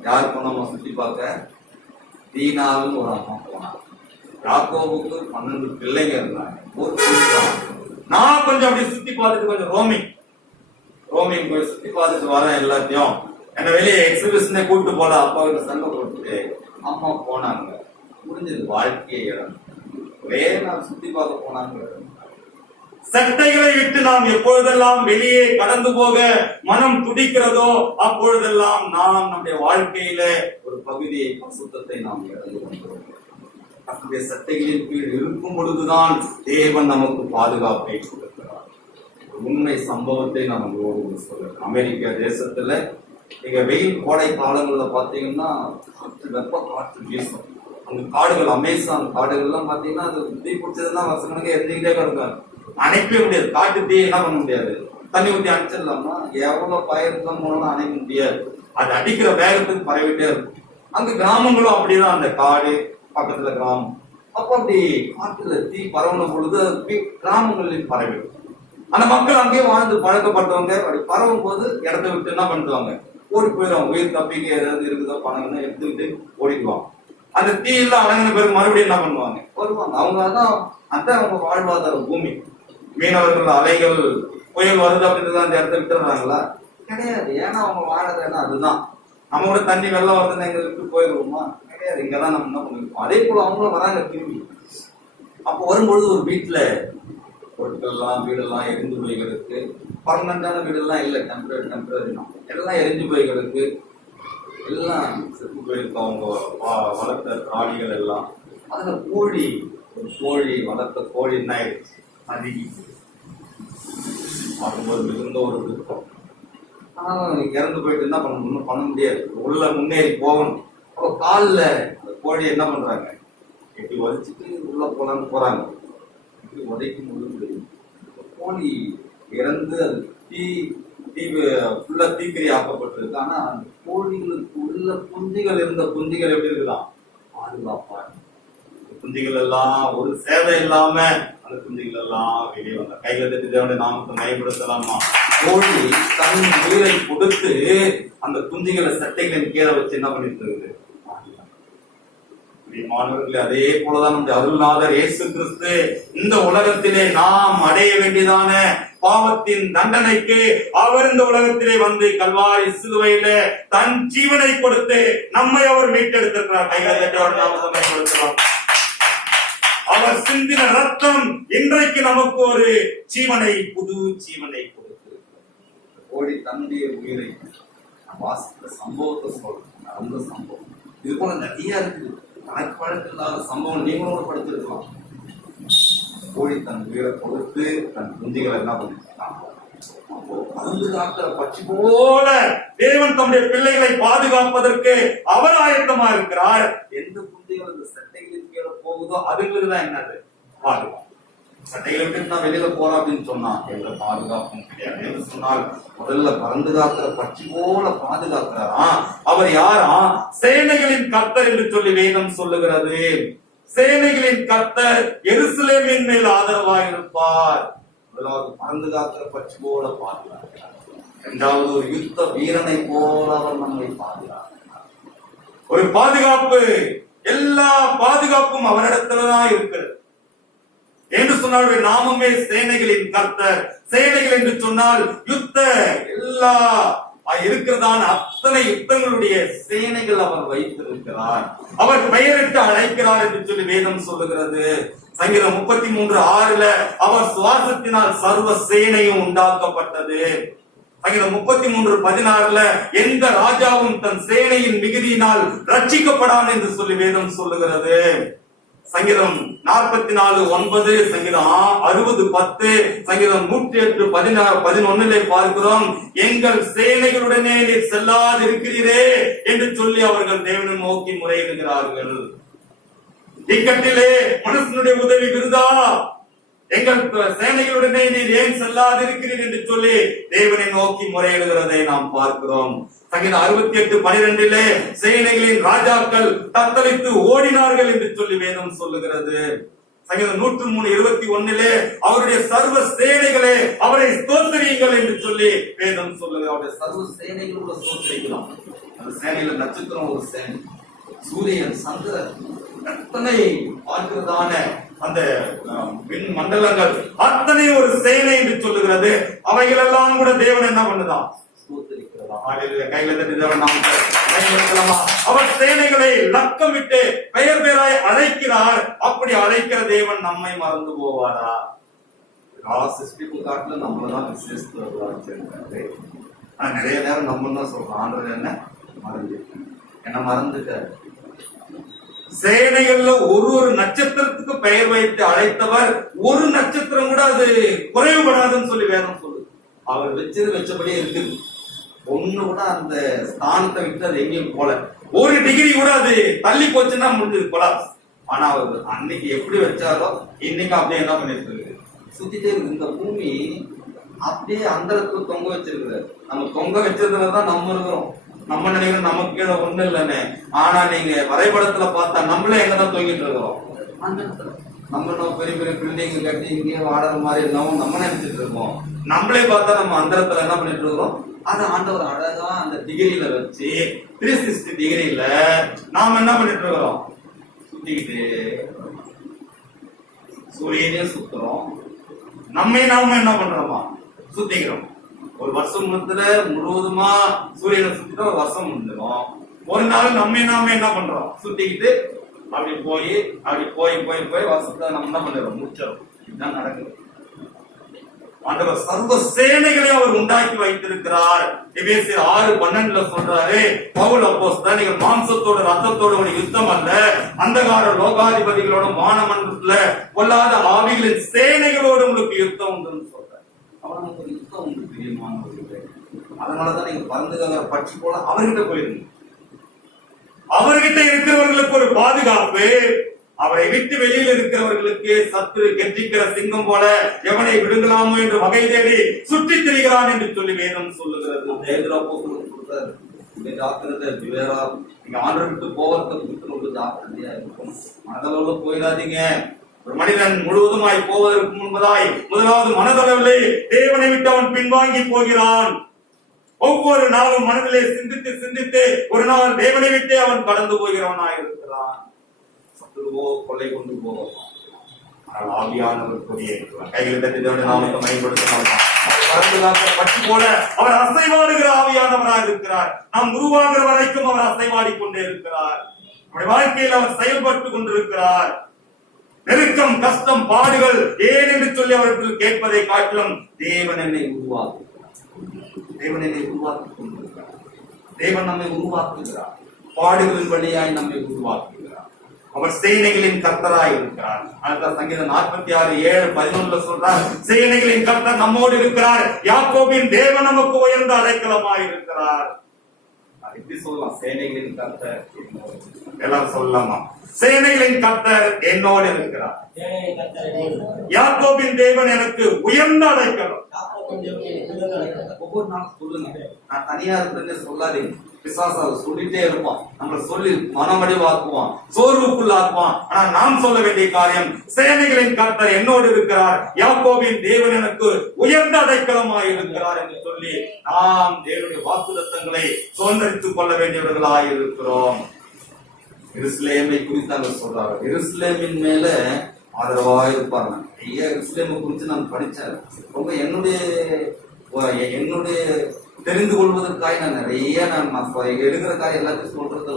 யார் போனோமா சுத்தி பார்க்க? தீனாலும் ஒரு அம்மா போனாங்க. யாக்கோபுக்கு 12 பிள்ளைங்க இருந்தாங்க. ஒரு நான் கொஞ்சம் அப்படி சுத்தி பார்த்துட்டு கொஞ்சம் ரோமிங் போய் சுத்தி பார்த்துட்டு வரேன். எல்லாத்தையும் என்ன வெளியே எக்ஸிபிஷனே கூப்பிட்டு போல அப்பா கிட்ட சண்டை போட்டுட்டு அம்மா போனாங்க. முடிஞ்சது, வாழ்க்கையை இழந்து. ஒரே நாள் சுத்தி பார்க்க போனாங்க. சட்டைகளை விட்டு நாம் எப்பொழுதெல்லாம் வெளியே கடந்து போக மனம் துடிக்கிறதோ அப்பொழுதெல்லாம் நாம் நம்முடைய வாழ்க்கையில ஒரு பகுதியை சுத்தத்தை நாம் இழந்து கொண்டோம். நம்முடைய சட்டைகளின் கீழ் இருக்கும் பொழுதுதான் தேவன் நமக்கு பாதுகாப்பை கொடுக்கிறார். உண்மை சம்பவத்தை நான் உங்களோடு சொல்றேன். அமெரிக்க தேசத்துல நீங்க வெயில் கோடை காலங்கள்ல பாத்தீங்கன்னா வெப்ப காற்று வீசும். அந்த காடுகள், அமேசான் காடுகள்லாம் பாத்தீங்கன்னா அது தீ பிடிச்சதுன்னா வருஷங்களுக்கு எரிஞ்சுக்கிட்டே கிடக்காது, அணைக்கவே முடியாது. காட்டு தீ என்ன பண்ண முடியாது, தண்ணி ஊற்றி அணைச்சிடலாமா? எவ்வளவு பயிர்லாம் போனாலும் அணைக்க முடியாது. அது அடிக்கிற வேகத்துக்கு பரவிட்டே இருக்கும். அங்க கிராமங்களும் அப்படிதான், அந்த காடு பக்கத்துல கிராமம். அப்ப அப்படி காட்டுல தீ பரவன பொழுது கிராமங்களில் பரவிடும். அந்த மக்கள் அங்கேயே வாழ்ந்து பழக்கப்பட்டவங்க அப்படி பரவும் போது இடத்த விட்டு என்ன பண்ணிடுவாங்க, ஓடி போயிடுவாங்க. உயிர் தப்பிக்க ஏதாவது இருக்குதோ பணம் எடுத்துக்கிட்டு ஓடிடுவாங்க. அந்த தீ எல்லாம் அடங்கின பிறகு மறுபடியும் என்ன பண்ணுவாங்க, வருவாங்க. அவங்க தான் அதான் அவங்க வாழ்வாதார பூமி. மீனவர்கள் அலைகள் புயல் வருது அப்படின்றத அந்த இடத்த விட்டுறாங்களா? கிடையாது. ஏன்னா அவங்க வாழறதுன்னா அதுதான். நம்ம கூட தண்ணி வெள்ளம் வருதுன்னு எங்க விட்டு போயிடுவோமா? கிடையாது. இங்கதான் நம்ம என்ன பண்ணிருக்கோம். அதே போல அவங்களும் வராங்க திரும்பி. அப்ப வரும்பொழுது ஒரு வீட்டுல பொருட்கள்லாம் வீடெல்லாம் எரிஞ்சு போய்களுக்கு, பர்மனண்டான வீடெல்லாம் இல்லை, டெம்பரரி தான், எல்லாம் எரிஞ்சு போய்களுக்கு, எல்லாம் செத்து போயிருக்கோம். அவங்க வளர்த்த பிராணிகள் எல்லாம். அதுல கோழி, ஒரு கோழி, வளர்த்த கோழி என்ன ஆயிடுச்சு, அதிகி பார்க்கும்போது மிகுந்த ஒரு துக்கம். இறந்து போயிட்டு என்ன பண்ண, ஒன்றும் பண்ண முடியாது, உள்ள முன்னேறி போகணும். அப்போ காலில் அந்த கோழியை என்ன பண்றாங்க, எட்டி உதைச்சிட்டு உள்ள போலான்னு போறாங்க. இப்படி உதைக்கும் பொழுது கோழி இறந்து அது ஃபுல்லா தீக்கிரி ஆக்கப்பட்டிருக்கு. ஆனா அந்த கோழிகளுக்கு உள்ள குஞ்சுகள் இருந்த குஞ்சுகள் எப்படி இருக்குதான், பாதுகாப்பா குஞ்சுகள் எல்லாம் ஒரு சேவை இல்லாம அந்த குஞ்சுகள் எல்லாம் வெளியே வந்த கையில தட்டி தேவனுடைய நாமத்தை மயப்படுத்தலாமா. கோழி தன் உயிரை கொடுத்து அந்த குஞ்சுகளை சட்டைகளின் கீழே வச்சு என்ன பண்ணிட்டு இருக்குது. மாணவர்களே, அதே போலதான் நம்முடைய அருள்நாதர் இயேசு கிறிஸ்து இந்த உலகத்திலே நாம் அடைய வேண்டியதான பாவத்தின் தண்டனைக்கு அவர் இந்த உலகத்திலே வந்து கல்வாரி சிலுவையில தன் ஜீவனை கொடுத்து நம்மை அவர் மீட்டெடுத்திருக்கிறார். கைகள் அவர் சிந்தின ரத்தம் இன்றைக்கு நமக்கு ஒரு ஜீவனை, புது ஜீவனை கொடுத்து ஓடி தன்னுடைய உயிரை வாசித்த சம்பவத்தை சொல்றேன். நடந்த சம்பவம் இது போல நிறைய இருக்குது. கணக்கு வழக்கு இல்லாத சம்பவம் நீங்களோட படிச்சிருக்கலாம். கோழி தன் உயிரை கொடுத்து தன் குஞ்சுகளை என்ன பண்ணிருக்கான். பாதுகாக்கிற பட்சி போல தேவன் தம்முடைய பிள்ளைகளை பாதுகாப்பதற்கு அவர் ஆயத்தமா இருக்கிறார். எந்த குஞ்சுகள் இந்த சட்டைகளின் கீழே போகுதோ அதுங்களுக்குதான் என்னது பாதுகாப்பு. சட்டைகளை விட்டு நான் வெளியில போறோம் அப்படின்னு சொன்னா எந்த பாதுகாப்பும் கிடையாது. என்று சொன்னால் முதல்ல பறந்து காக்கிற பட்சி போல பாதுகாக்கிறாரா அவர். யாரா? சேனைகளின் கர்த்தர் என்று சொல்லி வேதம் சொல்லுகிறது. சேனைகளின் கர்த்தர் எருசலேமின் மேல் ஆதரவாக இருப்பார். முதலாவது பறந்து காக்கிற பட்சி போல பாதுகாக்கிறார். இரண்டாவது ஒரு யுத்த வீரனை போல அவர் நம்மை பாதுகாக்கிறார். ஒரு பாதுகாப்பு, எல்லா பாதுகாப்பும் அவரிடத்துலதான் இருக்கிறது. என்று சொன்னால் நாமமே சேனைகளின் கர்த்தர். சேனைகள் என்று சொன்னால் யுத்த எல்லா இருக்கிறதான அத்தனை யுத்தங்களுடைய சேனைகள் அவர் வைத்திருக்கிறார். அவர் பெயரிட்டு அழைக்கிறார் என்று சொல்லி வேதம் சொல்லுகிறது. சங்கீதம் 33:6 அவர் சுவாசத்தினால் சர்வ சேனையும் உண்டாக்கப்பட்டது. சங்கீதம் 33:16 எந்த ராஜாவும் தன் சேனையின் மிகுதியினால் ரட்சிக்கப்படான் என்று சொல்லி வேதம் சொல்லுகிறது. சங்கீதம் 44:9, சங்கீதம் 60:10, சங்கீதம் 108:11 பார்க்கிறோம். எங்கள் சேனைகளுடனே நீர் செல்லாது இருக்கிறீரே என்று சொல்லி அவர்கள் தேவனை நோக்கி முறையிடுகிறார்கள். இக்கட்டிலே மனுஷனுடைய உதவி விருதா, எங்கள் சேனைகளுடனே நீர் ஏன் செல்லாதிருக்கிறீர் என்று சொல்லி தேவனை நோக்கி முறையிடுகிறதை நாம் பார்க்கிறோம். சங்கீதம் 68:12 சேனைகளின் ராஜாக்கள் தத்தளித்து ஓடினார்கள் என்று சொல்லி வேதம் சொல்லுகிறது. சங்கீதம் 103:21 அவருடைய சர்வ சேனைகளே அவரை ஸ்தோத்திரியுங்கள் என்று சொல்லி வேதம் சொல்லுகிறது. அவருடைய சர்வ சேனைகளோட ஸ்தோத்திரிக்கலாம். அந்த சேனையில நட்சத்திரம் ஒரு சேனை, சூரியன், சந்திரன், அத்தனை பார்க்கிறதான அந்த விண் மண்டலங்கள் அத்தனை ஒரு சேனை என்று சொல்லுகிறது. அவைகள் எல்லாம் கூட தேவன் என்ன பண்ணுதான், கையில தட்டி தேவன் நாம் அவர் சேனைகளை லக்கமிட்டு பெயர் பெயராய் அழைக்கிறார். அப்படி அழைக்கிற தேவன் நம்மை மறந்து போவாரா? சிருஷ்டிப்பு காட்டுல நம்மளதான் விசேஷிருக்காரு. ஆனா நிறைய நேரம் நம்ம தான் சொல்றோம், ஆண்டவர் என்ன மறந்து என்ன மறந்துட்டார். சேனைகள்ல ஒரு நட்சத்திரத்துக்கு பெயர் வைத்து அழைத்தவர் ஒரு நட்சத்திரம் கூட அது குறைவுபடாதுன்னு சொல்லி வேதம் சொல்லுது. அவர் வச்சது வச்சபடியே இருக்குது. ஒண்ணு கூட அந்த ஸ்தானத்தை விட்டு அது எங்கேயும் போல, ஒரு டிகிரி கூட அது தள்ளி போச்சுன்னா முடிஞ்சது கொலாப்ஸ். ஆனா அவர் அன்னைக்கு எப்படி வச்சாரோ இன்னைக்கு அப்படியே என்ன பண்ணிட்டு இருக்கு, சுத்திட்டே இருக்கு. இந்த பூமி அப்படியே அந்த இடத்துல தொங்க வச்சிருக்கிறார். நம்ம தொங்க வச்சிருந்ததான் நம்ம இருக்கிறோம். நம்ம நினைக்கிறோம் நமக்கு கீழே ஒண்ணு இல்லைன்னு. ஆனா நீங்க வரைபடத்துல பார்த்தா நம்மளே எங்கதான் தொங்கிட்டு இருக்கிறோம். அந்த இடத்துல நம்ம பெரிய பெரிய பில்டிங் கட்டி இங்கே வாடகை மாதிரி இருந்தோம் நம்ம நினைச்சிட்டு இருக்கோம். நம்மளே பார்த்தா நம்ம அந்த இடத்துல என்ன பண்ணிட்டு இருக்கிறோம். அது ஆண்டவர் அழகா அந்த டிகிரியில வச்சு 360 டிகிரியில நாம என்ன பண்ணிட்டு இருக்கிறோம், சுத்திக்கிட்டு சூரியனே சுத்துறோம். நாம என்ன பண்றோமா, சுத்திக்கிறோம். ஒரு வருஷம் முழுவதுமா சூரியனை சுத்திட்டு ஒரு வருஷம் முடிஞ்சிடும். ஒரு நாள் நாம என்ன பண்றோம், சுத்திக்கிட்டு அப்படி போய் வருஷத்தை நம்ம என்ன பண்ணிடுறோம், முடிச்சிடும். இதுதான் நடக்குது. ஆண்டவர் சர்வ சேனைகளை அவர் உண்டாக்கி வைத்திருக்கிறார். எபேசியர் 6:12 சொல்றாரு, பவுல் அப்போஸ்தலன், நீங்கள் மாம்சத்தோட ரத்தத்தோட ஒரு யுத்தம் அல்ல, அந்தகார லோகாதிபதிகளோட வானமண்டலத்துல பொல்லாத ஆவிகளின் சேனைகளோடு உங்களுக்கு யுத்தம் உண்டுன்னு சொல்றாரு. அவனுக்கு ஒரு யுத்தம் உண்டு பிரியமானவர்களே. அதனாலதான் நீங்க பறந்துகார பட்சி போல அவர்கிட்ட போயிருங்க. அவர்கிட்ட இருக்கிறவர்களுக்கு ஒரு பாதுகாப்பு, அவரை விட்டு வெளியில் இருக்கிறவர்களுக்கு சத்துரு கெஞ்சிக்கிற சிங்கம் போல எவனை விடுங்கலாமோ என்று வகை தேடி சுற்றி திரிகிறான் என்று சொல்லி வேதம் சொல்லுகிறது. நீங்க ஆண்டவருக்கு போவதற்கு ஜாக்கிரதையா இருக்கும். மனதளவுல போயிடாதீங்க. ஒரு மனிதன் முழுவதுமாய் போவதற்கு முன்பதாய் முதலாவது மனதளவிலே தேவனை விட்டு அவன் பின்வாங்கி போகிறான். ஒவ்வொரு நாளும் மனதிலே சிந்தித்து சிந்தித்து ஒரு நாள் தேவனை விட்டு அவன் கடந்து போகிறவனாய் இருக்கிறான். சத்துருவோ கொள்ளை கொண்டு போவோம். ஆனால் ஆவியானவர் கொடியே கையில் தேவனுடைய நாமத்தை பயன்படுத்தலாம். பற்றி போல அவர் அசைவாடுகிற ஆவியானவராக இருக்கிறார். நாம் உருவாகிற வரைக்கும் அவர் அசைவாடி கொண்டே இருக்கிறார். நம்முடைய வாழ்க்கையில் அவர் செயல்பட்டு கொண்டிருக்கிறார். நெருக்கம், கஷ்டம், பாடுகள் ஏன் என்று சொல்லி அவர்கள் கேட்பதை காட்டிலும் தேவன் என்னை உருவாக்குகிறார். தேவன் என்னை உருவாக்கிக் கொண்டிருக்கிறார். தேவன் நம்மை உருவாக்குகிறார். பாடுகளின் வழியாய் நம்மை உருவாக்குகிறார். அவர் சேனைகளின் கர்த்தராய் இருக்கிறார். அதுதான் சங்கீதம் 46:7-11 சொல்றார், சேனைகளின் கர்த்தர் நம்மோடு இருக்கிறார், யாக்கோபின் தேவன் நமக்கு உயர்ந்த அடைக்கலமாய் இருக்கிறார். எப்படி சொல்லலாம்? சேனைகளின் கர்த்தர் எல்லாரும் சொல்லலாமா? சேனைகளின் கர்த்தர் என்னோடு இருக்கிறார், யாக்கோபின் தேவன் எனக்கு உயர்ந்த அடைக்கலம். ஒவ்வொரு நாளும் சொல்லுங்க. நான் தனியா இருக்கிறேன்னு சொல்லாதீங்க. பிசாசால சொல்லிட்டே இருப்பான், நம்மளை சொல்லி மனமடிவாக்குவான், சோர்வுக்குள்ளாக்குவான். ஆனா நாம் சொல்ல வேண்டிய காரியம், சேனைகளின் கர்த்தர் என்னோடு இருக்கிறார், யாக்கோபின் தேவன் எனக்கு உயர்ந்த அடைக்கலமாய் இருக்கிறார் என்று சொல்லி நாம் தேவனுடைய வாக்குத்தத்தங்களை சுதந்திரித்துக் கொள்ள வேண்டியவர்களாய் இருக்கிறோம். எருசலேமை குறித்து அங்க சொல்றாரு, எருசலேமின் மேல ஆதரவா இருப்பாங்க. எருசலேமை குறித்து நான் படிச்சேன். ரொம்ப என்னுடைய தெரிந்து கொள்வதற்காக நான் நிறைய எடுக்கிற காய் எல்லாத்தையும் சொல்றது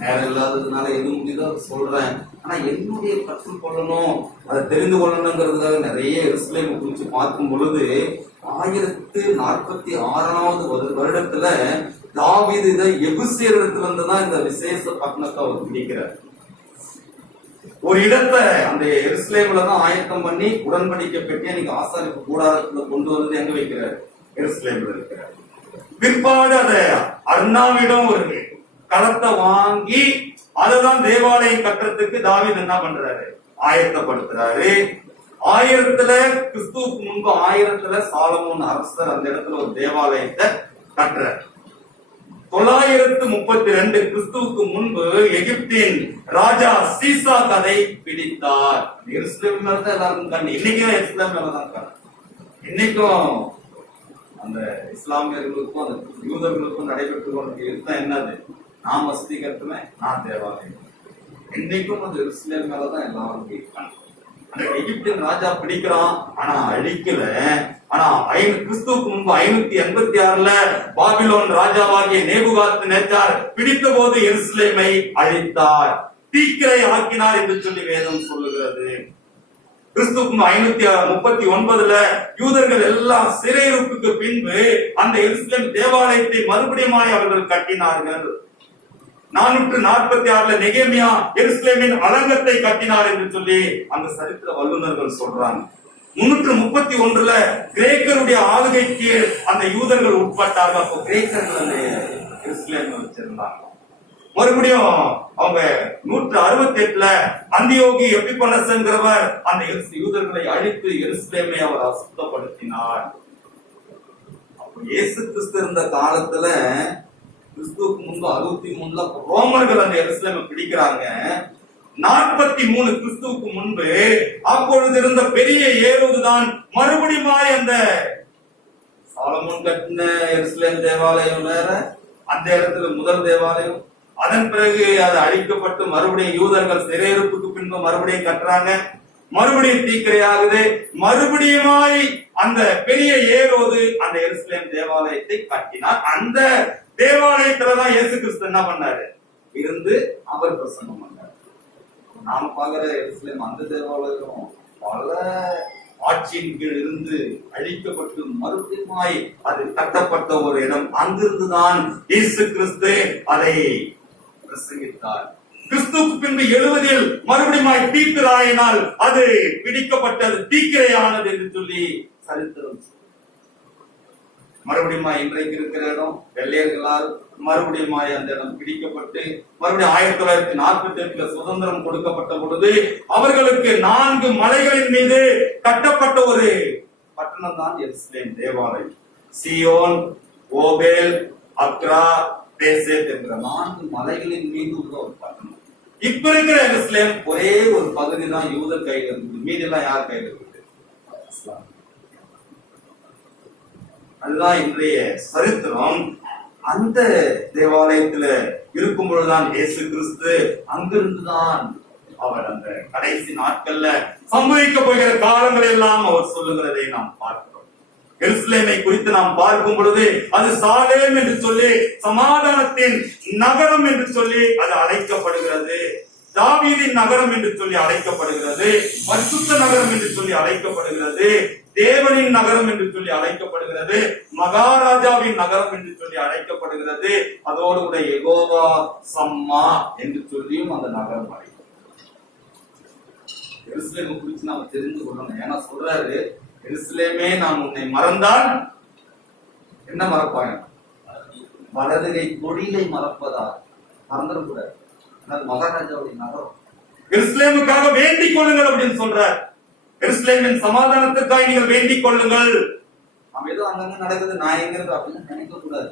நேரம் இல்லாததுனால எது முடியுதோ சொல்றேன். ஆனா என்னுடைய கற்றுக்கொள்ளணும், அதை தெரிந்து கொள்ளணுங்கிறதுக்காக நிறைய எருசலேமை குறித்து பார்க்கும் பொழுது 1046 வருடத்துல தாவீது இதை எபூசியர் இடத்துல இருந்துதான் இந்த விசேஷ பட்டணத்தை அவர் பிடிக்கிறார். ஒரு இடத்தை அந்த எருசலேம்ல தான் ஆயத்தம் பண்ணி உடன்படிக்கை பெட்டியை நீங்க ஆசாரிப்பு கூடாரத்துல கொண்டு வந்து எங்க வைக்கிறார்? எருசலேம்ல இருக்கிறார். பிற்பாடு அதை அர்னாவிடம் ஒரு களத்தை வாங்கி அதுதான் தேவாலயம் கட்டுறதுக்கு தாவீது என்ன பண்றாரு? ஆயத்தப்படுத்துறாரு. 1000 கிறிஸ்துவுக்கு முன்பு 1000 சாலமோன் அரசர் அந்த இடத்துல ஒரு தேவாலயத்தை கட்டுறார். 932 கிறிஸ்துவுக்கு முன்பு எகிப்தின் ராஜா சீசா கதை பிடித்தார். எருசலேம்ல தான் எல்லாருக்கும் கண்ணு. இன்னைக்கும் எருசலேம்ல தான் கண்ணு. இன்னைக்கும் அந்த இஸ்லாமியர்களுக்கும் அந்த யூதர்களுக்கும் நடைபெற்று கொண்ட யுத்தம் என்னது? நான் வசதி கட்டுமே, நான் தேவாலயம். இன்னைக்கும் அந்த எருசலேம் மேலதான் எல்லாரும் இருக்காங்க. அந்த எகிப்தின் ராஜா பிடிக்கிறான், ஆனா அழிக்கல. ஆனா கிறிஸ்துவுக்கு முன்பு 586 பாபிலோன் ராஜாவாகிய நேபுகாத்நேச்சார் பிடித்த போது எருசலேமை அழித்தார், தீக்கிரை ஆக்கினார் என்று சொல்லி வேதம் சொல்லுகிறது. கிறிஸ்துவுக்கு 539 யூதர்கள் எல்லாம் சிறையிருப்புக்கு பின்பு அந்த எருசலேம் தேவாலயத்தை மறுபடியும் அவர்கள் கட்டினார்கள். 446 நெகேமியா எருசலேமின் அலங்கத்தை கட்டினார் என்று சொல்லி அந்த சரித்திர வல்லுநர்கள் சொல்றாங்க. 331 கிரேக்கருடைய ஆளுகைக்கு அந்த யூதர்கள் உட்பட்டார்கள். அப்போ கிரேக்கர்கள் அந்த எருசலேம் வச்சிருந்தாங்க. மறுபடியும் அவங்க 168 அந்தியோகி எபிபனஸ்ங்கிறவர் அந்த யூதர்களை அழித்து எருசலேமை அவர் அசுத்தப்படுத்தினார். அப்ப இயேசு கிறிஸ்து இருந்த காலத்துல கிறிஸ்துவுக்கு முன்பு 63 ரோமர்கள் அந்த எருசலேமை பிடிக்கிறாங்க. 43 கிறிஸ்துவுக்கு முன்பு அப்பொழுது இருந்த பெரிய ஏரோதுதான் மறுபடியும் அந்த சாலமோன் கட்டின எருசலேம் தேவாலயம் வேற, அந்த இடத்துல முதல் தேவாலயம். அதன் பிறகு அது அழிக்கப்பட்டு மறுபடியும் யூதர்கள் சிறையிருப்புக்கு பின்பு மறுபடியும் கட்டுறாங்க. மறுபடியும் தீக்கிரையாகுது. மறுபடியுமாய் அந்த பெரிய ஏரோது அந்த எருசலேம் தேவாலயத்தை கட்டினார். அந்த தேவாலயத்துலதான் இயேசு கிறிஸ்து என்ன பண்ணாரு? இருந்து அவர் பிரசங்கம் பண்ணார். நாம பாக்குற எருசலேம் அந்த தேவாலயம் பல ஆட்சியின் கீழ் இருந்து அழிக்கப்பட்டு மறுபடியுமாய் அது கட்டப்பட்ட ஒரு இடம். அங்கிருந்துதான் இயேசு கிறிஸ்து அதை பிரசங்கித்தார். கிறிஸ்துவுக்கு பின்பு 70 மறுபடியும் தீக்கிராயினால் அது பிடிக்கப்பட்டது, தீக்கிரையானது என்று சொல்லி சரித்திரம். மறுபடியும் இன்றைக்கு இருக்கிற இடம் வெள்ளையர்களால் மறுபடியும் அந்த இடம் பிடிக்கப்பட்டு மறுபடியும் 1948 சுதந்திரம் கொடுக்கப்பட்ட பொழுது அவர்களுக்கு 4 மலைகளின் மீது கட்டப்பட்ட ஒரு பட்டணம் தான் எருசலேம் தேவாலயம். சியோன், ஓபேல், அக்ரா, பேசேத் என்ற 4 மலைகளின் மீது உள்ள ஒரு பட்டணம். இப்ப இருக்கிற எருசலேம் ஒரே ஒரு பகுதி தான் யூதர் கையில் இருக்குது, மீதி எல்லாம் யார் கையில் இருக்குது? அதுதான் இன்றைய சரித்திரம். அந்த தேவாலயத்துல இருக்கும் பொழுதுதான் இயேசு கிறிஸ்து அங்கிருந்துதான் அவர் அந்த கடைசி நாட்கள்ல சம்பவிக்க போகிற காலங்கள் எல்லாம் அவர் சொல்லுகிறதை நாம் பார்க்கிறோம். எருசலேமை குறித்து நாம் பார்க்கும் பொழுது அது சாலேம் என்று சொல்லி, சமாதானத்தின் நகரம் என்று சொல்லி அது அழைக்கப்படுகிறது. தாவீதின் நகரம் என்று சொல்லி அழைக்கப்படுகிறது. பரிசுத்த நகரம் என்று சொல்லி அழைக்கப்படுகிறது. தேவனின் நகரம் என்று சொல்லி அழைக்கப்படுகிறது. மகாராஜாவின் நகரம் என்று சொல்லி அழைக்கப்படுகிறது. அதோடு கூட யெகோவா சம்மா என்று சொல்லியும் அந்த நகரம் அழைக்கப்படுகிறது. எருசலேமை குறித்து நாம தெரிந்து கொள்ளணும். ஏன்னா சொல்றாரு, எருசலேமே நான் உன்னை மறந்தால் என்ன மறப்பாங்க? வலதுகை தொழிலை மறப்பதா? மறந்துடக்கூடாது. மகாராஜாவுடைய நகரம். எருசலேமுக்காக வேண்டிக் கொள்ளுங்கள் அப்படின்னு சொல்றார். எருசலேமின் சமாதானத்துக்காக நீங்கள் வேண்டிக் கொள்ளுங்கள். நம்ம ஏதோ அங்கங்க நடக்குது, நான் எங்க இருக்கு அப்படின்னு நினைக்க கூடாது.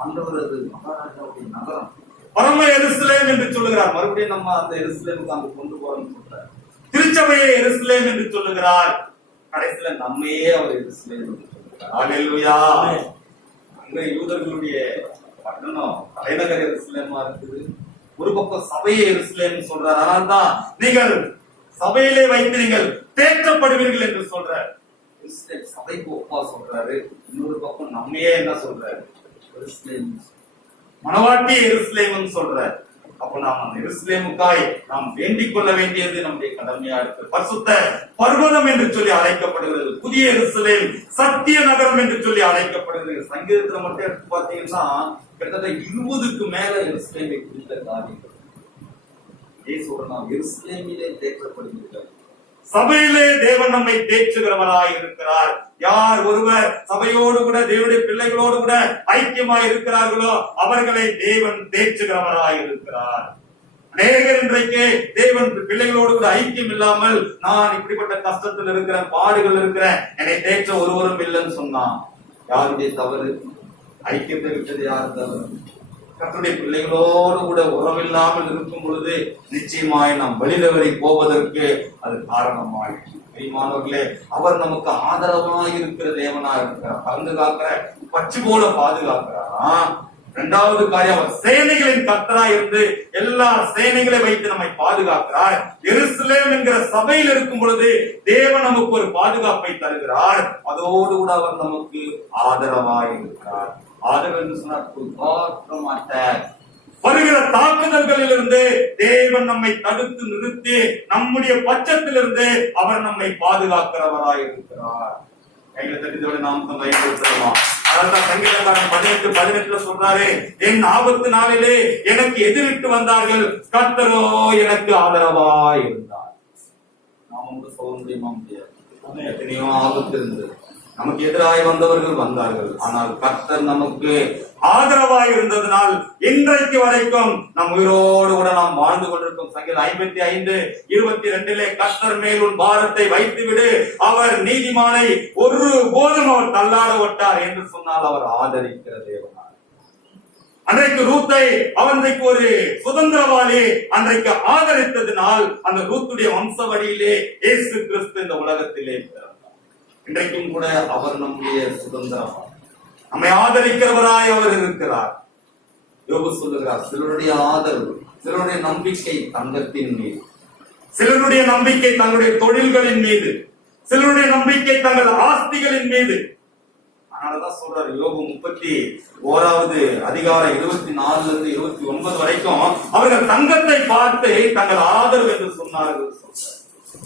ஆண்டவரது மகாராஜாவுடைய நகரம் பரம எருசலேம் என்று சொல்லுகிறார். மறுபடியும் நம்ம அந்த எருசலேமுக்கு அங்க கொண்டு போறோம்னு சொல்றார். திருச்சபையை எருசலேம் என்று சொல்லுகிறார். கடைசியில நம்மையே அவர் எருசலேம் என்று சொல்லுகிறார். அல்லேலூயா. அங்க யூதர்களுடைய பட்டணம் தலைநகர் எருசலேமா இருக்குது. ஒரு பக்கம் சபையை எருசலேம் சொல்றார். அதனால்தான் நீங்கள் சபையிலே வைத்து நீங்கள் தேற்றப்படுவீர்கள் என்று சொல்றார். சபைக்கு ஒப்பா சொல்றாரு. இன்னொரு பக்கம் நம்மையே என்ன சொல்றாரு? எருசலேம், மனவாட்டி எருசலேம் சொல்றார். அப்ப நாம் அந்த எருசலேமுக்காய் நாம் வேண்டிக் கொள்ள வேண்டியது நம்முடைய கடமையா இருக்கு. பரிசுத்த பர்வதம் என்று சொல்லி அழைக்கப்படுகிறது. புதிய எருசலேம், சத்திய நகரம் என்று சொல்லி அழைக்கப்படுகிறது. சங்கீதத்துல மட்டும் எடுத்து பாத்தீங்கன்னா கிட்டத்தட்ட 20க்கு மேல எருசலேமை குறித்த காரியங்கள். நாம் எருசலேமிலே தேற்றப்படுகிறீர்கள். சபையிலே தேவன் நம்மை தேற்றுகிறவராய் இருக்கிறார். யார் ஒருவர் சபையோடு கூட தேவனுடைய பிள்ளைகளோடு கூட ஐக்கியமாய் இருக்கிறார்களோ அவர்களை தேவன் தேற்றுகிறவராய் இருக்கிறார். அநேகர் இன்றைக்கு தேவன் பிள்ளைகளோடு கூட ஐக்கியம் இல்லாமல், நான் இப்படிப்பட்ட கஷ்டத்தில் இருக்கிறேன், பாடுகள் இருக்கிறேன், என்னை தேற்ற ஒருவரும் இல்லைன்னு சொன்னான். யாருடைய தவறு? ஐக்கியத்தை விட்டது யார் தவறு? கர்த்தருடைய பிள்ளைகளோடு கூட உறவில்லாமல் இருக்கும் பொழுது நிச்சயமாய் நாம் வெளிதவறி போவதற்கு அது காரணமாய். பிரியமானவர்களே, அவர் நமக்கு ஆதரவாய் இருக்கிற தேவனா இருக்கிறார். பறந்து காக்கிற பச்சு போல பாதுகாக்கிறாரா. 2வது காரியம், அவர் சேனைகளின் கர்த்தராய் இருந்து எல்லா சேனைகளை வைத்து நம்மை பாதுகாக்கிறார். எருசலேம் என்கிற சபையில் இருக்கும் பொழுது தேவன் நமக்கு ஒரு பாதுகாப்பை தருகிறார். அதோடு கூட அவர் நமக்கு ஆதரவாய் இருக்கிறார். ஆதரவு என்று சொன்னார், வருகிற தாக்குதல்களில் இருந்து தேவன் நம்மை தடுத்து நிறுத்தி நம்முடைய பட்சத்திலிருந்து அவர் நம்மை பாதுகாக்கிறவராய் இருக்கிறார். கையில தட்டித்தோடு நாம் பயன்படுத்தலாம். அதான் சங்கீதக்காரன் 18:18 சொல்றாரு, என் ஆபத்து நாளிலே எனக்கு எதிரிட்டு வந்தார்கள், கர்த்தரோ எனக்கு ஆதரவாய் இருந்தார். நாம கூட சொல்ல முடியுமா? முடியாது. எத்தனையோ ஆபத்து இருந்தது, நமக்கு எதிராய் வந்தவர்கள் வந்தார்கள், ஆனால் கர்த்தர் நமக்கு ஆதரவாய் இருந்ததனால் இன்றைக்கு வரைக்கும் நம் உயிரோடு கூட நாம் வாழ்ந்து கொண்டிருக்கும். சங்கீதம் 55:22 கர்த்தர் மேல் உன் பாரத்தை வைத்து விடு, அவர் நீதிமானை ஒரு போதும் அவர் தள்ளாட விட்டார் என்று சொன்னால் அவர் ஆதரிக்கிற தேவனார். அன்றைக்கு ரூத்தை அவன்றைக்கு ஒரு சுதந்திரவாளி அன்றைக்கு ஆதரித்ததினால் அந்த ரூத்துடைய வம்ச வழியிலே இயேசு கிறிஸ்து இந்த உலகத்திலே இன்றைக்கும் கூட அவர் நம்முடைய சுதந்திரம், நம்மை ஆதரிக்கிறவராய் அவர் இருக்கிறார். யோபு சொல்லுகிறார், சிலருடைய ஆதரவு, சிலருடைய நம்பிக்கை தங்கத்தின் மீது, சிலருடைய நம்பிக்கை தங்களுடைய தொழில்களின் மீது, சிலருடைய நம்பிக்கை தங்கள் ஆஸ்திகளின் மீது. அதனாலதான் சொல்றாரு யோபு 31வது அதிகாரம் 24 இருந்து 29 வரைக்கும் அவர்கள் தங்கத்தை பார்த்து தங்கள் ஆதரவு என்று சொன்னார்கள்.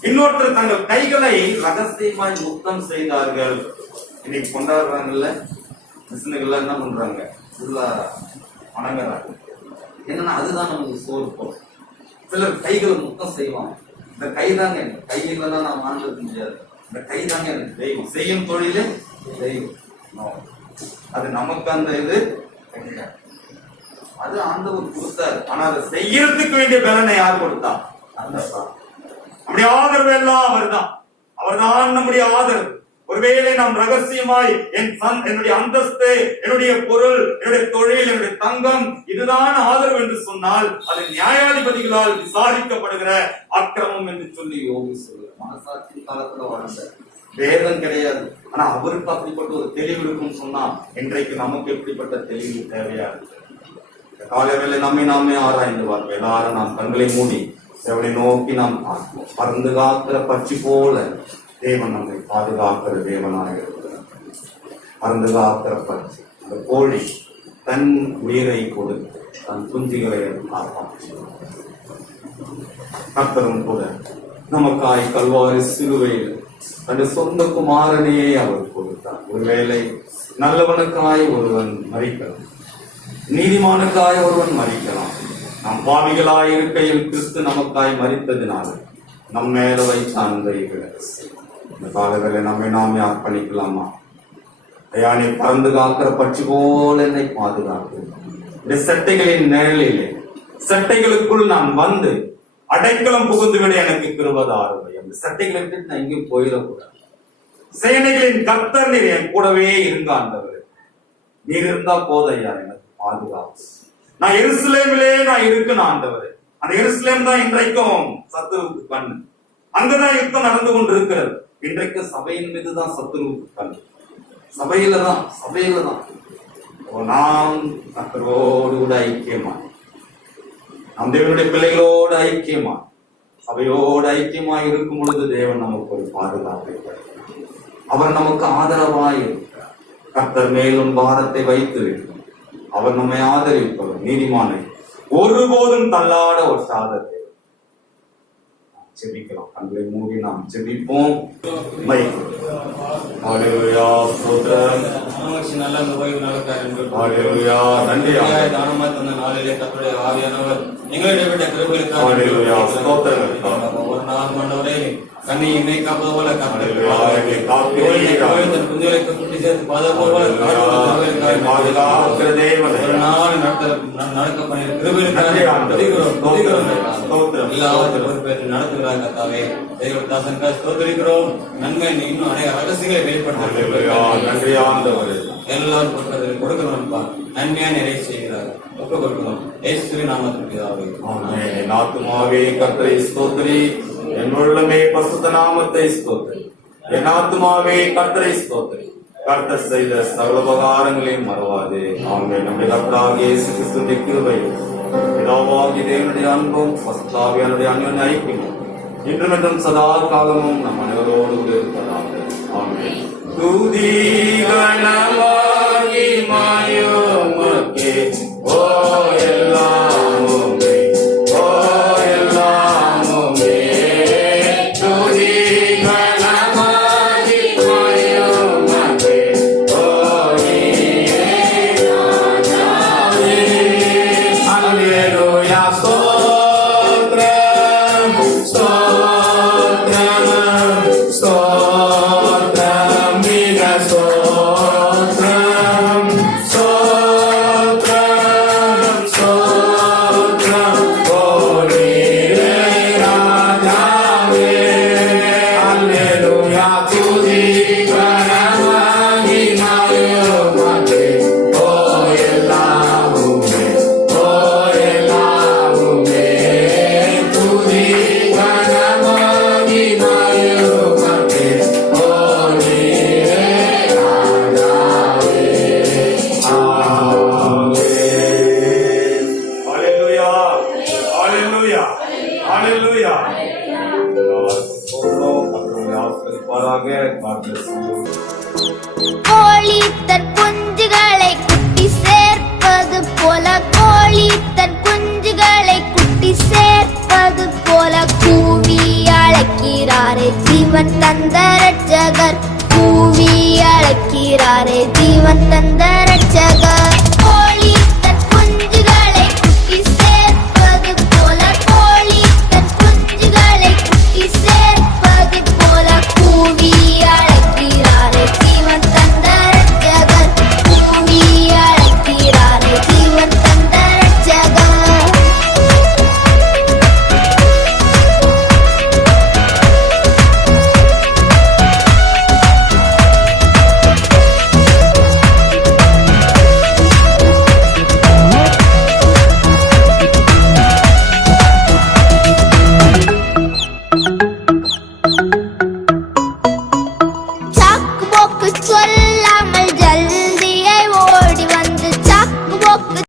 இன்னொருத்தர் தங்கள் கைகளை ரகசியமாய் முத்தம் செய்தார்கள். இன்னைக்கு கொண்டாடுறாங்கல்ல கிறிஸ்தவர்கள் என்ன பண்றாங்க, ஃபுல்லா வணங்குறாங்க. என்னன்னா அதுதான் நமக்கு சோறு போகும். சிலர் கைகளை முத்தம் செய்வாங்க. இந்த கை தாங்க எனக்கு, கை இல்லைன்னா நான் வாழ்ந்துக்க முடியாது. இந்த கை தாங்க எனக்கு தெய்வம், செய்யும் தொழிலே தெய்வம். அது நமக்கு அந்த இது கிடையாது. அது ஆண்டவர் கொடுத்தாரு. ஆனா அதை செய்யறதுக்கு வேண்டிய பலனை யார் கொடுத்தா? நம்முடைய ஆதரவு எல்லாம் அவர்தான். அவர்தான் நம்முடைய ஆதரவு. ஒருவேளை நாம் ரகசியமாய் என்னுடைய அந்தஸ்து, என்னுடைய பொருள், என்னுடைய தொழில், என்னுடைய தங்கம் இதுதான் ஆதரவு என்று சொன்னால் அது நியாயாதிபதிகளால் விசாரிக்கப்படுகிற அக்கிரமம் என்று சொல்லி யோகி சொல்லுவார். மனசாட்சி காலத்துல வாழ்ந்த வேதம் கிடையாது. ஆனா அவருக்கு அப்படிப்பட்ட ஒரு தெளிவு இருக்குன்னு சொன்னா இன்றைக்கு நமக்கு எப்படிப்பட்ட தெளிவு தேவையா இருக்கு? காலையில நாமே ஆராய்ந்து பார்ப்போம். எல்லாரும் நாம் கண்களை மூடி தேவனை நோக்கி நாம் பார்ப்போம். பறந்து காக்கிற பட்சி போல தேவன் நம்மை பாதுகாக்கிற தேவனாக இருக்கிறார். பறந்து காக்கிற பட்சி, அந்த கோழி தன் உயிரை கொடுத்து தன் குஞ்சுகளை காப்பாற்றும். கர்த்தரும் கூட நமக்காய் கல்வாரி சிலுவையில் தன் சொந்த குமாரனே அவர் கொடுத்தார். ஒருவேளை நல்லவனுக்காய் ஒருவன் மரிக்கலாம், நீதிமானுக்காய் ஒருவன் மரிக்கலாம். நாம் பாவிகளாய் இருக்கையில் கிறிஸ்து நமக்காய் மரித்ததினால நம்ம மேல வைத்த அன்பை இந்த காலங்களில் நம்மை நாமே அர்ப்பணிக்கலாமா? ஐயா, நீ பறந்து காக்கிற பட்சி போல என்னை பாதுகாத்து இந்த சட்டைகளின் நிழலிலே சட்டைகளுக்குள் நான் வந்து அடைக்கலம் புகுந்து விட எனக்கு கிருபதாருவை. அந்த சட்டைகளை விட்டு நான் எங்கேயும் போயிடக்கூடாது. சேனைகளின் கர்த்தர் நீர் என் கூடவே இருங்க ஆண்டவர். நீர் இருந்தா போதையா எனக்கு பாதுகாப்பு. நான் எருசலேமிலே நான் இருக்கணும் ஆண்டவர். அந்த எருசலேம் தான் இன்றைக்கும் சத்துருவுக்கு கண். அங்கதான் யுத்தம் நடந்து கொண்டு இருக்கிறது. இன்றைக்கு சபையின் மீதுதான் சத்துருவுக்கு கண். சபையில தான் நாம் கர்த்தரோடு கூட ஐக்கியமா, நம் தேவனுடைய பிள்ளைகளோடு ஐக்கியமா, சபையோடு ஐக்கியமா இருக்கும் பொழுது தேவன் நமக்கு ஒரு பாதுகாப்பை தருகிறார். அவர் நமக்கு ஆதரவாய் இருக்கிறார். கர்த்தர் மேலும் பாரத்தை வைத்து அவர் நம்மை ஆதரிப்பவர். நீதிமானை ஒருபோதும் தள்ளாட ஒரு சாதத்தை ஜெபிக்கலாம். கண்களை மூடி நாம் ஜெபிப்போம். ஹல்லேலூயா, ஸ்தோத்திரம். நல்ல அந்த ஓய்வு நல்ல ஹல்லேலூயா, நன்றி. தானமா தந்த நாளிலே கர்த்தருடைய ஆவியானவர் எங்களுடைய விட்ட கிருபைகளுக்காக ஹல்லேலூயா, ஸ்தோத்திரம். ஒவ்வொரு நாள் மண்டவரே கண்ணி என்னை காப்பது போல குஞ்சுகளை குட்டி சேர்த்து பாதுகாப்பது போல ஒரு நாள் நடக்க பண்ணிய கிருபைகளுக்காக எல்லாவற்றையும் பொறுப்பேற்று நடத்துகிறார் கர்த்தாவே. தேவதாசனுக்காக ஸ்தோத்திரிக்கிறோம். நன்மை இன்னும் அநேக ரகசியங்களை வெளிப்படுத்த எல்லாரும் கொடுக்கணும். நன்மையா நிறைய செய்கிறார். ஒப்பு கொடுக்கணும். இயேசுவின் நாமத்தில் பிதாவே. என் ஆத்துமாவே கர்த்தரை ஸ்தோத்திரி, என் உள்ளமே பரிசுத்த நாமத்தை ஸ்தோத்திரி. என் ஆத்துமாவே கர்த்தரை ஸ்தோத்திரி. கர்த்தர் செய்த சகல உபகாரங்களையும் மறவாதே. ஆமென். நம்முடைய கர்த்தராகிய இயேசு கிறிஸ்துவின் கிருபையும் பிதாவாகிய தேவனுடைய அன்பும் பரிசுத்தாவியானுடைய அன்யோன்ய ஐக்கியமும் இன்றும் என்றும் சதா காலமும் நம் அனைவரோடு கூட இருப்பதாக. ஆமென். துதி கனமாகி மாயோமக்கே ஓ எல்லாமுமே, ஓ எல்லாமுமே. துதி கனமாகி மாயோமக்கே ஓ நீயே ராஜாவே. ஹல்லேலூயா, ஸ்தோத்திரம், ஸ்தோத்திரம், ஸ்தோத்திரம், மிக ஸ்தோத்திரம், ஸ்தோத்திரம், ஸ்தோத்திரம். ஓ நீயே ராஜாவே. ஹல்லேலூயா, துதி கனமாகி மாயோமக்கே ஓ எல்லாமுமே, ஓ எல்லாமுமே. துதி கனமாகி மாயோமக்கே ஓ நீயே ராஜாவே. ஆமென். ஹல்லேலூயா, ஹல்லேலூயா, ஹல்லேலூயா. எல்லாருக்கும் ஸ்தோத்திரம். கர்த்தர் உங்களை ஆசீர்வதிப்பாராக. God bless you. For கோழி தன் குஞ்சுகளை குட்டி சேர்ப்பது போல, கோழி தன் குஞ்சுகளை குட்டி சேர்ப்பது போல கூவி அழைக்கிறாரே ஜீவன் தந்த ரட்சகர், கூவி அழைக்கிறாரே ஜீவன் தந்த ரட்சகர்.